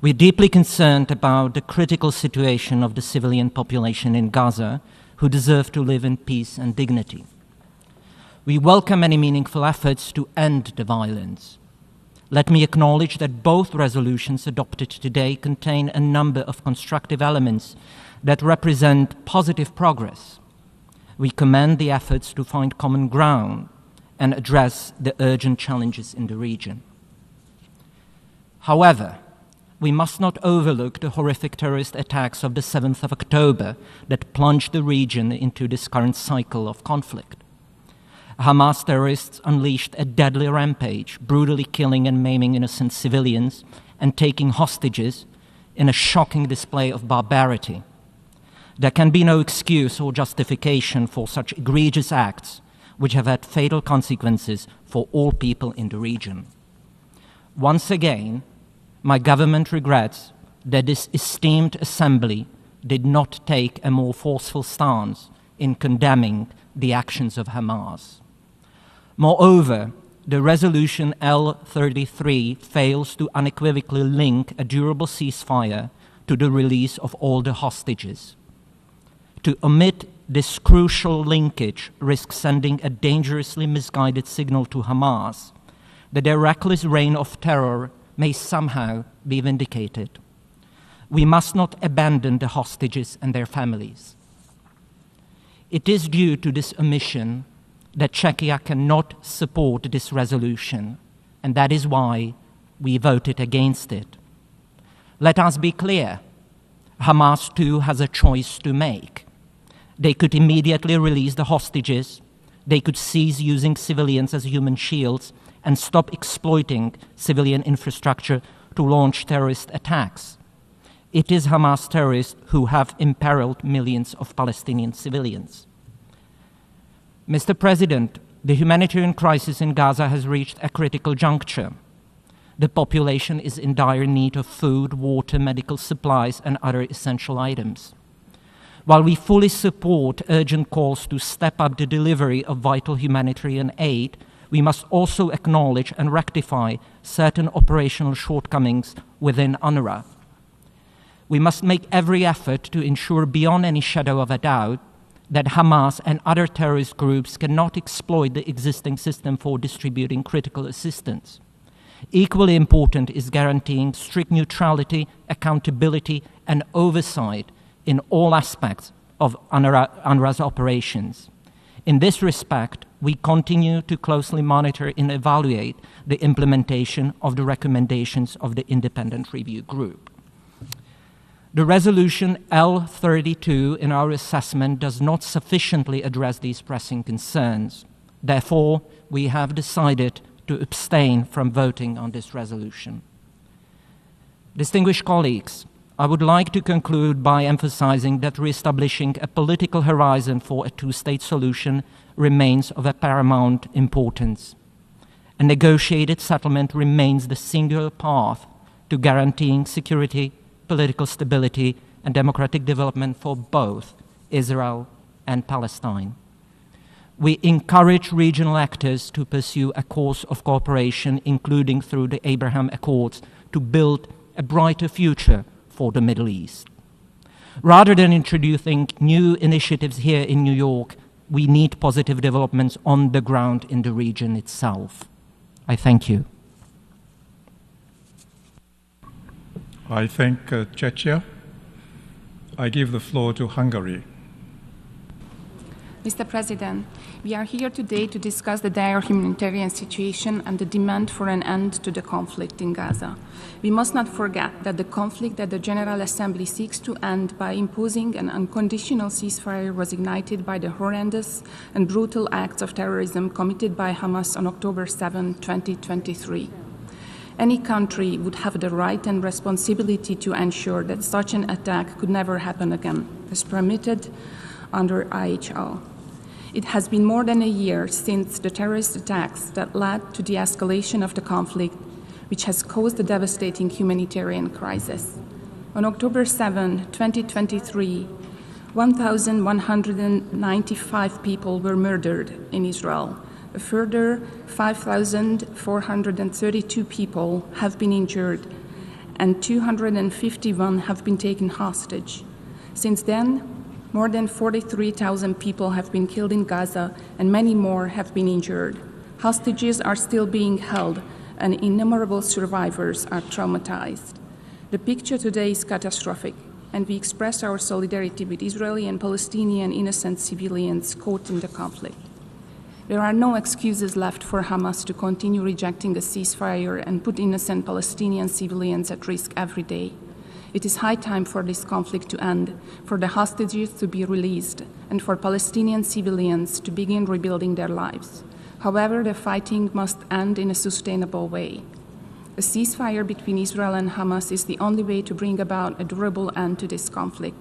We are deeply concerned about the critical situation of the civilian population in Gaza, who deserve to live in peace and dignity. We welcome any meaningful efforts to end the violence. Let me acknowledge that both resolutions adopted today contain a number of constructive elements that represent positive progress. We commend the efforts to find common ground and address the urgent challenges in the region. However, we must not overlook the horrific terrorist attacks of the 7th of October that plunged the region into this current cycle of conflict. Hamas terrorists unleashed a deadly rampage, brutally killing and maiming innocent civilians and taking hostages in a shocking display of barbarity. There can be no excuse or justification for such egregious acts, which have had fatal consequences for all people in the region. Once again, my government regrets that this esteemed assembly did not take a more forceful stance in condemning the actions of Hamas. Moreover, the resolution L33 fails to unequivocally link a durable ceasefire to the release of all the hostages. To omit this crucial linkage risks sending a dangerously misguided signal to Hamas that their reckless reign of terror may somehow be vindicated. We must not abandon the hostages and their families. It is due to this omission that Czechia cannot support this resolution, and that is why we voted against it. Let us be clear. Hamas too has a choice to make. They could immediately release the hostages, they could cease using civilians as human shields, and stop exploiting civilian infrastructure to launch terrorist attacks. It is Hamas terrorists who have imperiled millions of Palestinian civilians. Mr. President, the humanitarian crisis in Gaza has reached a critical juncture. The population is in dire need of food, water, medical supplies, and other essential items. While we fully support urgent calls to step up the delivery of vital humanitarian aid, we must also acknowledge and rectify certain operational shortcomings within UNRWA. We must make every effort to ensure beyond any shadow of a doubt that Hamas and other terrorist groups cannot exploit the existing system for distributing critical assistance. Equally important is guaranteeing strict neutrality, accountability, and oversight in all aspects of UNRWA's operations. In this respect, we continue to closely monitor and evaluate the implementation of the recommendations of the Independent Review Group. The resolution L32 in our assessment does not sufficiently address these pressing concerns. Therefore, we have decided to abstain from voting on this resolution. Distinguished colleagues, I would like to conclude by emphasizing that re-establishing a political horizon for a two-state solution remains of a paramount importance. A negotiated settlement remains the singular path to guaranteeing security, political stability, and democratic development for both Israel and Palestine. We encourage regional actors to pursue a course of cooperation, including through the Abraham Accords, to build a brighter future for the Middle East. Rather than introducing new initiatives here in New York, we need positive developments on the ground in the region itself. I thank you. I thank Czechia. I give the floor to Hungary. Mr. President, we are here today to discuss the dire humanitarian situation and the demand for an end to the conflict in Gaza. We must not forget that the conflict that the General Assembly seeks to end by imposing an unconditional ceasefire was ignited by the horrendous and brutal acts of terrorism committed by Hamas on October 7, 2023. Any country would have the right and responsibility to ensure that such an attack could never happen again, as permitted under IHL. It has been more than a year since the terrorist attacks that led to the escalation of the conflict, which has caused a devastating humanitarian crisis. On October 7, 2023, 1,195 people were murdered in Israel. A further 5,432 people have been injured, and 251 have been taken hostage. Since then, more than 43,000 people have been killed in Gaza, and many more have been injured. Hostages are still being held, and innumerable survivors are traumatized. The picture today is catastrophic, and we express our solidarity with Israeli and Palestinian innocent civilians caught in the conflict. There are no excuses left for Hamas to continue rejecting a ceasefire and put innocent Palestinian civilians at risk every day. It is high time for this conflict to end, for the hostages to be released, and for Palestinian civilians to begin rebuilding their lives. However, the fighting must end in a sustainable way. A ceasefire between Israel and Hamas is the only way to bring about a durable end to this conflict.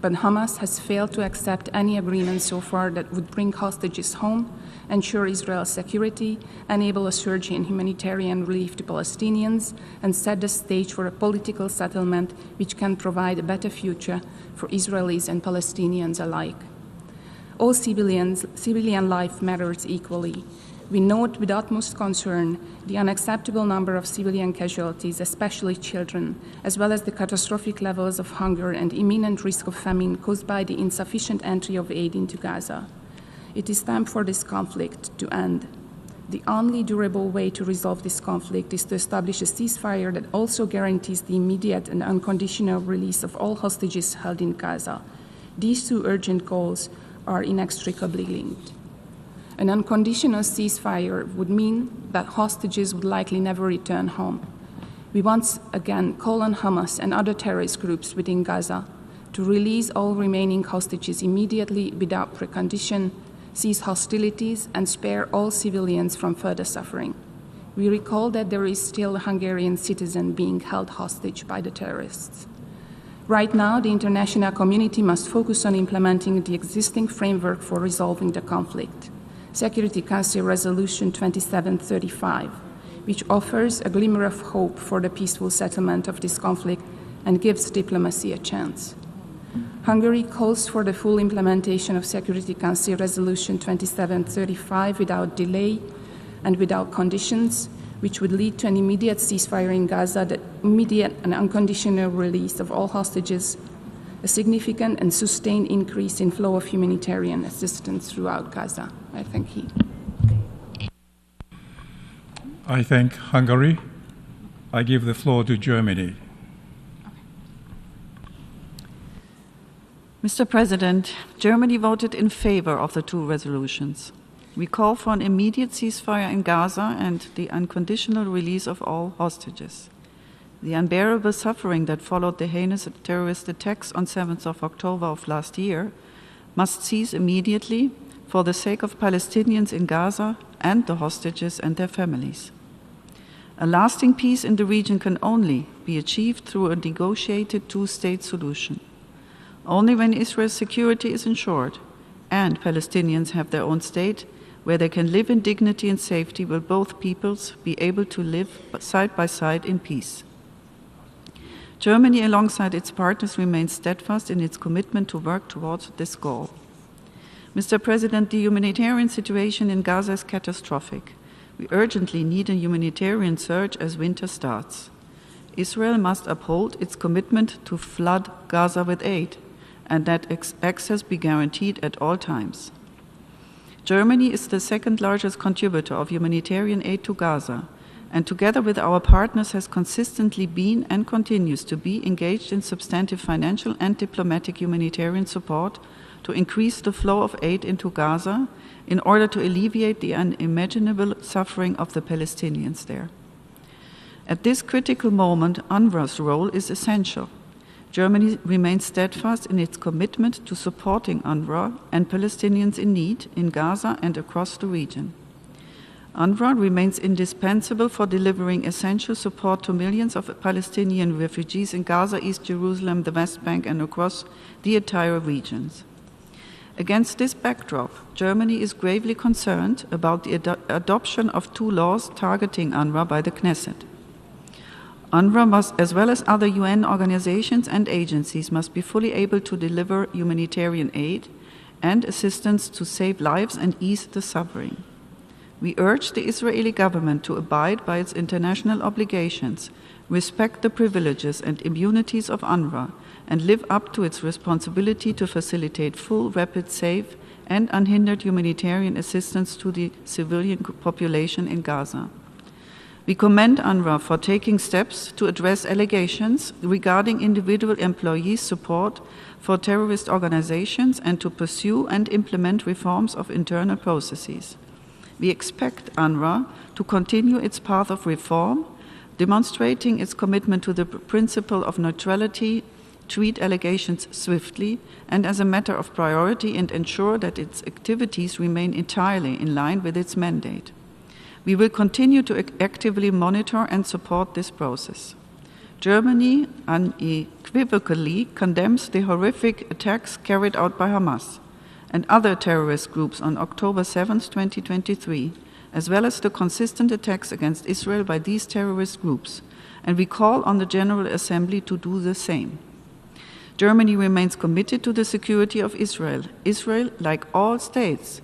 But Hamas has failed to accept any agreement so far that would bring hostages home, ensure Israel's security, enable a surge in humanitarian relief to Palestinians, and set the stage for a political settlement which can provide a better future for Israelis and Palestinians alike. All civilian life matters equally. We note with utmost concern the unacceptable number of civilian casualties, especially children, as well as the catastrophic levels of hunger and imminent risk of famine caused by the insufficient entry of aid into Gaza. It is time for this conflict to end. The only durable way to resolve this conflict is to establish a ceasefire that also guarantees the immediate and unconditional release of all hostages held in Gaza. These two urgent goals are inextricably linked. An unconditional ceasefire would mean that hostages would likely never return home. We once again call on Hamas and other terrorist groups within Gaza to release all remaining hostages immediately without precondition, cease hostilities, and spare all civilians from further suffering. We recall that there is still a Hungarian citizen being held hostage by the terrorists. Right now, the international community must focus on implementing the existing framework for resolving the conflict. Security Council Resolution 2735, which offers a glimmer of hope for the peaceful settlement of this conflict and gives diplomacy a chance. Hungary calls for the full implementation of Security Council Resolution 2735 without delay and without conditions, which would lead to an immediate ceasefire in Gaza, the immediate and unconditional release of all hostages, a significant and sustained increase in flow of humanitarian assistance throughout Gaza. I thank you. I thank Hungary. I give the floor to Germany. Mr. President, Germany voted in favor of the two resolutions. We call for an immediate ceasefire in Gaza and the unconditional release of all hostages. The unbearable suffering that followed the heinous terrorist attacks on 7th of October of last year must cease immediately for the sake of Palestinians in Gaza and the hostages and their families. A lasting peace in the region can only be achieved through a negotiated two-state solution. Only when Israel's security is ensured and Palestinians have their own state where they can live in dignity and safety will both peoples be able to live side by side in peace. Germany, alongside its partners, remains steadfast in its commitment to work towards this goal. Mr. President, the humanitarian situation in Gaza is catastrophic. We urgently need a humanitarian surge as winter starts. Israel must uphold its commitment to flood Gaza with aid, and that access be guaranteed at all times. Germany is the second largest contributor of humanitarian aid to Gaza, and together with our partners has consistently been and continues to be engaged in substantive financial and diplomatic humanitarian support to increase the flow of aid into Gaza in order to alleviate the unimaginable suffering of the Palestinians there. At this critical moment, UNRWA's role is essential. Germany remains steadfast in its commitment to supporting UNRWA and Palestinians in need in Gaza and across the region. UNRWA remains indispensable for delivering essential support to millions of Palestinian refugees in Gaza, East Jerusalem, the West Bank, and across the entire regions. Against this backdrop, Germany is gravely concerned about the adoption of two laws targeting UNRWA by the Knesset. UNRWA must, as well as other UN organizations and agencies, must be fully able to deliver humanitarian aid and assistance to save lives and ease the suffering. We urge the Israeli government to abide by its international obligations, respect the privileges and immunities of UNRWA, and live up to its responsibility to facilitate full, rapid, safe, and unhindered humanitarian assistance to the civilian population in Gaza. We commend UNRWA for taking steps to address allegations regarding individual employees' support for terrorist organizations and to pursue and implement reforms of internal processes. We expect UNRWA to continue its path of reform, demonstrating its commitment to the principle of neutrality treat allegations swiftly and as a matter of priority and ensure that its activities remain entirely in line with its mandate. We will continue to actively monitor and support this process. Germany unequivocally condemns the horrific attacks carried out by Hamas and other terrorist groups on October 7, 2023, as well as the consistent attacks against Israel by these terrorist groups, and we call on the General Assembly to do the same. Germany remains committed to the security of Israel. Israel, like all states,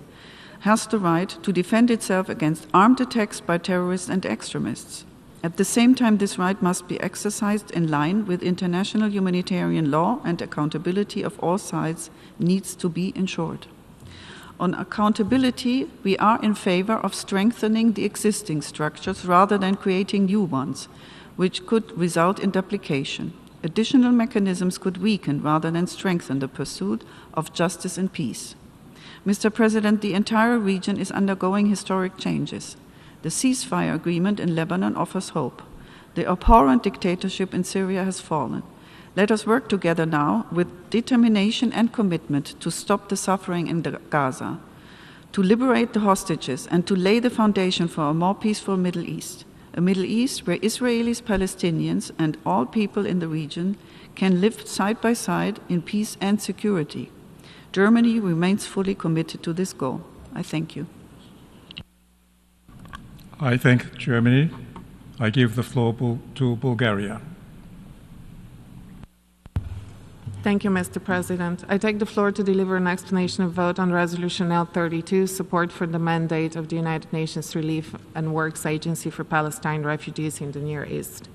has the right to defend itself against armed attacks by terrorists and extremists. At the same time, this right must be exercised in line with international humanitarian law, and accountability of all sides needs to be ensured. On accountability, we are in favor of strengthening the existing structures rather than creating new ones, which could result in duplication. Additional mechanisms could weaken rather than strengthen the pursuit of justice and peace. Mr. President, the entire region is undergoing historic changes. The ceasefire agreement in Lebanon offers hope. The abhorrent dictatorship in Syria has fallen. Let us work together now with determination and commitment to stop the suffering in Gaza, to liberate the hostages, and to lay the foundation for a more peaceful Middle East, a Middle East where Israelis, Palestinians, and all people in the region can live side by side in peace and security. Germany remains fully committed to this goal. I thank you. I thank Germany. I give the floor to Bulgaria. Thank you, Mr. President. I take the floor to deliver an explanation of vote on Resolution L32, support for the mandate of the United Nations Relief and Works Agency for Palestine refugees in the Near East.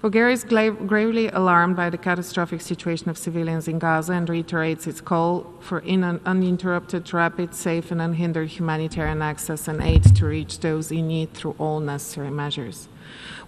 Bulgaria is gravely alarmed by the catastrophic situation of civilians in Gaza and reiterates its call for uninterrupted, rapid, safe, and unhindered humanitarian access and aid to reach those in need through all necessary measures.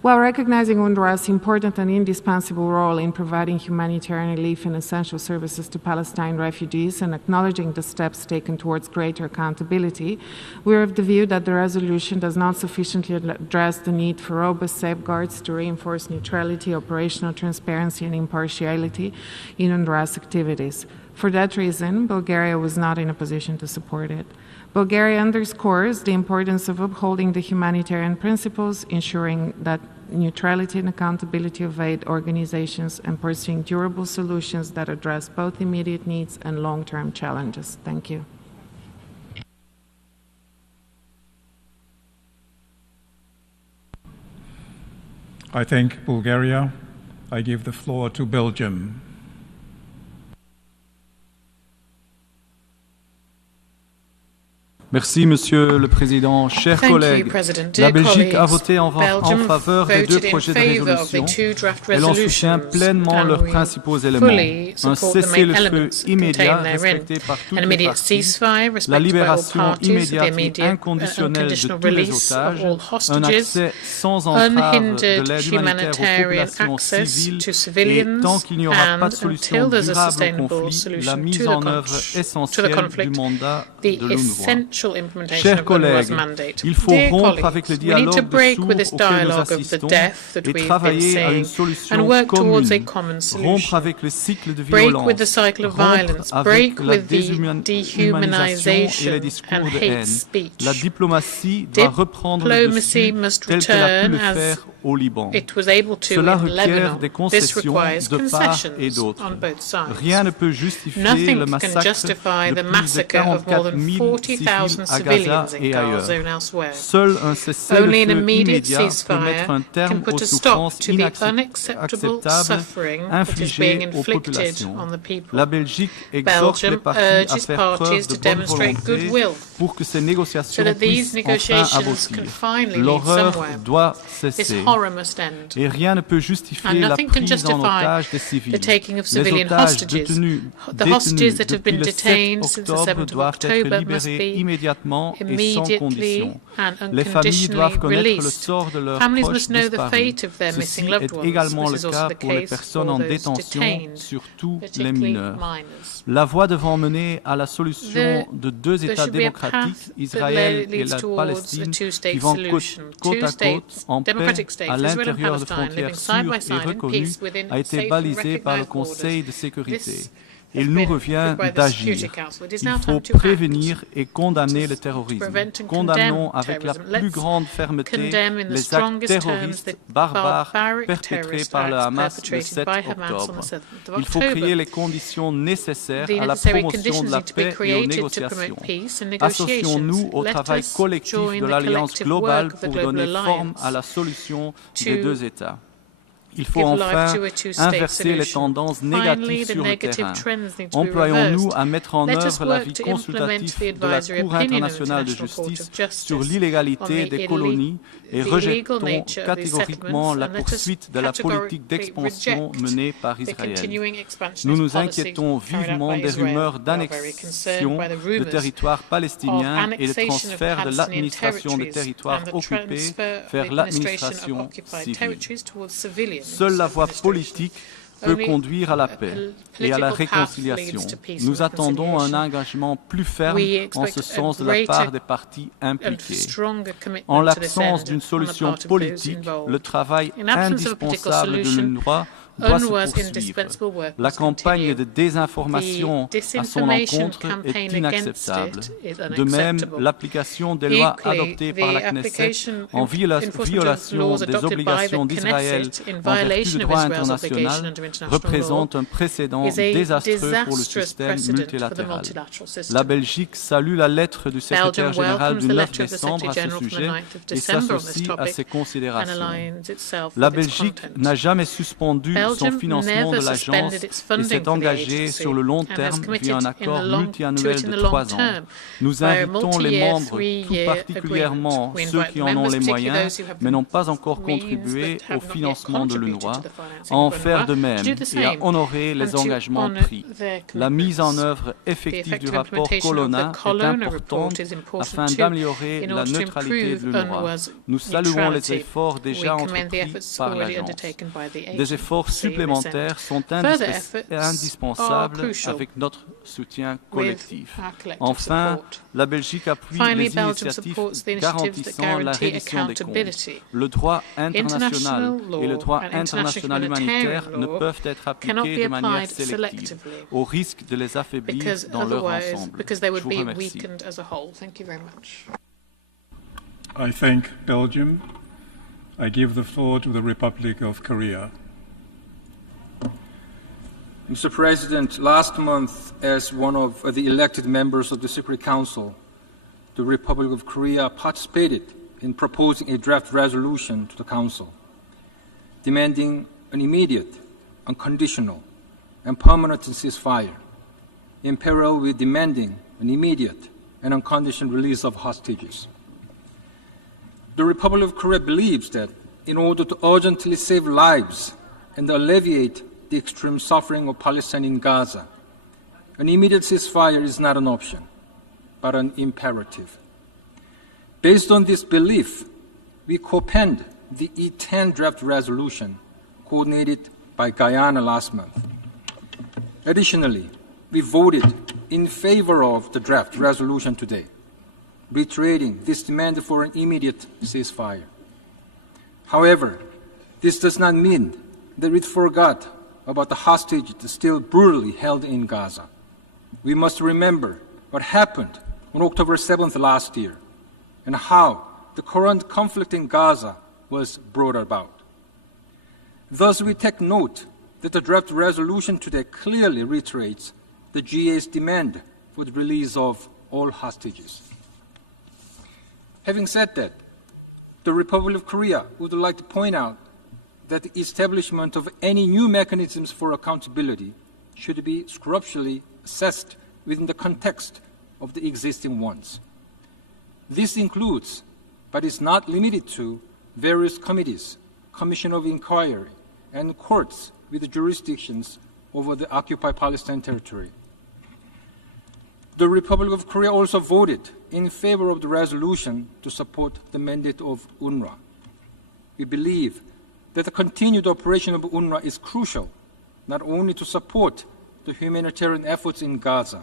While recognizing UNRWA's important and indispensable role in providing humanitarian relief and essential services to Palestine refugees and acknowledging the steps taken towards greater accountability, we are of the view that the resolution does not sufficiently address the need for robust safeguards to reinforce neutrality, operational transparency, and impartiality in UNRWA's activities. For that reason, Bulgaria was not in a position to support it. Bulgaria underscores the importance of upholding the humanitarian principles, ensuring that neutrality and accountability of aid organizations, and pursuing durable solutions that address both immediate needs and long-term challenges. Thank you. I thank Bulgaria. I give the floor to Belgium. Merci, Monsieur le Président. Chers collègues, la Belgique a voté en faveur des deux projets de résolution. Elle en soutient pleinement leurs principaux éléments. Un cessez-le-feu immédiat respecté par toutes les parties, la libération immédiate et inconditionnelle de tous les otages, un accès sans entrave de l'aide humanitaire aux populations civiles et tant qu'il n'y aura pas de solution durable au conflit, la mise en œuvre essentielle du mandat de l'UNRWA. Chers collègues, il faut rompre avec le dialogue de sourds auquel nous assistons et travailler à une solution commune. Rompre avec le cycle de violence, rompre avec la déshumanisation et les discours de haine. La diplomatie doit reprendre le dessus tel qu'elle a pu le faire au Liban. Cela requiert des concessions de part et d'autre. Rien ne peut justifier le massacre de plus de 44 000 civils à Gaza et ailleurs. Seul un cessez-le-feu immédiat peut mettre un terme aux souffrances inacceptables infligées aux populations. La Belgique exhorte les parties à faire preuve de bonne volonté pour que ces négociations puissent enfin aboutir. L'horreur doit cesser. Et rien ne peut justifier la prise en otage des civils. Les otages détenus depuis le 7 octobre doivent être libérés immédiatement immédiatement et sans condition. Les familles doivent connaître le sort de leurs proches disparus. Ceci est également le cas pour les personnes en détention, surtout les mineurs. La voie devant mener à la solution de deux États démocratiques, Israël et la Palestine, vivant côte à côte, en paix, à l'intérieur de frontières sûres et reconnues, a été balisée par le Conseil de sécurité. Il nous revient d'agir. Il faut prévenir et condamner le terrorisme. Condamnons avec la plus grande fermeté les actes terroristes barbares perpétrés par le Hamas le 7 octobre. Il faut créer les conditions nécessaires à la promotion de la paix et aux négociations. Associons-nous au travail collectif de l'Alliance globale pour donner forme à la solution des deux États. Il faut enfin inverser les tendances négatives sur le terrain. Employons-nous à mettre en œuvre l'avis consultatif de la Cour internationale de justice sur l'illégalité des colonies et rejetons catégoriquement la poursuite de la politique d'expansion menée par Israël. Nous nous inquiétons vivement des rumeurs d'annexion de territoires palestiniens et de transfert de l'administration des territoires occupés vers l'administration civile. Seule la voie politique peut conduire à la paix et à la réconciliation. Nous attendons un engagement plus ferme en ce sens de la part des parties impliquées. En l'absence d'une solution politique, le travail indispensable de l'UNRWA doit se poursuivre. La campagne de désinformation à son encontre est inacceptable. De même, l'application des lois adoptées par la Knesset en violation des obligations d'Israël en vertu du droit international représente un précédent désastreux pour le système multilatéral. La Belgique salue la lettre du secrétaire général du 9 décembre à ce sujet et s'associe à ces considérations. La Belgique n'a jamais suspendu son financement de l'agence et s'est engagée sur le long terme via un accord multiannuel de 3 ans. Nous invitons les membres, tout particulièrement ceux qui en ont les moyens, mais n'ont pas encore contribué au financement de l'UNRWA, à en faire de même et à honorer les engagements pris. La mise en œuvre effective du rapport Colonna est importante afin d'améliorer la neutralité de l'UNRWA. Nous saluons les efforts déjà entrepris par l'agence. Des efforts supplémentaires sont indispensables avec notre soutien collectif. Enfin, la Belgique appuie les initiatives garantissant la reddition des comptes. Le droit international et le droit international humanitaire ne peuvent être appliqués de manière sélective, au risque de les affaiblir dans leur ensemble. Je vous remercie. I thank Belgium. I give the floor to the Republic of Korea. Mr. President, last month, as one of the elected members of the Security Council, the Republic of Korea participated in proposing a draft resolution to the Council, demanding an immediate, unconditional, and permanent ceasefire, in parallel with demanding an immediate and unconditional release of hostages. The Republic of Korea believes that in order to urgently save lives and alleviate the extreme suffering of Palestine in Gaza, an immediate ceasefire is not an option, but an imperative. Based on this belief, we co-penned the E10 draft resolution coordinated by Guyana last month. Additionally, we voted in favor of the draft resolution today, reiterating this demand for an immediate ceasefire. However, this does not mean that we forgot about the hostages still brutally held in Gaza. We must remember what happened on October 7th last year and how the current conflict in Gaza was brought about. Thus, we take note that the draft resolution today clearly reiterates the GA's demand for the release of all hostages. Having said that, the Republic of Korea would like to point out that the establishment of any new mechanisms for accountability should be scrupulously assessed within the context of the existing ones. This includes, but is not limited to, various committees, commission of inquiry, and courts with jurisdictions over the occupied Palestine territory. The Republic of Korea also voted in favor of the resolution to support the mandate of UNRWA. We believe that the continued operation of UNRWA is crucial, not only to support the humanitarian efforts in Gaza,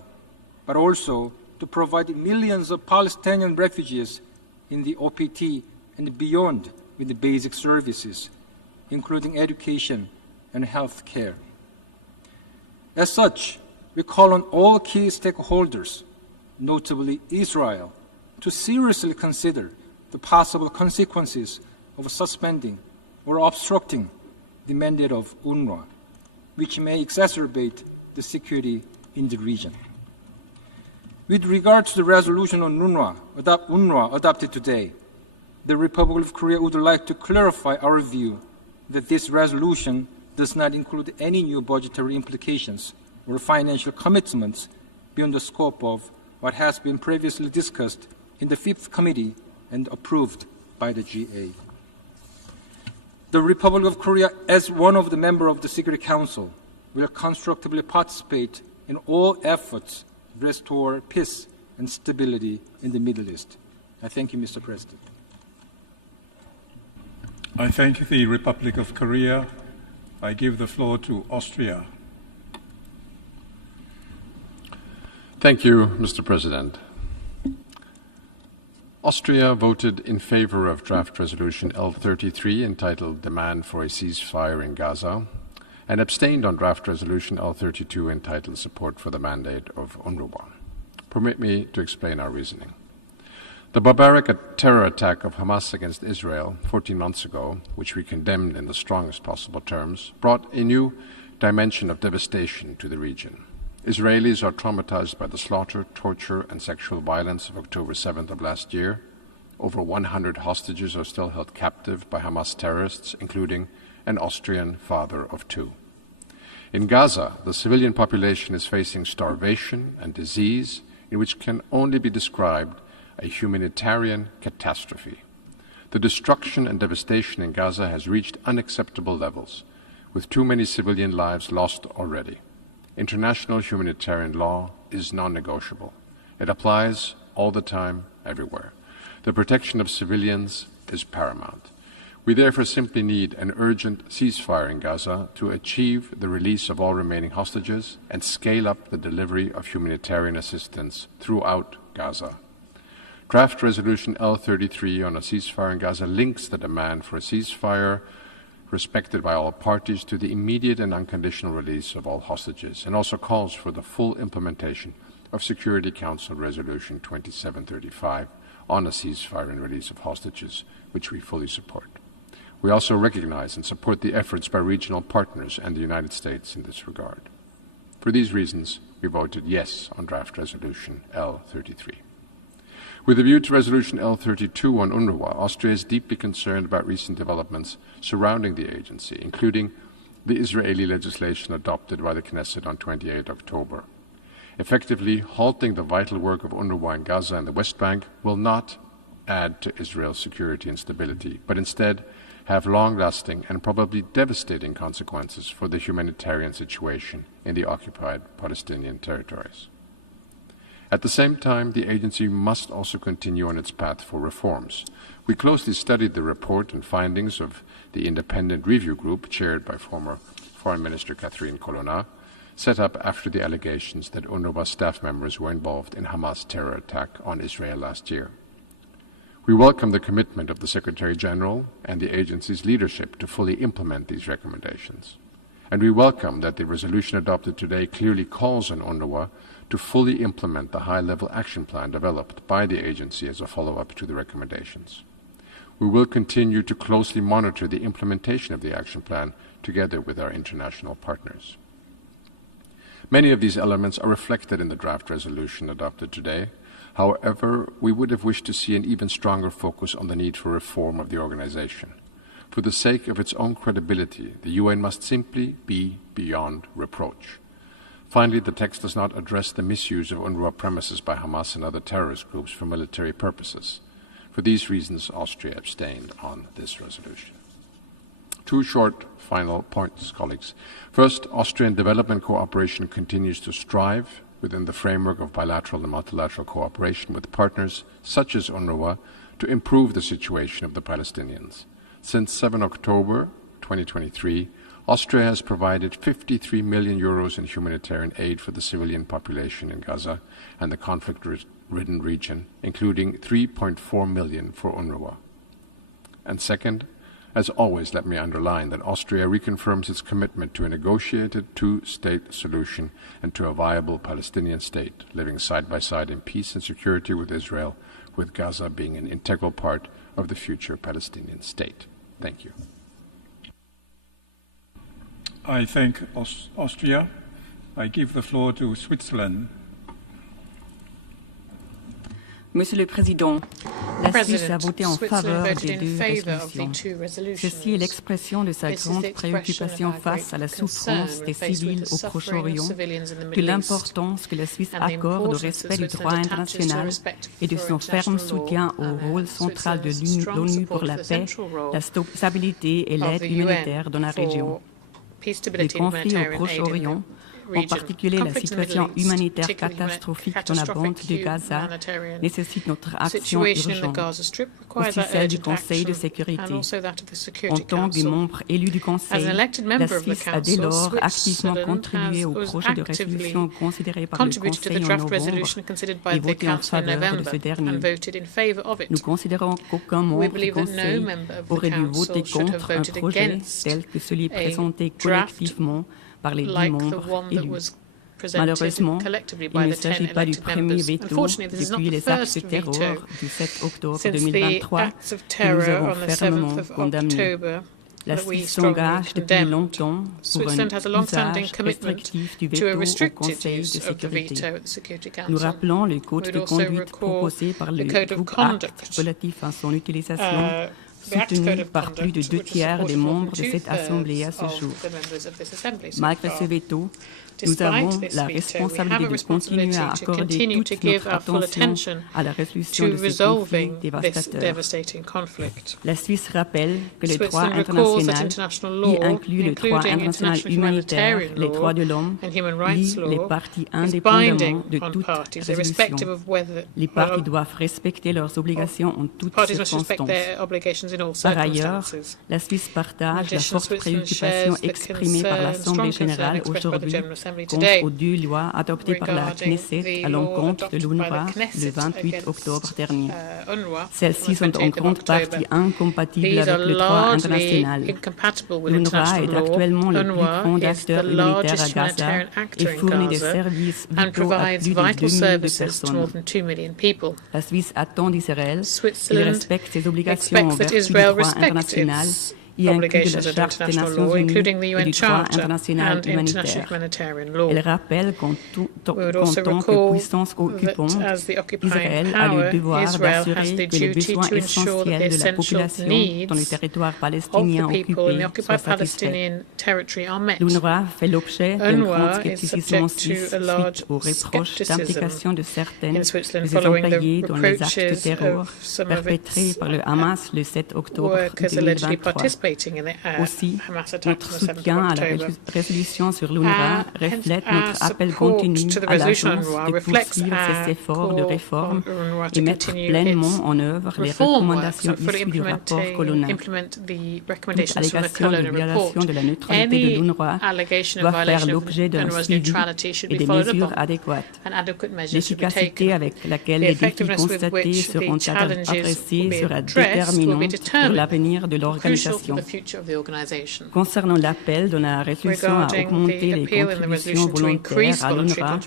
but also to provide millions of Palestinian refugees in the OPT and beyond with the basic services, including education and health care. As such, we call on all key stakeholders, notably Israel, to seriously consider the possible consequences of suspending or obstructing the mandate of UNRWA, which may exacerbate the security in the region. With regard to the resolution on UNRWA adopted today, the Republic of Korea would like to clarify our view that this resolution does not include any new budgetary implications or financial commitments beyond the scope of what has been previously discussed in the Fifth Committee and approved by the GA. The Republic of Korea, as one of the members of the Security Council, will constructively participate in all efforts to restore peace and stability in the Middle East. I thank you, Mr. President. I thank the Republic of Korea. I give the floor to Austria. Thank you, Mr. President. Austria voted in favor of draft resolution L33 entitled Demand for a Ceasefire in Gaza and abstained on draft resolution L32 entitled Support for the Mandate of UNRWA. Permit me to explain our reasoning. The barbaric terror attack of Hamas against Israel 14 months ago, which we condemned in the strongest possible terms, brought a new dimension of devastation to the region. Israelis are traumatized by the slaughter, torture, and sexual violence of October 7th of last year. Over 100 hostages are still held captive by Hamas terrorists, including an Austrian father of 2. In Gaza, the civilian population is facing starvation and disease in which can only be described a humanitarian catastrophe. The destruction and devastation in Gaza has reached unacceptable levels, with too many civilian lives lost already. International humanitarian law is non-negotiable. It applies all the time, everywhere. The protection of civilians is paramount. We therefore simply need an urgent ceasefire in Gaza to achieve the release of all remaining hostages and scale up the delivery of humanitarian assistance throughout Gaza. Draft Resolution L33 on a ceasefire in Gaza links the demand for a ceasefire respected by all parties to the immediate and unconditional release of all hostages, and also calls for the full implementation of Security Council Resolution 2735 on a ceasefire and release of hostages, which we fully support. We also recognize and support the efforts by regional partners and the United States in this regard. For these reasons, we voted yes on Draft Resolution L33. With a view to Resolution L32 on UNRWA, Austria is deeply concerned about recent developments surrounding the agency, including the Israeli legislation adopted by the Knesset on 28 October. Effectively halting the vital work of UNRWA in Gaza and the West Bank will not add to Israel's security and stability, but instead have long-lasting and probably devastating consequences for the humanitarian situation in the occupied Palestinian territories. At the same time, the agency must also continue on its path for reforms. We closely studied the report and findings of the independent review group chaired by former Foreign Minister Catherine Colonna, set up after the allegations that UNRWA staff members were involved in Hamas terror attack on Israel last year. We welcome the commitment of the Secretary General and the agency's leadership to fully implement these recommendations. And we welcome that the resolution adopted today clearly calls on UNRWA to fully implement the high-level action plan developed by the agency as a follow-up to the recommendations. We will continue to closely monitor the implementation of the action plan together with our international partners. Many of these elements are reflected in the draft resolution adopted today. However, we would have wished to see an even stronger focus on the need for reform of the organization. For the sake of its own credibility, the UN must simply be beyond reproach. Finally, the text does not address the misuse of UNRWA premises by Hamas and other terrorist groups for military purposes. For these reasons, Austria abstained on this resolution. 2 short final points, colleagues. First, Austrian development cooperation continues to strive within the framework of bilateral and multilateral cooperation with partners such as UNRWA to improve the situation of the Palestinians. Since 7 October 2023, Austria has provided 53 million euros in humanitarian aid for the civilian population in Gaza and the conflict-ridden region, including 3.4 million for UNRWA. And second, as always, let me underline that Austria reconfirms its commitment to a negotiated two-state solution and to a viable Palestinian state, living side by side in peace and security with Israel, with Gaza being an integral part of the future Palestinian state. Thank you. I thank Austria. I give the floor to Switzerland. Monsieur le Président, la Suisse a voté en faveur des deux résolutions. Ceci est l'expression de sa grande préoccupation face à la souffrance des civils au Proche-Orient, de l'importance que la Suisse accorde au respect du droit international et de son ferme soutien au rôle central de l'ONU pour la paix, la stabilité et l'aide humanitaire dans la région. Les conflits au Proche-Orient, en particulier la situation humanitaire catastrophique dans la bande de Gaza, nécessite notre action urgente, aussi celle du Conseil de sécurité. En tant que membre élu du Conseil, la Suisse a dès lors activement contribué au projet de résolution considéré par le Conseil en novembre et voté en faveur de ce dernier. Nous considérons qu'aucun membre du Conseil aurait dû voter contre un projet tel que celui présenté collectivement par les 10 membres élus. Malheureusement, il ne s'agit pas du premier veto depuis les actes de terror du 7 octobre 2023 que nous avons fermement condamnés. La Suisse s'engage depuis longtemps pour un usage restrictif du veto au Conseil de sécurité. Nous rappelons le code de conduite proposé par le groupe ACT relatif à son utilisation, soutenu par plus de 2/3 des membres de cette Assemblée à ce jour. Malgré ce veto, nous avons la responsabilité de continuer à accorder toute notre attention à la résolution de ce conflit dévastateur. La Suisse rappelle que le droit international, y inclut le droit international humanitaire, les droits de l'homme, lie les parties indépendamment de toute résolution. Les parties doivent respecter leurs obligations en toutes circonstances. Par ailleurs, la Suisse partage la forte préoccupation exprimée par l'Assemblée générale aujourd'hui contre aux 2 lois adoptées par la Knesset à l'encontre de l'UNRWA le 28 octobre dernier. Celles-ci sont en grande partie incompatibles avec le droit international. L'UNRWA est actuellement le plus grand acteur humanitaire à Gaza et fournit des services vitaux à plus de 2 millions de personnes. La Suisse attend d'Israël qu'il respecte ses obligations en vertu du droit international, y inclut de la Charte des Nations Unies et du droit international humanitaire. Elle rappelle qu'en tant que puissance occupante, Israël a le devoir d'assurer que les besoins essentiels de la population dans le territoire palestinien occupé soient satisfaits. L'UNRWA fait l'objet d'un grand scepticisme suisse suite aux reproches d'implication de certaines de ses employés dans les actes de terror perpétrés par le Hamas le 7 octobre 2023. Aussi, notre soutien à la résolution sur l'UNRWA reflète notre appel continu à l'agence de poursuivre ses efforts de réforme et mettre pleinement en œuvre les recommandations issues du rapport colonel. Toute allégation de violation de la neutralité de l'UNRWA doit faire l'objet d'un suivi et des mesures adéquates. L'efficacité avec laquelle les défis constatés seront adressés sera déterminante pour l'avenir de l'organisation. Concernant l'appel de la résolution à augmenter les contributions volontaires à l'UNRWA,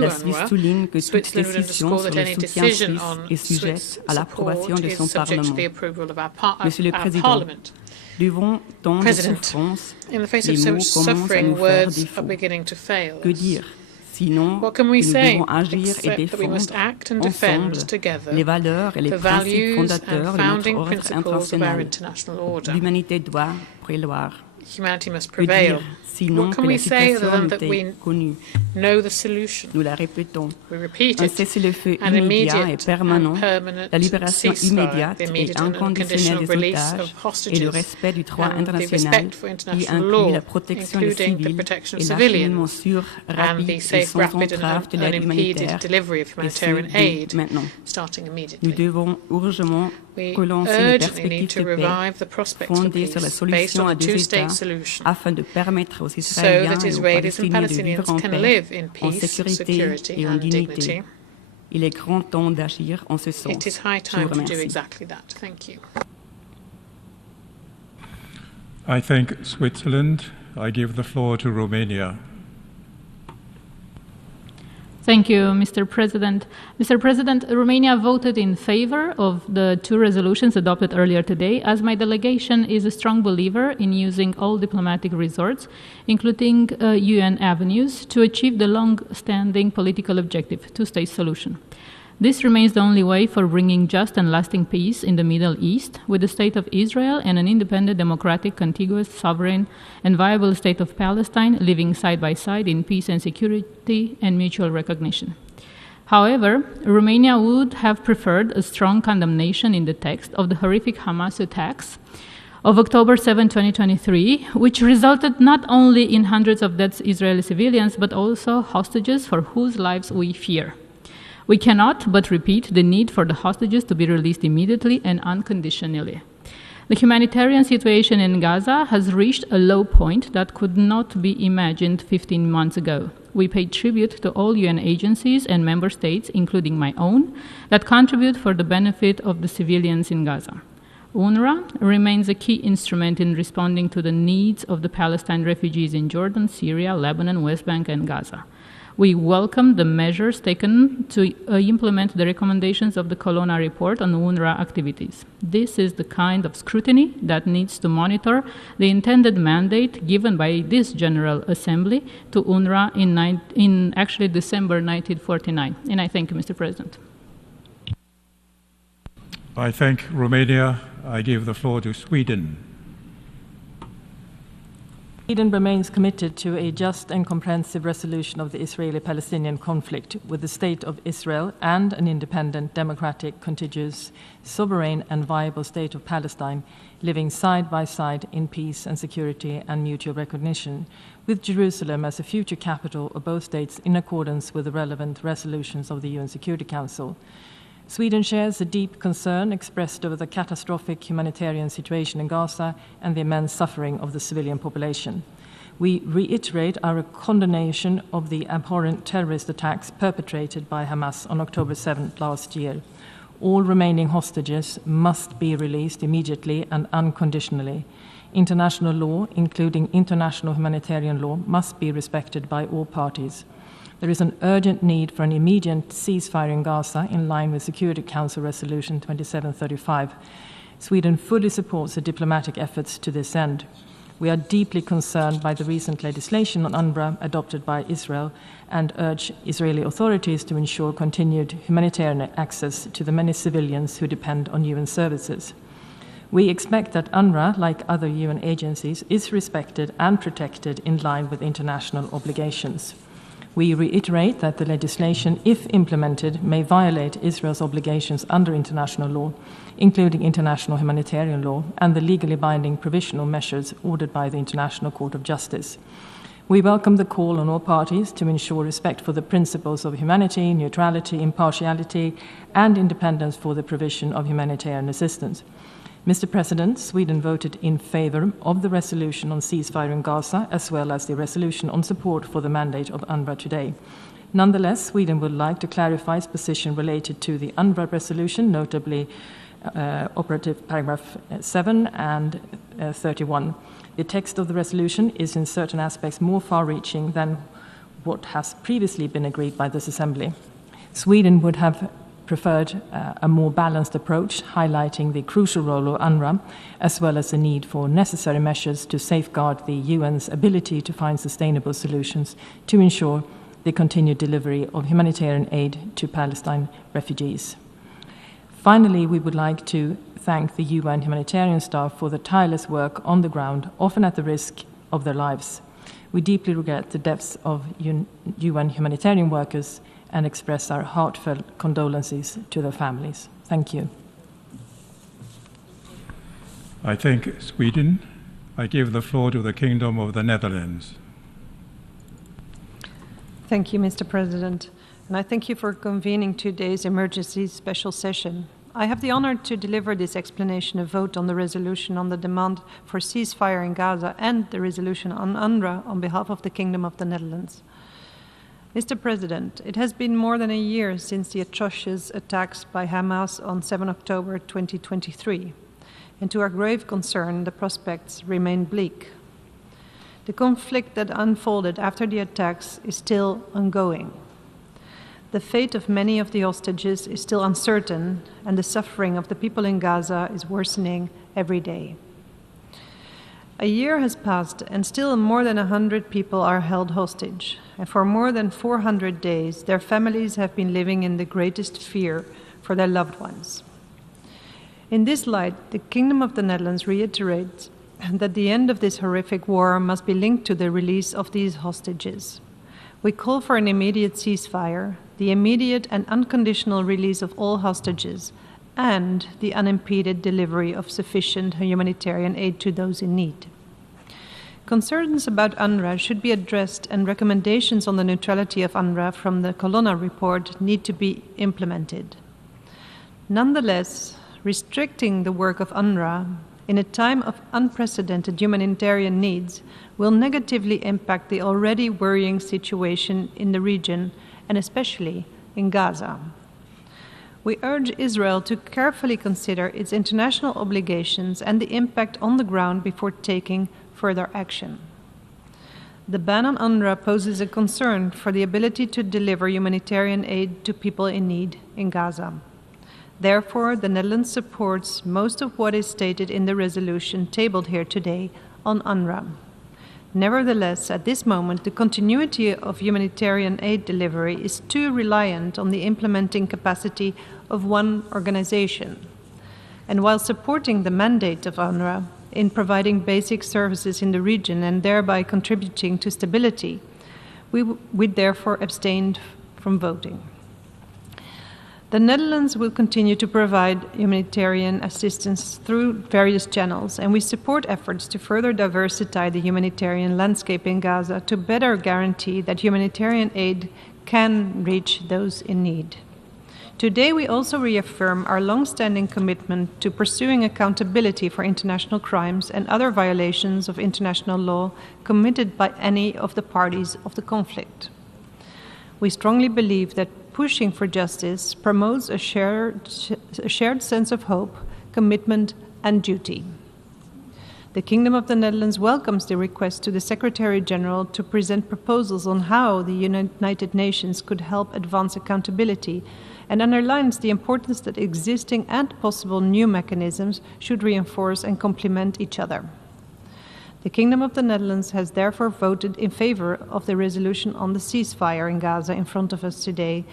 la Suisse souligne que toute décision sur le soutien suisse est sujette à l'approbation de son Parlement. Monsieur le Président, devant tant de souffrance, les mots commencent à nous faire défaut. Que dire? Sinon, nous devons agir et défendre ensemble les valeurs et les principes fondateurs de notre ordre international. L'humanité doit prévaloir. humanity must prevail. Sinon What can que we la say other than situation that we était connue. know the solution? Nous la répétons. We repeat Un it. cessez-le-feu An immédiat et immediate permanent, and permanent la libération ceasefire, immédiate the et immediate and inconditionnelle unconditional des release otages of hostages, et le respect du droit and the international respect for qui international inclut law, la protection des including the civils protection of et l'acheminement civilians, sûr, and rapide the et safe, sans rapid entrave de and l'aide unimpeded humanitaire, delivery of et ce humanitarian dès aid, maintenant. starting Nous immediately. devons urgemment We relancer les urgently need perspectives to de paix revive the prospects for fondées sur la peace based solution on à a deux two-state États solution, afin de permettre aux so Israéliens that et aux Israelis and Palestiniens de vivre Palestinians en can paix, live in en peace, sécurité security et en and dignité. dignity. Il est grand temps d'agir en ce sens. It is high Je vous time to do remercie. exactly that. Thank you. I thank Switzerland. I give the floor to Romania. Thank you, Mr. President. Mr. President, Romania voted in favor of the two resolutions adopted earlier today, as my delegation is a strong believer in using all diplomatic resorts, including UN avenues, to achieve the long-standing political objective, two-state solution. This remains the only way for bringing just and lasting peace in the Middle East, with the State of Israel and an independent, democratic, contiguous, sovereign, and viable State of Palestine living side by side in peace and security and mutual recognition. However, Romania would have preferred a strong condemnation in the text of the horrific Hamas attacks of October 7, 2023, which resulted not only in hundreds of dead Israeli civilians, but also hostages for whose lives we fear. We cannot but repeat the need for the hostages to be released immediately and unconditionally. The humanitarian situation in Gaza has reached a low point that could not be imagined 15 months ago. We pay tribute to all UN agencies and member states, including my own, that contribute for the benefit of the civilians in Gaza. UNRWA remains a key instrument in responding to the needs of the Palestine refugees in Jordan, Syria, Lebanon, West Bank, and Gaza. We welcome the measures taken to implement the recommendations of the Colonna report on UNRWA activities. This is the kind of scrutiny that needs to monitor the intended mandate given by this General Assembly to UNRWA in December 1949. And I thank you, Mr. President. I thank Romania. I give the floor to Sweden. Sweden remains committed to a just and comprehensive resolution of the Israeli-Palestinian conflict with the State of Israel and an independent, democratic, contiguous, sovereign and viable State of Palestine living side by side in peace and security and mutual recognition, with Jerusalem as a future capital of both states in accordance with the relevant resolutions of the UN Security Council. Sweden shares the deep concern expressed over the catastrophic humanitarian situation in Gaza and the immense suffering of the civilian population. We reiterate our condemnation of the abhorrent terrorist attacks perpetrated by Hamas on October 7th last year. All remaining hostages must be released immediately and unconditionally. International law, including international humanitarian law, must be respected by all parties. There is an urgent need for an immediate ceasefire in Gaza in line with Security Council Resolution 2735. Sweden fully supports the diplomatic efforts to this end. We are deeply concerned by the recent legislation on UNRWA adopted by Israel and urge Israeli authorities to ensure continued humanitarian access to the many civilians who depend on UN services. We expect that UNRWA, like other UN agencies, is respected and protected in line with international obligations. We reiterate that the legislation, if implemented, may violate Israel's obligations under international law, including international humanitarian law and the legally binding provisional measures ordered by the International Court of Justice. We welcome the call on all parties to ensure respect for the principles of humanity, neutrality, impartiality, and independence for the provision of humanitarian assistance. Mr. President, Sweden voted in favor of the resolution on ceasefire in Gaza, as well as the resolution on support for the mandate of UNRWA today. Nonetheless, Sweden would like to clarify its position related to the UNRWA resolution, notably operative paragraph 7 and 31. The text of the resolution is in certain aspects more far-reaching than what has previously been agreed by this Assembly. Sweden would have preferred a more balanced approach, highlighting the crucial role of UNRWA, as well as the need for necessary measures to safeguard the UN's ability to find sustainable solutions to ensure the continued delivery of humanitarian aid to Palestine refugees. Finally, we would like to thank the UN humanitarian staff for the tireless work on the ground, often at the risk of their lives. We deeply regret the deaths of UN humanitarian workers and express our heartfelt condolences to their families. Thank you. I thank Sweden. I give the floor to the Kingdom of the Netherlands. Thank you, Mr. President, and I thank you for convening today's emergency special session. I have the honor to deliver this explanation of vote on the resolution on the demand for ceasefire in Gaza and the resolution on UNRWA on behalf of the Kingdom of the Netherlands. Mr. President, it has been more than a year since the atrocious attacks by Hamas on 7 October 2023, and to our grave concern, the prospects remain bleak. The conflict that unfolded after the attacks is still ongoing. The fate of many of the hostages is still uncertain, and the suffering of the people in Gaza is worsening every day. A year has passed, and still more than 100 people are held hostage, and for more than 400 days, their families have been living in the greatest fear for their loved ones. In this light, the Kingdom of the Netherlands reiterates that the end of this horrific war must be linked to the release of these hostages. We call for an immediate ceasefire, the immediate and unconditional release of all hostages, and the unimpeded delivery of sufficient humanitarian aid to those in need. Concerns about UNRWA should be addressed, and recommendations on the neutrality of UNRWA from the Colonna report need to be implemented. Nonetheless, restricting the work of UNRWA in a time of unprecedented humanitarian needs will negatively impact the already worrying situation in the region, and especially in Gaza. We urge Israel to carefully consider its international obligations and the impact on the ground before taking further action. The ban on UNRWA poses a concern for the ability to deliver humanitarian aid to people in need in Gaza. Therefore, the Netherlands supports most of what is stated in the resolution tabled here today on UNRWA. Nevertheless, at this moment, the continuity of humanitarian aid delivery is too reliant on the implementing capacity of one organization. And while supporting the mandate of UNRWA in providing basic services in the region and thereby contributing to stability, we therefore abstained from voting. The Netherlands will continue to provide humanitarian assistance through various channels, and we support efforts to further diversify the humanitarian landscape in Gaza to better guarantee that humanitarian aid can reach those in need. Today, we also reaffirm our long-standing commitment to pursuing accountability for international crimes and other violations of international law committed by any of the parties of the conflict. We strongly believe that pushing for justice promotes a shared sense of hope, commitment, and duty. The Kingdom of the Netherlands welcomes the request to the Secretary General to present proposals on how the United Nations could help advance accountability, and underlines the importance that existing and possible new mechanisms should reinforce and complement each other. The Kingdom of the Netherlands has therefore voted in favor of the resolution on the ceasefire in Gaza in front of us today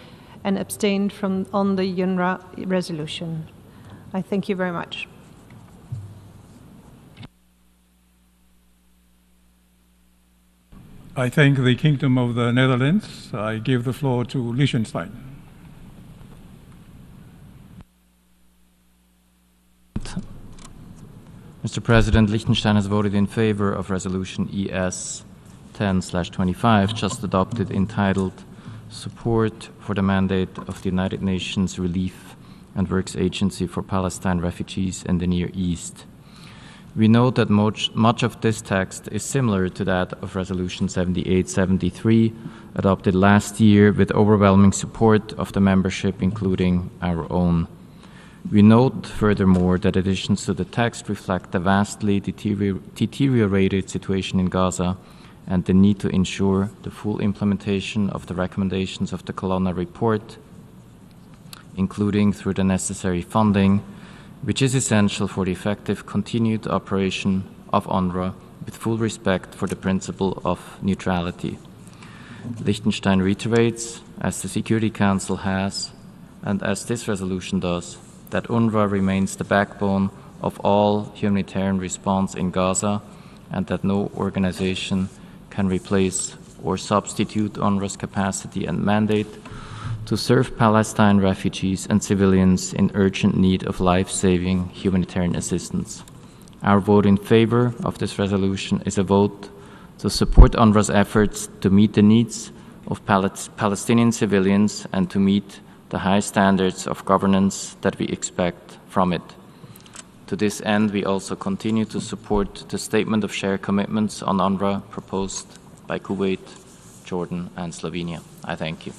and abstained on the UNRWA resolution. I thank you very much. I thank the Kingdom of the Netherlands. I give the floor to Liechtenstein. Mr. President, Liechtenstein has voted in favor of Resolution ES 10/25, just adopted, entitled Support for the Mandate of the United Nations Relief and Works Agency for Palestine Refugees in the Near East. We note that much of this text is similar to that of Resolution 78/73, adopted last year with overwhelming support of the membership, including our own. We note, furthermore, that additions to the text reflect the vastly deteriorated situation in Gaza and the need to ensure the full implementation of the recommendations of the Colonna report, including through the necessary funding, which is essential for the effective continued operation of UNRWA with full respect for the principle of neutrality. Liechtenstein reiterates, as the Security Council has, and as this resolution does, that UNRWA remains the backbone of all humanitarian response in Gaza, and that no organization can replace or substitute UNRWA's capacity and mandate to serve Palestine refugees and civilians in urgent need of life-saving humanitarian assistance. Our vote in favor of this resolution is a vote to support UNRWA's efforts to meet the needs of Palestinian civilians and to meet the high standards of governance that we expect from it. To this end, we also continue to support the Statement of Shared Commitments on UNRWA proposed by Kuwait, Jordan, and Slovenia. I thank you.